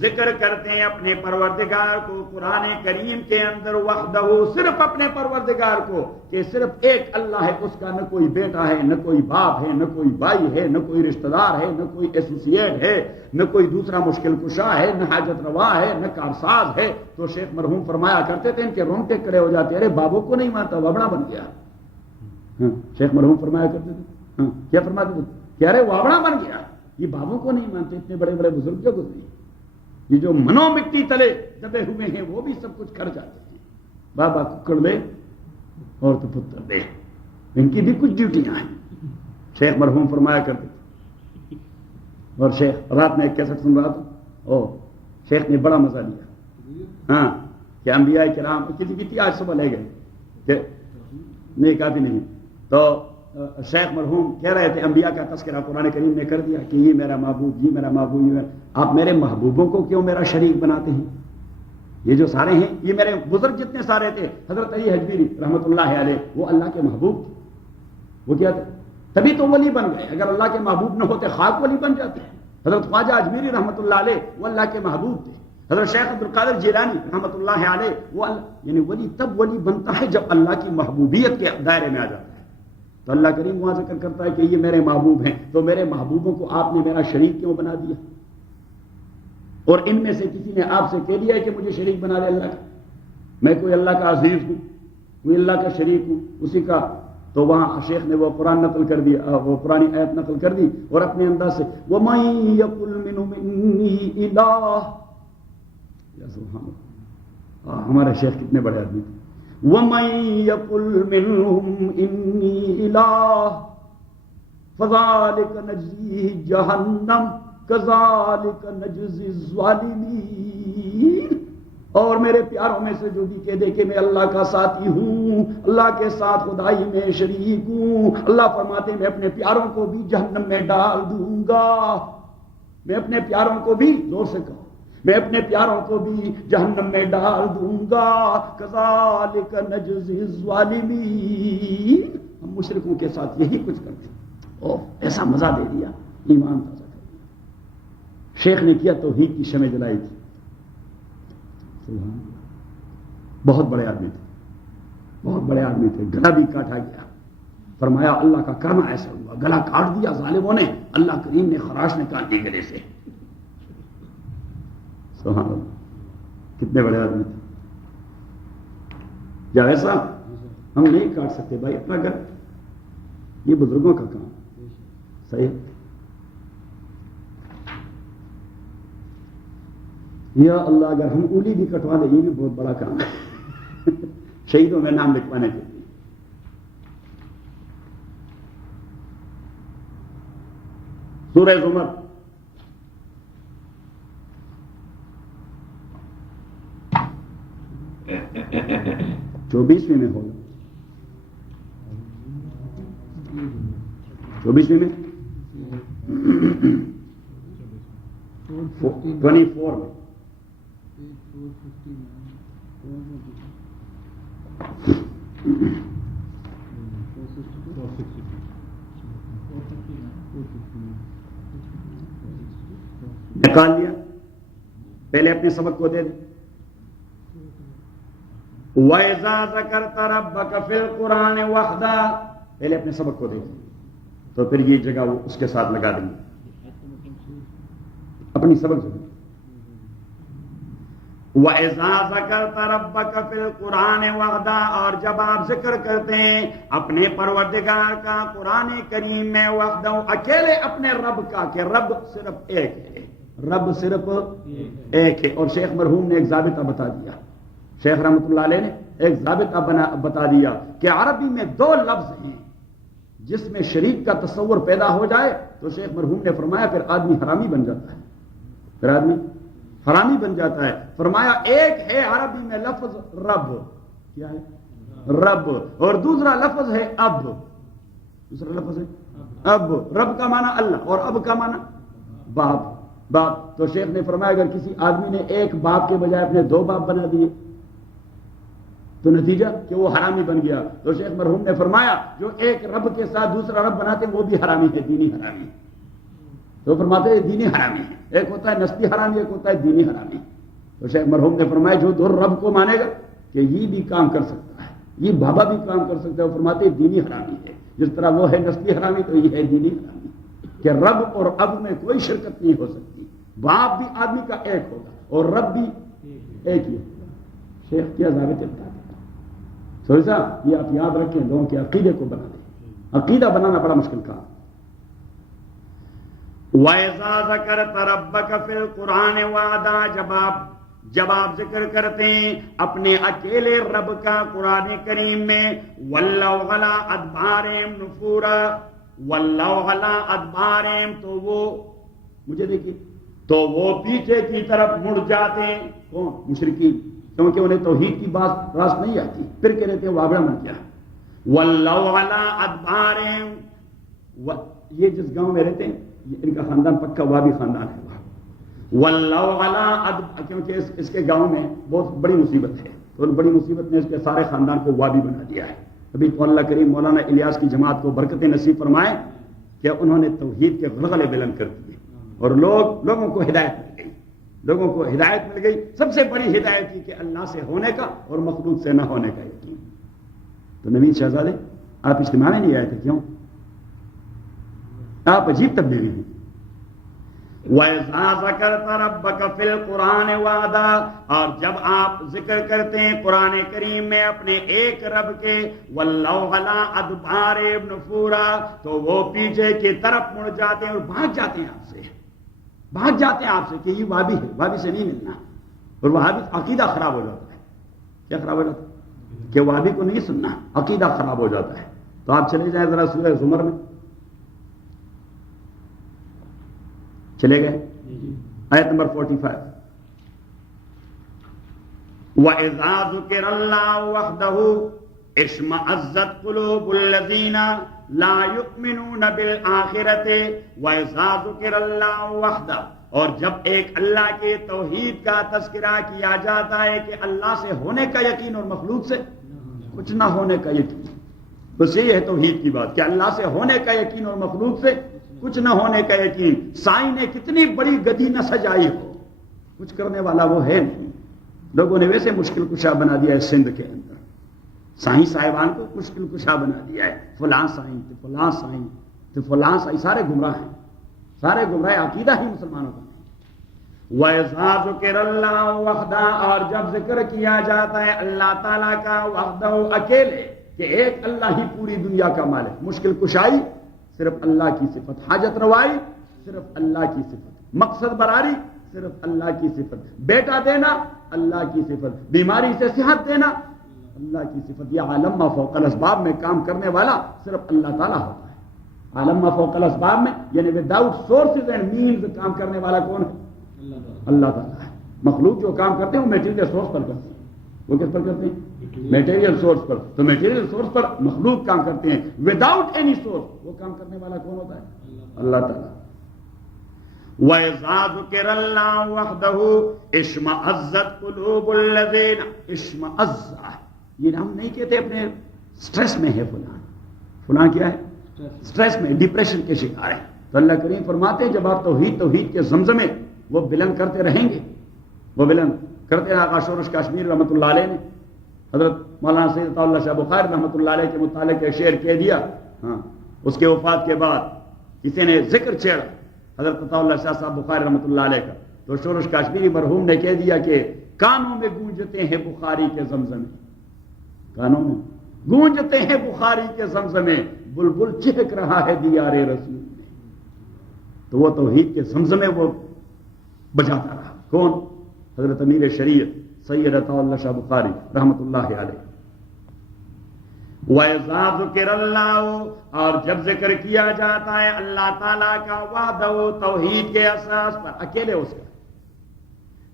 ذکر کرتے ہیں اپنے پروردگار کو قرآن کریم کے اندر، وحدہ، صرف اپنے پروردگار کو، کہ صرف ایک اللہ ہے، اس کا نہ کوئی بیٹا ہے، نہ کوئی باپ ہے، نہ کوئی بھائی ہے، نہ کوئی رشتہ دار ہے، نہ کوئی ایسوسیٹ ہے، نہ کوئی دوسرا مشکل کشا ہے، نہ حاجت روا ہے، نہ کارساز ہے. تو شیخ مرحوم فرمایا کرتے تھے ان کے رونگٹے کھڑے ہو جاتے، ارے بابوں کو نہیں مانتا، وابڑا بن گیا. شیخ مرحوم فرمایا کرتے تھے، کیا فرماتے تھے کہ ارے وابڑا بن گیا، یہ بابوں کو نہیں مانتے. اتنے بڑے بڑے بزرگ کیوں گزرے، یہ جو منو مٹی تلے دبے ہوئے ہیں وہ بھی سب کچھ کر جاتے ہیں. بابا ککڑ دے اور تو پتر دے، ان کی بھی کچھ ڈیوٹیاں ہیں. شیخ مرحوم فرمایا کرتے تھے. اور شیخ رات میں ایک کیسٹ سن رہا تھا، شیخ نے بڑا مزہ لیا. کہ انبیاء کرام کسی کی آج صبح لے گئے کہ نہیں، کافی نہیں. تو شیخ مرحوم کہہ رہے تھے انبیاء کا تذکرہ قرآن کریم نے کر دیا کہ یہ میرا محبوب، یہ میرا محبوب، یہ آپ میرے محبوبوں کو کیوں میرا شریک بناتے ہیں؟ یہ جو سارے ہیں، یہ میرے بزرگ جتنے سارے تھے، حضرت علی حجویری رحمۃ اللہ علیہ، وہ اللہ کے محبوب تھے. وہ کیا تھے؟ تبھی تو ولی بن گئے. اگر اللہ کے محبوب نہ ہوتے خاک ولی بن جاتے. حضرت خواجہ اجمیری رحمۃ اللہ علیہ وہ اللہ کے محبوب تھے. حضرت شیخ عبد القادر جیلانی رحمۃ اللہ علیہ وہ یعنی ولی تب ولی بنتا ہے جب اللہ کی محبوبیت کے دائرے میں آ جاتا ہے. تو اللہ کریم وہاں ذکر کرتا ہے کہ یہ میرے محبوب ہیں، تو میرے محبوبوں کو آپ نے میرا شریک کیوں بنا دیا؟ اور ان میں سے کسی نے آپ سے کہہ دیا ہے کہ مجھے شریک بنا دے اللہ کا، میں کوئی اللہ کا عزیز ہوں، کوئی اللہ کا شریک ہوں اسی کا. تو وہاں شیخ نے وہ قرآن نقل کر دیا، وہ پرانی آیت نقل کر دی اور اپنے انداز سے وَمَن يَقُلْ مِنْهُمْ إِنِّي إِلَٰهٌ، یا سبحان اللہ، ہمارے شیخ کتنے بڑے آدمی تھے. وَمَن يَقُلْ مِنْهُمْ إِنِّي إِلَٰهٌ فَذَلِكَ نَجْزِيهِ جَهَنَّمَ كَذَلِكَ نَجْزِي الظَّالِمِينَ. اور میرے پیاروں میں سے جو بھی کہہ دے کہ میں اللہ کا ساتھی ہوں، اللہ کے ساتھ خدائی میں شریک ہوں، اللہ فرماتے ہیں میں اپنے پیاروں کو بھی جہنم میں ڈال دوں گا. میں اپنے پیاروں کو بھی، زور سے کہو، میں اپنے پیاروں کو بھی جہنم میں ڈال دوں گا. کذالک نجزی الظالمین. ہم مشرکوں کے ساتھ یہی کچھ کرتے ہیں. ایسا مزہ دے دیا، ایمان تازہ کر دیا. شیخ نے کیا توحید کی شمع جلائی تھی. بہت بڑے آدمی تھے، بہت بڑے آدمی تھے. گلا بھی کاٹا گیا. فرمایا اللہ کا کرنا ایسا ہوا، گلا کاٹ دیا ظالموں نے. اللہ کریم نے خراش نکال دی گلے سے. سبحان اللہ، کتنے بڑے آدمی تھے. یا ایسا ہم نہیں کاٹ سکتے بھائی اپنا گھر، یہ بزرگوں کا کام. صحیح. یا اللہ اگر ہم انگلی بھی کٹوا دیں یہ بھی بہت بڑا کام ہے شہیدوں میں نام لکھوانے کے لیے. سورہ زمر چوبیسویں میں ہوگا، 24ویں میں 24 میں نکال لیا، پہلے اپنے سبق کو دے دیں. وَإِذَا ذَكَرْتَ رَبَّكَ فِي الْقُرْآنِ وَحْدَهُ، پہلے اپنے سبق کو دے دیں تو پھر یہ جگہ وہ اس کے ساتھ لگا دیں گے اپنی سبق سے. وَإِذَا ذَكَرْتَ رَبَّكَ فِي الْقُرْآنِ وَحْدَهُ، اور جب آپ ذکر کرتے ہیں اپنے پروردگار کا قرآن کریم میں، وحدہ، اکیلے اپنے رب کا، کہ رب صرف ایک ہے، رب صرف ایک ہے. اور شیخ مرحوم نے ایک ضابطہ بتا دیا، شیخ رحمۃ اللہ علیہ نے ایک ضابطہ بتا دیا کہ عربی میں دو لفظ ہیں جس میں شریک کا تصور پیدا ہو جائے تو شیخ مرحوم نے فرمایا پھر آدمی حرامی بن جاتا ہے، پھر آدمی حرامی بن جاتا ہے. فرمایا ایک ہے عربی میں لفظ رب، کیا ہے؟ رب. اور دوسرا لفظ ہے اب، دوسرا لفظ ہے اب. رب کا معنی اللہ اور اب کا معنی باپ. باپ تو شیخ نے فرمایا اگر کسی آدمی نے ایک باپ کے بجائے اپنے دو باپ بنا دیے تو نتیجہ کہ وہ حرامی بن گیا. تو شیخ مرحوم نے فرمایا جو ایک رب کے ساتھ دوسرا رب بناتے ہیں وہ بھی حرامی ہے، دینی حرامی. تو فرماتے ہیں دینی حرامی ہے، ایک ہوتا ہے نسبی حرامی، ایک ہوتا ہے دینی حرامی. تو شیخ مرحوم نے فرمایا جو دو رب کو مانے گا کہ یہ بھی کام کر سکتا ہے، یہ بابا بھی کام کر سکتا ہے، وہ فرماتے ہیں دینی حرامی ہے. جس طرح وہ ہے نسبی حرامی تو یہ ہے دینی حرامی، کہ رب اور اب میں کوئی شرکت نہیں ہو سکتی. باپ بھی آدمی کا ایک ہوگا اور رب بھی ایک ہی ہوگا. شیخ کیا ضابطے بتا دیا. سوچا یہ آپ یاد رکھیں، لوگوں کے عقیدے کو بنا دیں. عقیدہ بنانا بڑا مشکل کام. وَإِذَا ذَكَرْتَ رَبَّكَ فِي الْقُرْآنِ وَحْدَهُ، جب آپ ذکر کرتے ہیں اپنے اکیلے رب کا قرآن کریم میں، وَلَّوْا عَلَىٰ أَدْبَارِهِمْ نُفُورًا، وَلَّوْا عَلَىٰ أَدْبَارِهِمْ، تو وہ مجھے دیکھیے تو وہ پیچھے کی طرف مڑ جاتے ہیں. کون؟ مشرکین، کیونکہ انہیں توحید کی بات راست نہیں آتی، پھر کہہ رہتے ہیں وابڑا من کیا. وَلَّوْا عَلَىٰ أَدْبَارِهِمْ، یہ جس گاؤں میں رہتے ہیں ان کا خاندان پکا وابی خاندان ہے. وَلَّوْا عَلَىٰ، کیونکہ اس کے گاؤں میں بہت بڑی مصیبت ہے، تو بڑی مصیبت نے اس کے سارے خاندان کو وابی بنا دیا ہے. ابھی تو اللہ کریم مولانا الیاس کی جماعت کو برکتیں نصیب فرمائے کہ انہوں نے توحید کے غلغلے بلند کر دیے اور لوگوں کو ہدایت مل گئی. لوگوں کو ہدایت مل گئی. سب سے بڑی ہدایت کی کہ اللہ سے ہونے کا اور مخلوق سے نہ ہونے کا یقین. تو نوید شہزادے آپ اجتماع میں نہیں آئے تھے، کیوں؟ آپ عجیب تبدیلی ہوئی. وَإِذَا ذَكَرْتَ رَبَّكَ فِي الْقُرْآنِ وَحْدَهُ، اور جب آپ ذکر کرتے ہیں قرآن کریم میں اپنے ایک رب کے، وَلَّوْا عَلَىٰ أَدْبَارِهِمْ نُفُورًا، تو وہ پیچھے کی طرف مڑ جاتے ہیں اور بھاگ جاتے ہیں آپ سے، بھاگ جاتے ہیں آپ سے کہ یہ وابی ہے، وابی سے نہیں ملنا. اور وہابی عقیدہ خراب ہو جاتا ہے. کیا خراب ہو جاتا ہے؟ کہ وابی کو نہیں سننا، عقیدہ خراب ہو جاتا ہے. تو آپ چلے جائیں ذرا سورہ زمر میں، چلے گئے آیت نمبر 45. وَإِذَا ذُكِرَ اللَّهُ وَحْدَهُ اشْمَأَزَّتْ قُلُوبُ الَّذِينَ لَا يُؤْمِنُونَ بِالْآخِرَةِ وَإِذَا ذُكِرَ اللَّهُ وَحْدَهُ، اور جب ایک اللہ کے توحید کا تذکرہ کیا جاتا ہے کہ اللہ سے ہونے کا یقین اور مخلوق سے کچھ نہ ہونے کا یقین. بس یہ ہے توحید کی بات کہ اللہ سے ہونے کا یقین اور مخلوق سے کچھ نہ ہونے کا یقین. سائیں نے کتنی بڑی گدی نہ سجائی ہو، کچھ کرنے والا وہ ہے نہیں. لوگوں نے ویسے مشکل کشا بنا دیا ہے سندھ کے اندر، سائیں صاحبان کو مشکل کشا بنا دیا ہے. فلاں سائیں تو فلاں سائیں تو فلاں سائیں، سارے گمراہ ہیں، سارے گمراہ. عقیدہ ہی مسلمانوں کا نہیں. وَإِذَا ذُكِرَ اللَّهُ وَحْدَهُ، اور جب ذکر کیا جاتا ہے اللہ تعالیٰ کا وحدہ، اکیلے، کہ ایک اللہ ہی پوری دنیا کا مالک. مشکل کشائی صرف اللہ کی صفت، حاجت روائی صرف اللہ کی صفت، مقصد براری صرف اللہ کی صفت، بیٹا دینا اللہ کی صفت، بیماری سے صحت دینا اللہ کی صفت. یہ عالم ما فوق الاسباب میں کام کرنے والا صرف اللہ تعالیٰ ہوتا ہے. عالم ما فوق الاسباب میں یعنی وداؤٹ سورسز اینڈ مینز کام کرنے والا کون ہے؟ اللہ تعالیٰ ہے. مخلوق جو کام کرتے ہیں وہ میٹیریل سورس پر کرتے ہیں. وہ کس پر کرتے ہیں؟ میٹیریل سورس پر. تو میٹیریل سورس پر مخلوق کام کرتے ہیں. وداؤٹ اینی سورس وہ کام کرنے والا کون ہوتا ہے؟ اللہ تعالیٰ. وَإِذَا ذُكِرَ اللَّهُ وَحْدَهُ اشْمَأَزَّتْ قُلُوبُ الَّذِينَ اشْمَأَزَّ، یہ ہم نہیں کہتے اپنے سٹریس میں ہے فلاں کیا ہے سٹریس میں، ڈپریشن کے شکار ہے. تو اللہ کریم فرماتے ہیں جب آپ توحید کے زمزمے وہ بلند کرتے رہیں گے، وہ بلند کرتے رہا. آقا شورش کاشمیر رحمۃ اللہ علیہ نے حضرت مولانا سید عطا اللہ شاہ بخاری رحمۃ اللہ علیہ کے متعلق ایک شعر کہہ دیا. ہاں، اس کے وفات کے بعد کسی نے ذکر چھیڑا حضرت عطا اللہ شاہ صاحب بخاری رحمۃ اللہ علیہ کا، تو شورش کاشمیری مرحوم نے کہہ دیا کہ کانوں میں گونجتے ہیں بخاری کے زمزمے، کانوں میں گونجتے ہیں بخاری کے زمزمے، بلبل چہک رہا ہے دیار رسول میں. تو وہ توحید کے زمزمے وہ بجاتا رہا. کون؟ حضرت امیر شریعت سید عطا اللہ شاہ بخاری رحمۃ اللہ علیہ. وَإِذَا ذُكِرَ اللَّهُ، اور جب ذکر کیا جاتا ہے اللہ تعالیٰ کا وحدہ توحید کے اساس پر، اکیلے اس کا،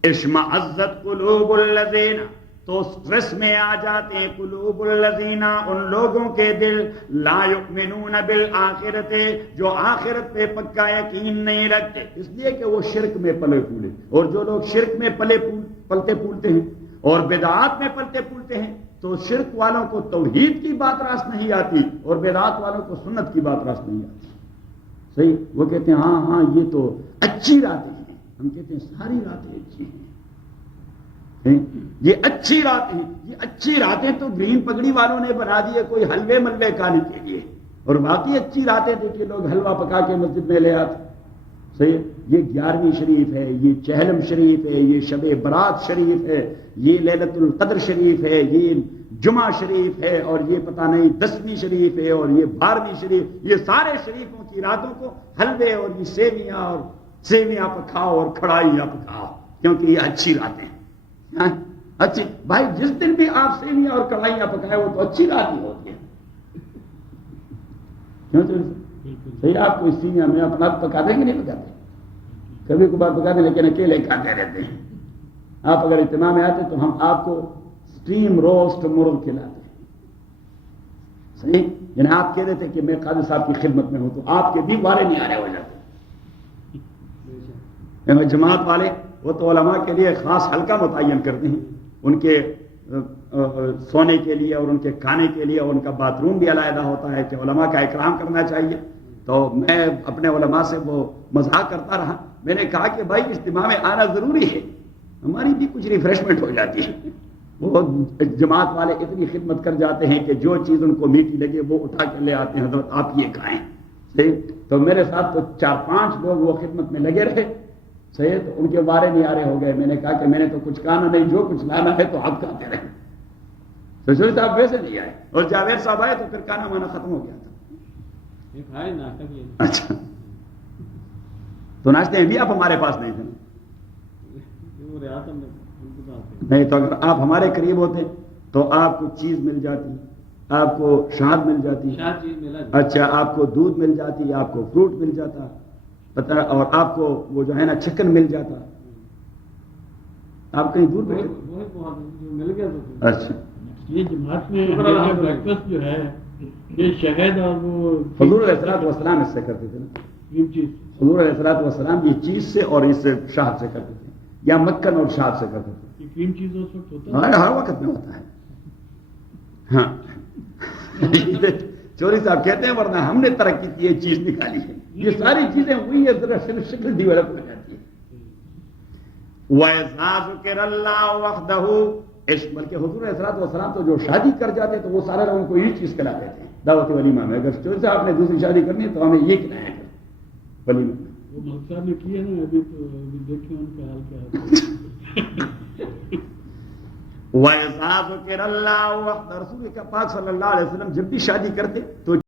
اشمئزت قلوب الذین، تو سٹریس میں آ جاتے ہیں قلوب الذین، ان لوگوں کے دل، لا یؤمنون بالآخرت، جو آخرت پہ پکا یقین نہیں رکھتے، اس لیے کہ وہ شرک میں پلے پھولے. اور جو لوگ شرک میں پلتے پھولتے ہیں اور بدعات میں پلتے پھولتے ہیں، تو شرک والوں کو توحید کی بات راست نہیں آتی اور بدعات والوں کو سنت کی بات راست نہیں آتی. صحیح، وہ کہتے ہیں ہاں یہ تو اچھی راتیں ہیں، ہم کہتے ہیں ساری راتیں اچھی ہیں. یہ اچھی راتیں ہیں، یہ اچھی راتیں تو گرین پگڑی والوں نے بنا دی ہے کوئی حلوے ملوے کھانے کے لیے، اور باقی اچھی راتیں تھے کہ لوگ حلوہ پکا کے مسجد میں لے آتے. صحیح، یہ 11ویں شریف ہے، یہ چہلم شریف ہے، یہ شب برات شریف ہے، یہ لیلۃ القدر شریف ہے، یہ جمعہ شریف ہے، اور یہ پتہ نہیں 10ویں شریف ہے، اور یہ 12ویں شریف. یہ سارے شریفوں کی راتوں کو حلوے اور یہ سیویاں پکاؤ اور کھڑائیاں پکاؤ، کیونکہ یہ اچھی راتیں ہیں. اچھی بھائی، جس دن بھی آپ سیویاں اور کڑھائیاں پکائے وہ تو اچھی رات ہی ہوتی ہے. صحیح، آپ کو سیویاں میں اپنا پکاتے کہ نہیں پکاتے؟ کبھی کبھار پکاتے لیکن اکیلے کھاتے رہتے ہیں. آپ اگر اجتماع میں آتے تو ہم آپ کو سٹیم روسٹ مرغ کھلاتے ہیں. صحیح، یعنی آپ کہہ رہے تھے کہ میں قاضی صاحب کی خدمت میں ہوں، تو آپ کے بھی وارے نہیں آ رہے ہو جاتے. جماعت والے وہ تو علماء کے لیے خاص حلقہ متعین کرتے ہیں، ان کے سونے کے لیے اور ان کے کھانے کے لیے، اور ان کا باتھ روم بھی علیحدہ ہوتا ہے کہ علماء کا اکرام کرنا چاہیے. تو میں اپنے علماء سے وہ مذاق کرتا رہا. میں نے کہا کہ بھائی اجتماع میں آنا ضروری ہے، ہماری بھی کچھ ریفریشمنٹ ہو جاتی ہے. وہ جماعت والے اتنی خدمت کر جاتے ہیں کہ جو چیز ان کو میٹھی لگے وہ اٹھا کر لے آتے ہیں، حضرت آپ یہ کھائیں. صحیح، تو میرے ساتھ تو 4-5 لوگ وہ خدمت میں لگے رہے. صحیح، تو ان کے بارے نہیں آ رہے ہو گئے. میں نے کہا کہ میں نے تو کچھ کھانا نہیں، جو کچھ لانا ہے تو آپ کھاتے رہے. تو شوری صاحب ویسے نہیں آئے، اور جاوید صاحب آئے تو پھر کھانا وانا ختم ہو گیا تھا. اچھا، تو ناشتے بھی آپ ہمارے پاس نہیں تھے. نہیں تو اگر آپ ہمارے قریب ہوتے تو آپ کو چیز مل جاتی، آپ کو شہد مل جاتی، اچھا آپ کو دودھ مل جاتی، آپ کو فروٹ مل جاتا پتہ، اور آپ کو وہ جو ہے نا چکن مل جاتا. آپ کہیں دور بیٹھے. اچھا، یہ جماعت میں بریکفاسٹ جو ہے یہ شہد اور وہ حضور علیہ الصلوۃ والسلام اس سے کرتے تھے نا. حضور علیہ الصلوۃ والسلام یہ چیز سے اور اس سے شہد سے کرتے تھے، یا مکھن اور شہد سے کرتے تھے. یہ کریم چیز اس وقت ہوتا ہے، ہر وقت میں ہوتا ہے. ہاں چوری صاحب کہتے ہیں ورنہ ہم نے ترقی کی یہ چیز نکالی ہے. یہ ساری چیزیں ہوئی ہے، ذرا شکل ڈیولپ ہو جاتی ہے. وَإِذَا ذُكِرَ اللَّهُ وَحْدَهُ، بلکہ حضور علیہ الصلوۃ والسلام تو جو شادی کر جاتے تو وہ سارے لوگوں کو یہ چیز کھلاتے تھے دعوت ولیمہ میں. اگر چوری صاحب نے دوسری شادی کرنی ہے تو ہمیں یہ کھلایا کر ولیمہ میں. وہ ملک صاحب نے کی ہے نا، ابھی تو دیکھیں ان کا حال کیا ہے. وَإِذَا ذُكِرَ اللَّهُ وَحْدَهُ، رسول پاک صلی اللہ علیہ وسلم جب بھی شادی کرتے تو